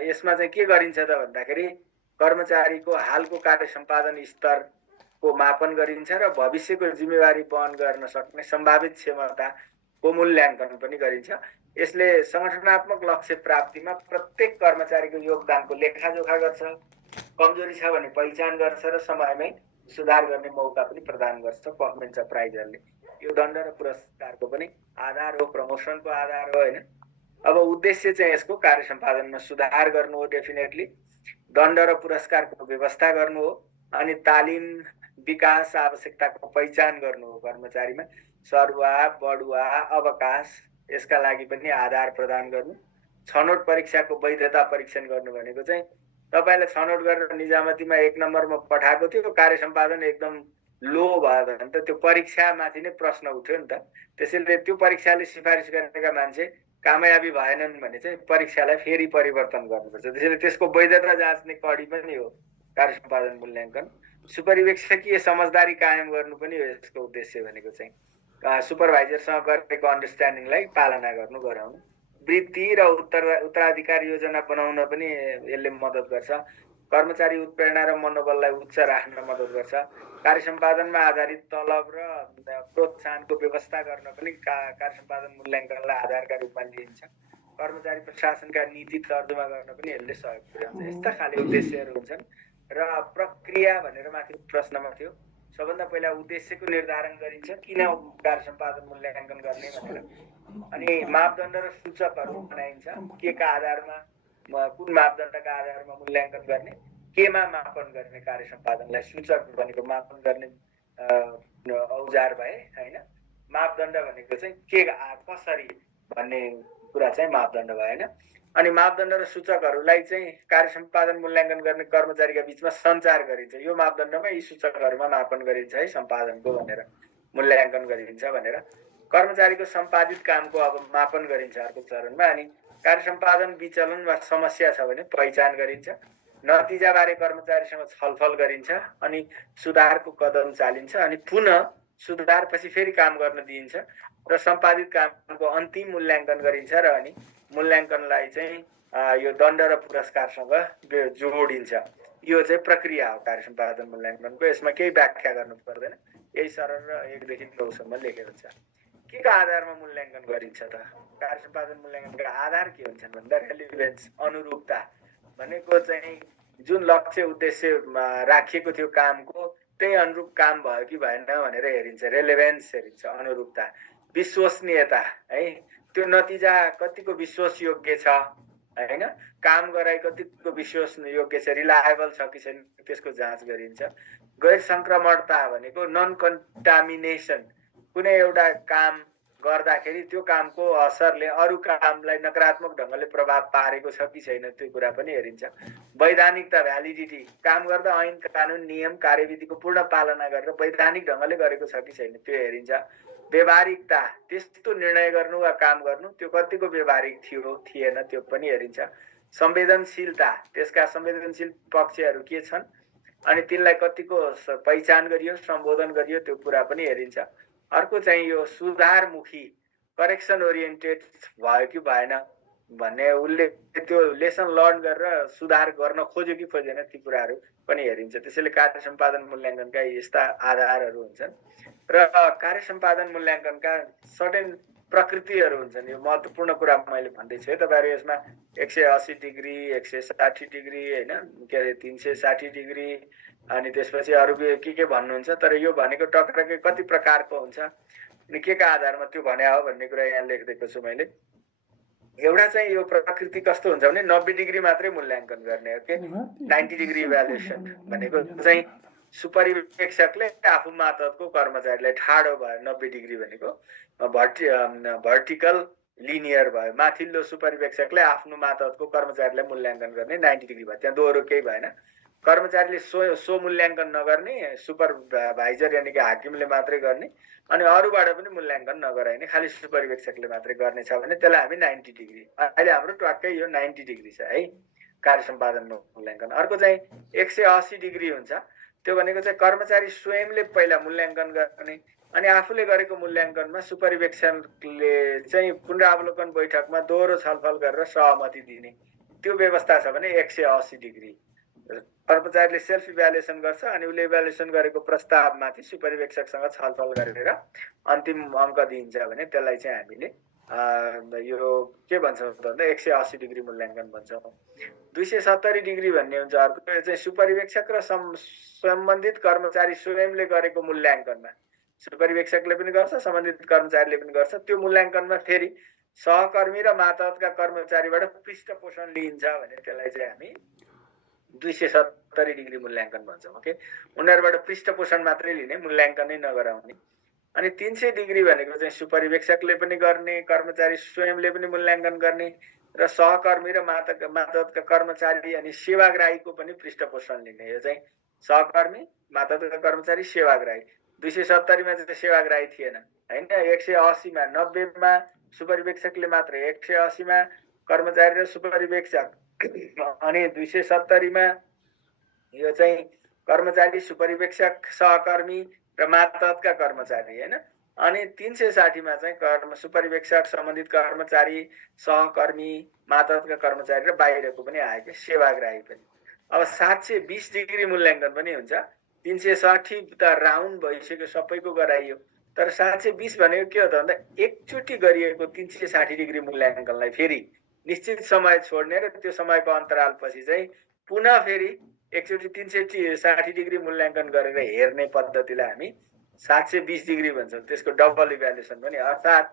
यसमा चाहिँ के गरिन्छ त भन्दाखेरि कर्मचारीको हालको कार्य सम्पादन स्तरको मापन गरिन्छ र भविष्यको जिम्मेवारी वहन गर्न सक्ने सम्भावित क्षमताको मूल्याङ्कन पनि गरिन्छ। यसले संगठनात्मक लक्ष्य प्राप्तिमा प्रत्येक कर्मचारीको योगदानको लेखाजोखा गर्छ, कमजोरी छ भने पहिचान गर्छ र समयमै सुधार गर्ने मौका पनि प्रदान गर्छ पर्फर्मेन्स अप्राइजरले। यो दण्ड र पुरस्कारको पनि आधार हो, प्रमोसनको आधार हो हैन। अब उद्देश्य चाहिँ यसको कार्य सम्पादनमा सुधार गर्नु हो, डेफिनेटली दण्ड र पुरस्कारको व्यवस्था गर्नु हो, अनि तालिम विकास आवश्यकताको पहिचान गर्नु हो, कर्मचारीमा सरुवा बढुवा अवकाश यसका लागि पनि आधार प्रदान गर्नु। छनौट परीक्षाको वैधता परीक्षण गर्नु भनेको चाहिँ तपाईलाई छनौट गरेर निजामतीमा 1 नम्बरमा पठाएको थियो, कार्य सम्पादन एकदम लो भयो भने त त्यो परीक्षामाथि नै प्रश्न उठ्यो नि त। त्यसैले त्यो परीक्षाले सिफारिस गरेका मान्छे कामयाबी भएनन् भने चाहिँ परीक्षालाई फेरि परिवर्तन गर्नुपर्छ। त्यसैले त्यसको वैधता जाँच्ने कडी पनि हो कार्य सम्पादन मूल्याङ्कन। सुपरिवेक्षकीय समझदारी कायम गर्नु पनि हो यसको उद्देश्य भनेको चाहिँ। सुपरभाइजरसँग गरेको अन्डरस्ट्यान्डिङलाई पालना गर्नु, गराउनु। वृत्ति र उत्तराधिकार योजना बनाउन पनि यसले मद्दत गर्छ। कर्मचारी उत्प्रेरणा र मनोबललाई उच्च राख्न मद्दत गर्छ। कार्य सम्पादनमा आधारित तलब र प्रोत्साहनको व्यवस्था गर्न पनि कार्य सम्पादन मूल्याङ्कनलाई आधारका रूपमा लिइन्छ। कर्मचारी प्रशासनका नीति तर्जुमा गर्न पनि यसले सहयोग पुर्याउँछ। यस्ता खाले उद्देश्यहरू हुन्छन्। र प्रक्रिया भनेर माथि प्रश्नमा थियो। सबभन्दा पहिला उद्देश्यको निर्धारण गरिन्छ, किन कार्य सम्पादन मूल्याङ्कन गर्ने भनेर। अनि मापदण्ड र सूचकहरू बनाइन्छ, के का आधारमा, कुन मापदण्डका आधारमा मूल्याङ्कन गर्ने, केमा मापन गर्ने कार्य सम्पादनलाई। सूचक भनेको मापन गर्ने औजार भए हैन, मापदण्ड भनेको चाहिँ के कसरी भन्ने कुरा चाहिँ मापदण्ड भयो हैन। अनि मापदण्ड र सूचकहरूलाई चाहिँ कार्य सम्पादन मूल्याङ्कन गर्ने कर्मचारीका बीचमा सञ्चार गरिन्छ। यो मापदण्डमा यी सूचकहरूमा मापन गरिन्छ है सम्पादनको भनेर, मूल्याङ्कन गरिन्छ भनेर। कर्मचारीको सम्पादित कामको अब मापन गरिन्छ अर्को चरणमा। अनि कार्य सम्पादन विचलन वा समस्या छ भने पहिचान गरिन्छ, नतिजाबारे कर्मचारीसँग छलफल गरिन्छ, अनि सुधारको कदम चालिन्छ, अनि पुनः सुधारपछि फेरि काम गर्न दिइन्छ र सम्पादित कामको अन्तिम मूल्याङ्कन गरिन्छ र अनि मूल्याङ्कनलाई चाहिँ यो दण्ड र पुरस्कारसँग जोडिन्छ। यो चाहिँ प्रक्रिया हो कार्य सम्पादन मूल्याङ्कनको। यसमा केही व्याख्या गर्नु पर्दैन, यही सरल र 1 देखि 9 सम्म लेखेको छ। के का आधारमा मूल्याङ्कन गरिन्छ त? कार्य सम्पादन मूल्याङ्कनका आधार के हुन्छन् भन्दा रेलिभेन्स, अनुरूपता भनेको चाहिँ जुन लक्ष्य उद्देश्य राखिएको थियो कामको त्यही अनुरूप काम भयो कि भएन भनेर हेरिन्छ, रेलेभेन्स हेरिन्छ, अनुरूपता। विश्वसनीयता है, त्यो नतिजा कतिको विश्वासयोग्य छ हैन, काम गराइ कतिको विश्वासयोग्य छ, रिलायबल छ कि छैन त्यसको जाँच गरिन्छ। गैर संक्रमणता भनेको नन कन्टामिनेसन, कुनै एउटा काम गर्दाखेरि त्यो कामको असरले अरू कामलाई नकारात्मक ढङ्गले प्रभाव पारेको छ कि छैन त्यो कुरा पनि हेरिन्छ। वैधानिकता, भ्यालिडिटी, काम गर्दा ऐन कानुन नियम कार्यविधिको पूर्ण पालना गरेर वैधानिक ढङ्गले गरेको छ कि छैन त्यो हेरिन्छ। व्यवहारिकता, त्यस्तो निर्णय गर्नु वा काम गर्नु त्यो कतिको व्यवहारिक थियो थिएन त्यो पनि हेरिन्छ। संवेदनशीलता, त्यसका संवेदनशील पक्षहरू के छन् अनि तिनलाई कतिको पहिचान गरियो, सम्बोधन गरियो त्यो कुरा पनि हेरिन्छ। अर्को चाहिँ यो सुधारमुखी, करेक्सन ओरिएन्टेड भयो कि भएन भन्ने, उसले त्यो लेसन लर्न गरेर सुधार गर्न खोज्यो कि खोजेन ती कुराहरू पनि हेरिन्छ। त्यसैले कार्य सम्पादन मूल्याङ्कनका यस्ता आधारहरू हुन्छन् र कार्य सम्पादन मूल्याङ्कनका सर्टेन प्रकृतिहरू हुन्छन्। यो महत्त्वपूर्ण कुरा मैले भन्दैछु है तपाईँहरू। यसमा 180 डिग्री, 160 डिग्री हैन, के अरे 360 डिग्री, अनि त्यसपछि अरू के भन्नुहुन्छ, तर यो भनेको टक्रकै कति प्रकारको हुन्छ अनि के का आधारमा त्यो भने हो भन्ने कुरा यहाँ लेखिदिएको छु मैले। एउटा चाहिँ यो प्रकृति कस्तो हुन्छ भने 90 डिग्री मात्रै मूल्याङ्कन गर्ने हो के, 90 डिग्री इभ्यालुएसन भनेको चाहिँ सुपरिवेक्षकले आफू मातहतको कर्मचारीलाई ठाडो भयो 90 डिग्री भनेको, भर्टिकल लिनियर भयो, माथिल्लो सुपरिवेक्षकले आफ्नो मातहतको कर्मचारीलाई मूल्याङ्कन गर्ने 90 डिग्री भयो, त्यहाँ दोहोरो केही भएन। कर्मचारीले सो मूल्याङ्कन नगर्ने, सुपरभाइजर यानि कि हाकिमले मात्रै गर्ने, अनि अरूबाट पनि मूल्याङ्कन नगराइने, खालि सुपरिवेक्षकले मात्रै गर्ने छ भने त्यसलाई हामी 90 डिग्री, अहिले हाम्रो ट्वाक्कै यो 90 डिग्री छ है कार्य सम्पादन मूल्याङ्कन। अर्को चाहिँ 180 डिग्री हुन्छ, त्यो भनेको चाहिँ कर्मचारी स्वयंले पहिला मूल्याङ्कन गर्ने अनि आफूले गरेको मूल्याङ्कनमा सुपरिवेक्षकले चाहिँ पुनरावलोकन बैठकमा दोहोरो छलफल गरेर सहमति दिने, त्यो व्यवस्था छ भने 180 डिग्री। कर्मचारीले सेल्फ इभ्यालुएसन गर्छ अनि उसले इभ्यालुएसन गरेको प्रस्तावमाथि सुपरिवेक्षकसँग छलफल गरेर अन्तिम अङ्क दिइन्छ भने त्यसलाई चाहिँ हामीले यो के भन्छौँ भन्दा 180 डिग्री मूल्याङ्कन भन्छौँ। 270 डिग्री भन्ने हुन्छ अर्को, चाहिँ सुपरिवेक्षक र सम्बन्धित कर्मचारी स्वयंले गरेको मूल्याङ्कनमा, सुपरिवेक्षकले पनि गर्छ सम्बन्धित कर्मचारीले पनि गर्छ, त्यो मूल्याङ्कनमा फेरि सहकर्मी र मातहतका कर्मचारीबाट पृष्ठपोषण लिइन्छ भने त्यसलाई चाहिँ हामी 270 डिग्री मूल्याङ्कन भन्छौँ। ओके, उनीहरूबाट पृष्ठपोषण मात्रै लिने, मूल्याङ्कनै नगराउने। अनि 300 डिग्री भनेको चाहिँ सुपरिवेक्षकले पनि गर्ने, कर्मचारी स्वयंले पनि मूल्याङ्कन गर्ने र सहकर्मी र मातहतका कर्मचारी अनि सेवाग्राहीको पनि पृष्ठपोषण लिने। यो चाहिँ सहकर्मी, मातहतका कर्मचारी, सेवाग्राही। 270 मा चाहिँ सेवाग्राही थिएन हैन, 180 मा, 90 मा सुपरिवेक्षकले मात्रै, 180 मा कर्मचारी र सुपरिवेक्षक, अनि 270 मा यो चाहिँ कर्मचारी, सुपरिवेक्षक, सहकर्मी र मातहतका कर्मचारी हैन, अनि 360 मा चाहिँ सुपरिवेक्षक, सम्बन्धित कर्मचारी, सहकर्मी, मातहतका कर्मचारी र बाहिरको पनि आएको सेवाग्राही पनि। अब 720 डिग्री मूल्याङ्कन पनि हुन्छ। 360 त राउन्ड भइसक्यो, सबैको गराइयो, तर 720 भनेको के हो त भन्दा एकचोटि गरिएको 360 डिग्री मूल्याङ्कनलाई फेरि निश्चित समय छोड्ने र त्यो समयको अन्तरालपछि चाहिँ पुनः फेरि एकचोटि 360 डिग्री मूल्याङ्कन गरेर हेर्ने पद्धतिलाई हामी 720 डिग्री भन्छौँ। त्यसको डबल इभ्यालुएसन पनि, अर्थात्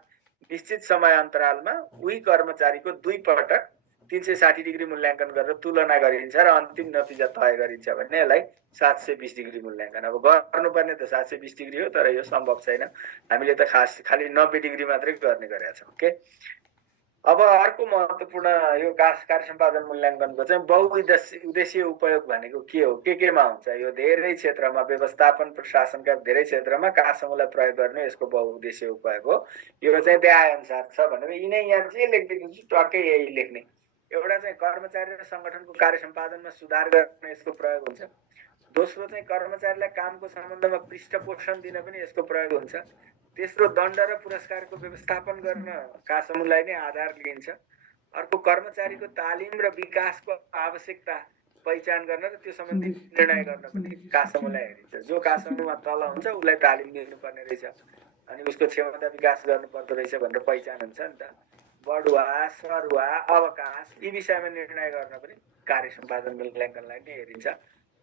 निश्चित समय अन्तरालमा उही कर्मचारीको 2 पटक 360 डिग्री मूल्याङ्कन गरेर तुलना गरिन्छ र अन्तिम नतिजा तय गरिन्छ भने यसलाई 720 डिग्री मूल्याङ्कन। अब गर्नुपर्ने त 720 डिग्री हो, तर यो सम्भव छैन। हामीले त खालि 90 डिग्री मात्रै गर्ने गरेका छौँ। ओके, अब अर्को महत्त्वपूर्ण यो कार्य सम्पादन मूल्याङ्कनको चाहिँ बहुउद्देश्य उपयोग भनेको के हो, केमा हुन्छ? यो धेरै क्षेत्रमा, व्यवस्थापन प्रशासनका धेरै क्षेत्रमा कासमुलाई प्रयोग गर्ने यसको बहुउद्देश्य उपयोग हो। यो चाहिँ देखाए अनुसार छ भनेर यिनै यहाँ जे लेखिदिएको छु टक्कै यही लेख्ने। एउटा चाहिँ कर्मचारी र सङ्गठनको कार्य सम्पादनमा सुधार गर्न यसको प्रयोग हुन्छ। दोस्रो चाहिँ कर्मचारीलाई कामको सम्बन्धमा पृष्ठपोषण दिन पनि यसको प्रयोग हुन्छ। तेस्रो दण्ड र पुरस्कारको व्यवस्थापन गर्न कासमुलाई नै आधार लिइन्छ। अर्को कर्मचारीको तालिम र विकासको आवश्यकता पहिचान गर्न र त्यो सम्बन्धी निर्णय गर्न पनि कासमुलाई हेरिन्छ। जो कासमुमा तल हुन्छ उसलाई तालिम दिनुपर्ने रहेछ अनि उसको क्षमता विकास गर्नुपर्दो रहेछ भनेर पहिचान हुन्छ नि त। बढुवा, सरुवा, अवकाश यी विषयमा निर्णय गर्न पनि कार्य सम्पादन मूल्याङ्कनलाई नै हेरिन्छ।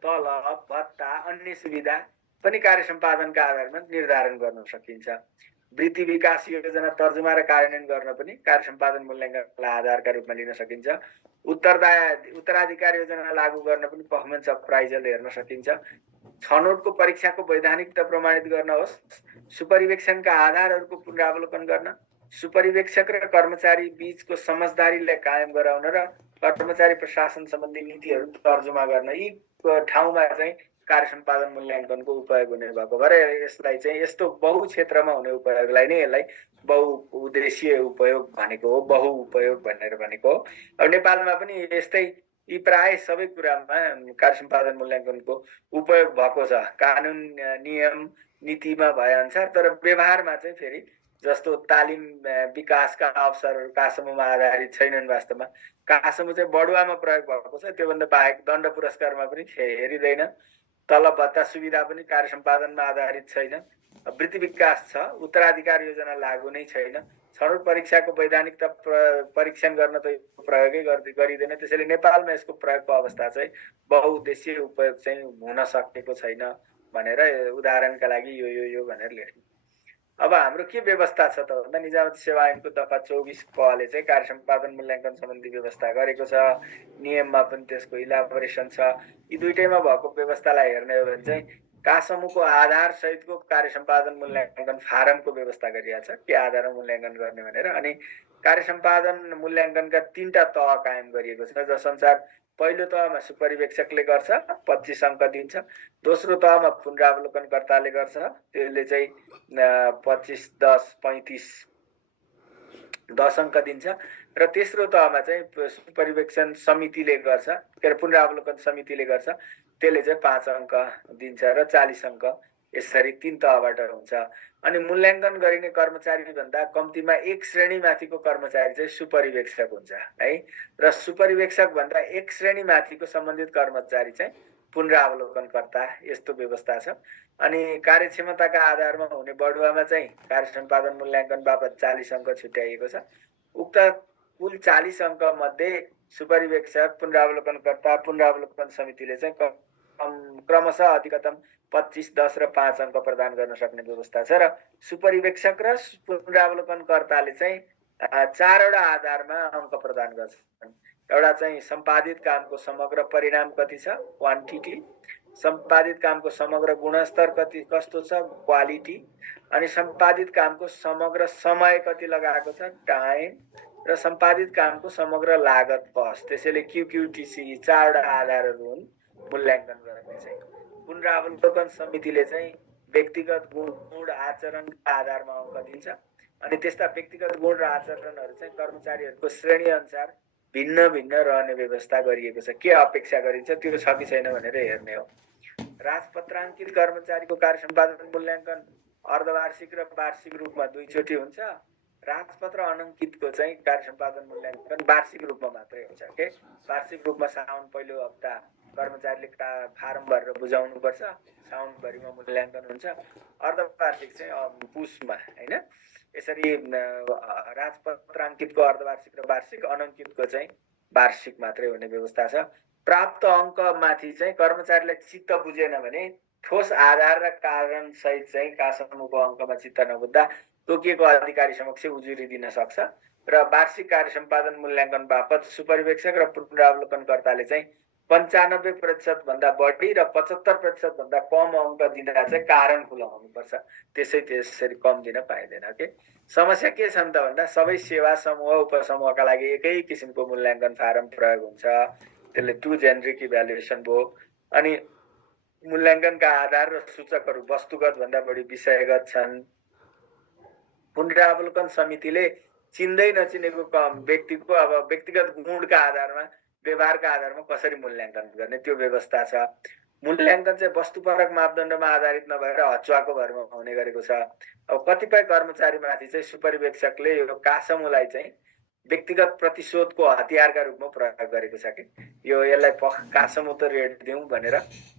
तलब, भत्ता, अन्य सुविधा पनि कार्य सम्पादनका आधारमा निर्धारण गर्न सकिन्छ। वृद्धि विकास योजना तर्जुमा र कार्यान्वयन गर्न पनि कार्य सम्पादन मूल्याङ्कनलाई आधारका रूपमा लिन सकिन्छ। उत्तराधिकार योजना लागू गर्न पनि पर्फर्मेन्स अप्राइजल हेर्न सकिन्छ। छनौटको परीक्षाको वैधानिकता प्रमाणित गर्न होस्, सुपरिवेक्षणका आधारहरूको पुनरावलोकन गर्न, सुपरिवेक्षक र कर्मचारी बीचको समझदारीलाई कायम गराउन र कर्मचारी प्रशासन सम्बन्धी नीतिहरू तर्जुमा गर्न, यी ठाउँमा चाहिँ कार्य सम्पादन मूल्याङ्कनको उपयोग हुने भएको भएर यसलाई चाहिँ यस्तो बहु क्षेत्रमा हुने उपयोगलाई नै यसलाई बहुउद्देश्य उपयोग भनेको हो, बहु उपयोग भनेर भनेको हो। अब नेपालमा पनि यस्तै यी प्राय सबै कुरामा कार्य सम्पादन मूल्याङ्कनको उपयोग भएको छ, कानुन नियम नीतिमा भए अनुसार। तर व्यवहारमा चाहिँ फेरि जस्तो तालिम विकासका अवसरहरू कासमुमा आधारित छैनन्। वास्तवमा कासमु चाहिँ बढुवामा प्रयोग भएको छ, त्योभन्दा बाहेक दण्ड पुरस्कारमा पनि हेरिँदैन। तलब भत्ता सुविधा पनि कार्य सम्पादनमा आधारित छैन। वृत्ति विकास छ, उत्तराधिकार योजना लागू नै छैन। छनौट परीक्षाको वैधानिकता परीक्षण गर्न त प्रयोगै गरिँदैन। त्यसैले नेपालमा यसको प्रयोगको अवस्था चाहिँ बहुउद्देश्य उपयोग चाहिँ हुन सकेको छैन भनेर उदाहरणका लागि यो भनेर लेख्नु। अब हाम्रो के व्यवस्था छ त भन्दा निजामती सेवा ऐनको दफा 24 कले चाहिँ कार्य सम्पादन मूल्याङ्कन सम्बन्धी व्यवस्था गरेको छ। नियममा पनि त्यसको इलाबोरेसन छ। यी दुईटैमा भएको व्यवस्थालाई हेर्ने हो भने चाहिँ कासमुको आधार सहितको कार्य सम्पादन मूल्याङ्कन फारमको व्यवस्था गरिएको छ, के आधारमा मूल्याङ्कन गर्ने भनेर। अनि कार्य सम्पादन मूल्याङ्कनका 3टा तह कायम गरिएको छ, जसअनुसार पहिलो तहमा सुपरिवेक्षकले गर्छ, 25 अङ्क दिन्छ। दोस्रो तहमा पुनरावलोकनकर्ताले गर्छ, त्यसले चाहिँ 25, 10, 35 10 अङ्क दिन्छ। र तेस्रो तहमा चाहिँ सुपरिवेक्षण समितिले गर्छ, के अरे पुनरावलोकन समितिले गर्छ, त्यसले चाहिँ 5 अङ्क दिन्छ र 40 अङ्क यसरी 3 तहबाट हुन्छ। अनि मूल्याङ्कन गरिने कर्मचारी भन्दा कम्तीमा 1 श्रेणी माथिको कर्मचारी चाहिँ सुपरिवेक्षक हुन्छ है, र सुपरिवेक्षक भन्दा 1 श्रेणी माथिको सम्बन्धित कर्मचारी चाहिँ पुनरावलोकनकर्ता, यस्तो व्यवस्था छ। अनि कार्यक्षमताका आधारमा हुने बढुवामा चाहिँ कार्य सम्पादन मूल्याङ्कन बापत 40 अङ्क छुट्याइएको छ। उक्त कुल 40 अङ्क मध्ये सुपरिवेक्षक, पुनरावलोकनकर्ता, पुनरावलोकन समितिले चाहिँ क्रमशः अधिकतम 25, 10 र 5 अङ्क प्रदान गर्न सक्ने व्यवस्था छ। र सुपरिवेक्षक र पुनरावलोकनकर्ताले चाहिँ 4वटा आधारमा अङ्क प्रदान गर्छन्। एउटा चाहिँ सम्पादित कामको समग्र परिणाम कति छ, क्वान्टिटी। सम्पादित कामको समग्र गुणस्तर कस्तो छ, क्वालिटी। अनि सम्पादित कामको समग्र समय कति लगाएको छ, टाइम। र सम्पादित कामको समग्र लागत, कस्ट। त्यसैले QQTC 4वटा आधारहरू हुन् मूल्याङ्कन गर्ने चाहिँ। पुनरावलोकन समितिले चाहिँ व्यक्तिगत गुण आचरणका आधारमा अङ्क दिन्छ। अनि त्यस्ता व्यक्तिगत गुण र आचरणहरू चाहिँ कर्मचारीहरूको श्रेणी अनुसार भिन्न भिन्न रहने व्यवस्था गरिएको छ। के अपेक्षा गरिन्छ त्यो छ कि छैन भनेर हेर्ने हो। राजपत्राङ्कित कर्मचारीको कार्य सम्पादन मूल्याङ्कन अर्धवार्षिक र वार्षिक रूपमा 2 चोटि हुन्छ। राजपत्र अनङ्कितको चाहिँ कार्य सम्पादन मूल्याङ्कन वार्षिक रूपमा मात्रै हुन्छ के। वार्षिक रूपमा साउन पहिलो हप्ता कर्मचारीले फारम भरेर बुझाउनुपर्छ, साउनभरिमा मूल्याङ्कन हुन्छ। अर्धवार्षिक चाहिँ पुसमा हैन। यसरी राजपत्राङ्कितको अर्धवार्षिक र वार्षिक, अनङ्कितको चाहिँ वार्षिक मात्रै हुने व्यवस्था छ। प्राप्त अङ्कमाथि चाहिँ कर्मचारीलाई चित्त बुझेन भने ठोस आधार र कारण सहित चाहिँ का समूहको अङ्कमा चित्त नबुझ्दा तोकिएको अधिकारी समक्ष उजुरी दिन सक्छ र वार्षिक कार्य सम्पादन मूल्याङ्कन बापत सुपरिवेक्षक र पुनरावलोकनकर्ताले चाहिँ 95% भन्दा बढी र 75% भन्दा कम अङ्क दिँदा चाहिँ कारण खुलाउनुपर्छ। त्यसरी कम दिन पाइँदैन के। समस्या के छ त भन्दा सबै सेवा समूह उपसमूहका लागि एकै किसिमको मूल्याङ्कन फारम प्रयोग हुन्छ। त्यसले 2 जेनेरिक इभ्यालुएसन भयो। अनि मूल्याङ्कनका आधार र सूचकहरू वस्तुगत भन्दा बढी विषयगत छन्। पुनरावलोकन समितिले चिन्दै नचिनेको व्यक्तिको अब व्यक्तिगत गुणका आधारमा व्यवहारका आधारमा कसरी मूल्याङ्कन गर्ने त्यो व्यवस्था छ। मूल्याङ्कन चाहिँ वस्तुपरक मापदण्डमा आधारित नभएर हचुवाको भरमा हुने गरेको छ। अब कतिपय कर्मचारीमाथि चाहिँ सुपरिवेक्षकले यो कासमुलाई चाहिँ व्यक्तिगत प्रतिशोधको हतियारका रूपमा प्रयोग गरेको छ कि यसलाई कासमु त रेट दिउँ भनेर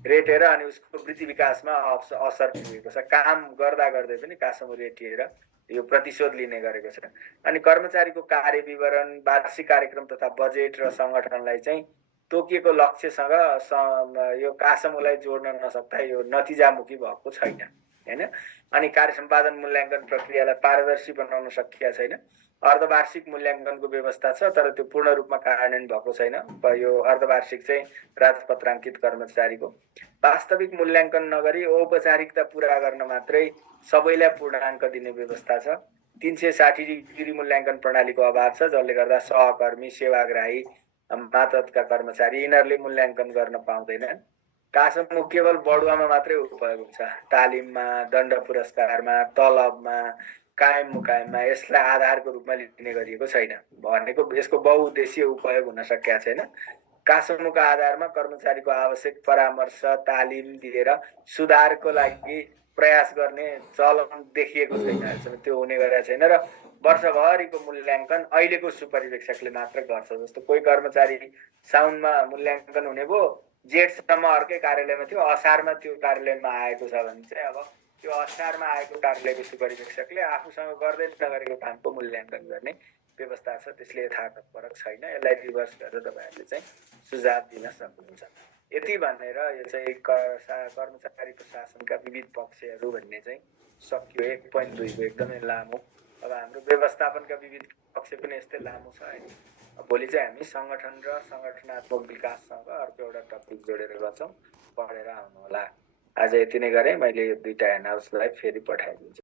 रेटेर अनि उसको वृत्ति विकासमा असर पुगेको छ। काम गर्दा गर्दै पनि कासमु रेटिएर यो प्रतिशोध लिने गरेको छ। अनि कर्मचारीको कार्य विवरण वार्षिक कार्यक्रम तथा बजेट र संगठनलाई चाहिँ तोकिएको लक्ष्यसँग यो कासमुलाई जोड्न नसक्दा यो नतिजामुखी भएको छैन हैन। अनि कार्य सम्पादन मूल्याङ्कन प्रक्रियालाई पारदर्शी बनाउन सकिया छैन। अर्धवार्षिक मूल्याङ्कनको व्यवस्था छ तर त्यो पूर्ण रूपमा कार्यान्वयन भएको छैन। यो अर्धवार्षिक चाहिँ राजपत्राङ्कित कर्मचारीको वास्तविक मूल्याङ्कन नगरी औपचारिकता पूरा गर्न मात्रै सबैलाई पूर्णाङ्क दिने व्यवस्था छ। 360 डिग्री मूल्याङ्कन प्रणालीको अभाव छ जसले गर्दा सहकर्मी सेवाग्राही मातहतका कर्मचारी यिनीहरूले मूल्याङ्कन गर्न पाउँदैनन्। कासमु केवल बढुवामा मात्रै उपयोग हुन्छ। तालिममा, दण्ड पुरस्कारमा, तलबमा, कायम मुकायममा यसलाई आधारको रूपमा लिने गरिएको छैन। भनेको यसको बहुउद्देश्य उपयोग हुन सकेका छैन। कासमुका आधारमा कर्मचारीको आवश्यक परामर्श तालिम दिएर सुधारको लागि प्रयास गर्ने चलन देखिएको छैन। त्यो हुने गरेको छैन र वर्षभरिको मूल्याङ्कन अहिलेको सुपरिवेक्षकले मात्र गर्छ। जस्तो कोही कर्मचारी साउनमा मूल्याङ्कन हुने भयो, जेठसम्म अर्कै कार्यालयमा थियो, असारमा त्यो कार्यालयमा आएको छ भने चाहिँ अब त्यो असारमा आएको कार्यालयको सुपरिवेक्षकले आफूसँग गर्दै नगरेको कामको मूल्याङ्कन गर्ने व्यवस्था छ। त्यसले यथार्थपरक छैन। यसलाई रिभर्स गरेर तपाईहरुले चाहिँ सुझाव दिन सक्नुहुन्छ। यति भनेर यो चाहिँ कर्मचारी प्रशासनका विविध पक्षहरू भन्ने चाहिँ सकियो। 1.2 को एकदमै लामो। अब हाम्रो व्यवस्थापनका विविध पक्ष पनि यस्तै लामो छ हैन। भोलि चाहिँ हामी संगठन र संगठनात्मक विकाससँग अर्को एउटा टपिक जोडेर गर्छौं। पढेर आउनु होला। आज यति नै गरे। मैले यो दुईटा ह्यान्डआउट्सलाई फेरि पठाइदिन्छु।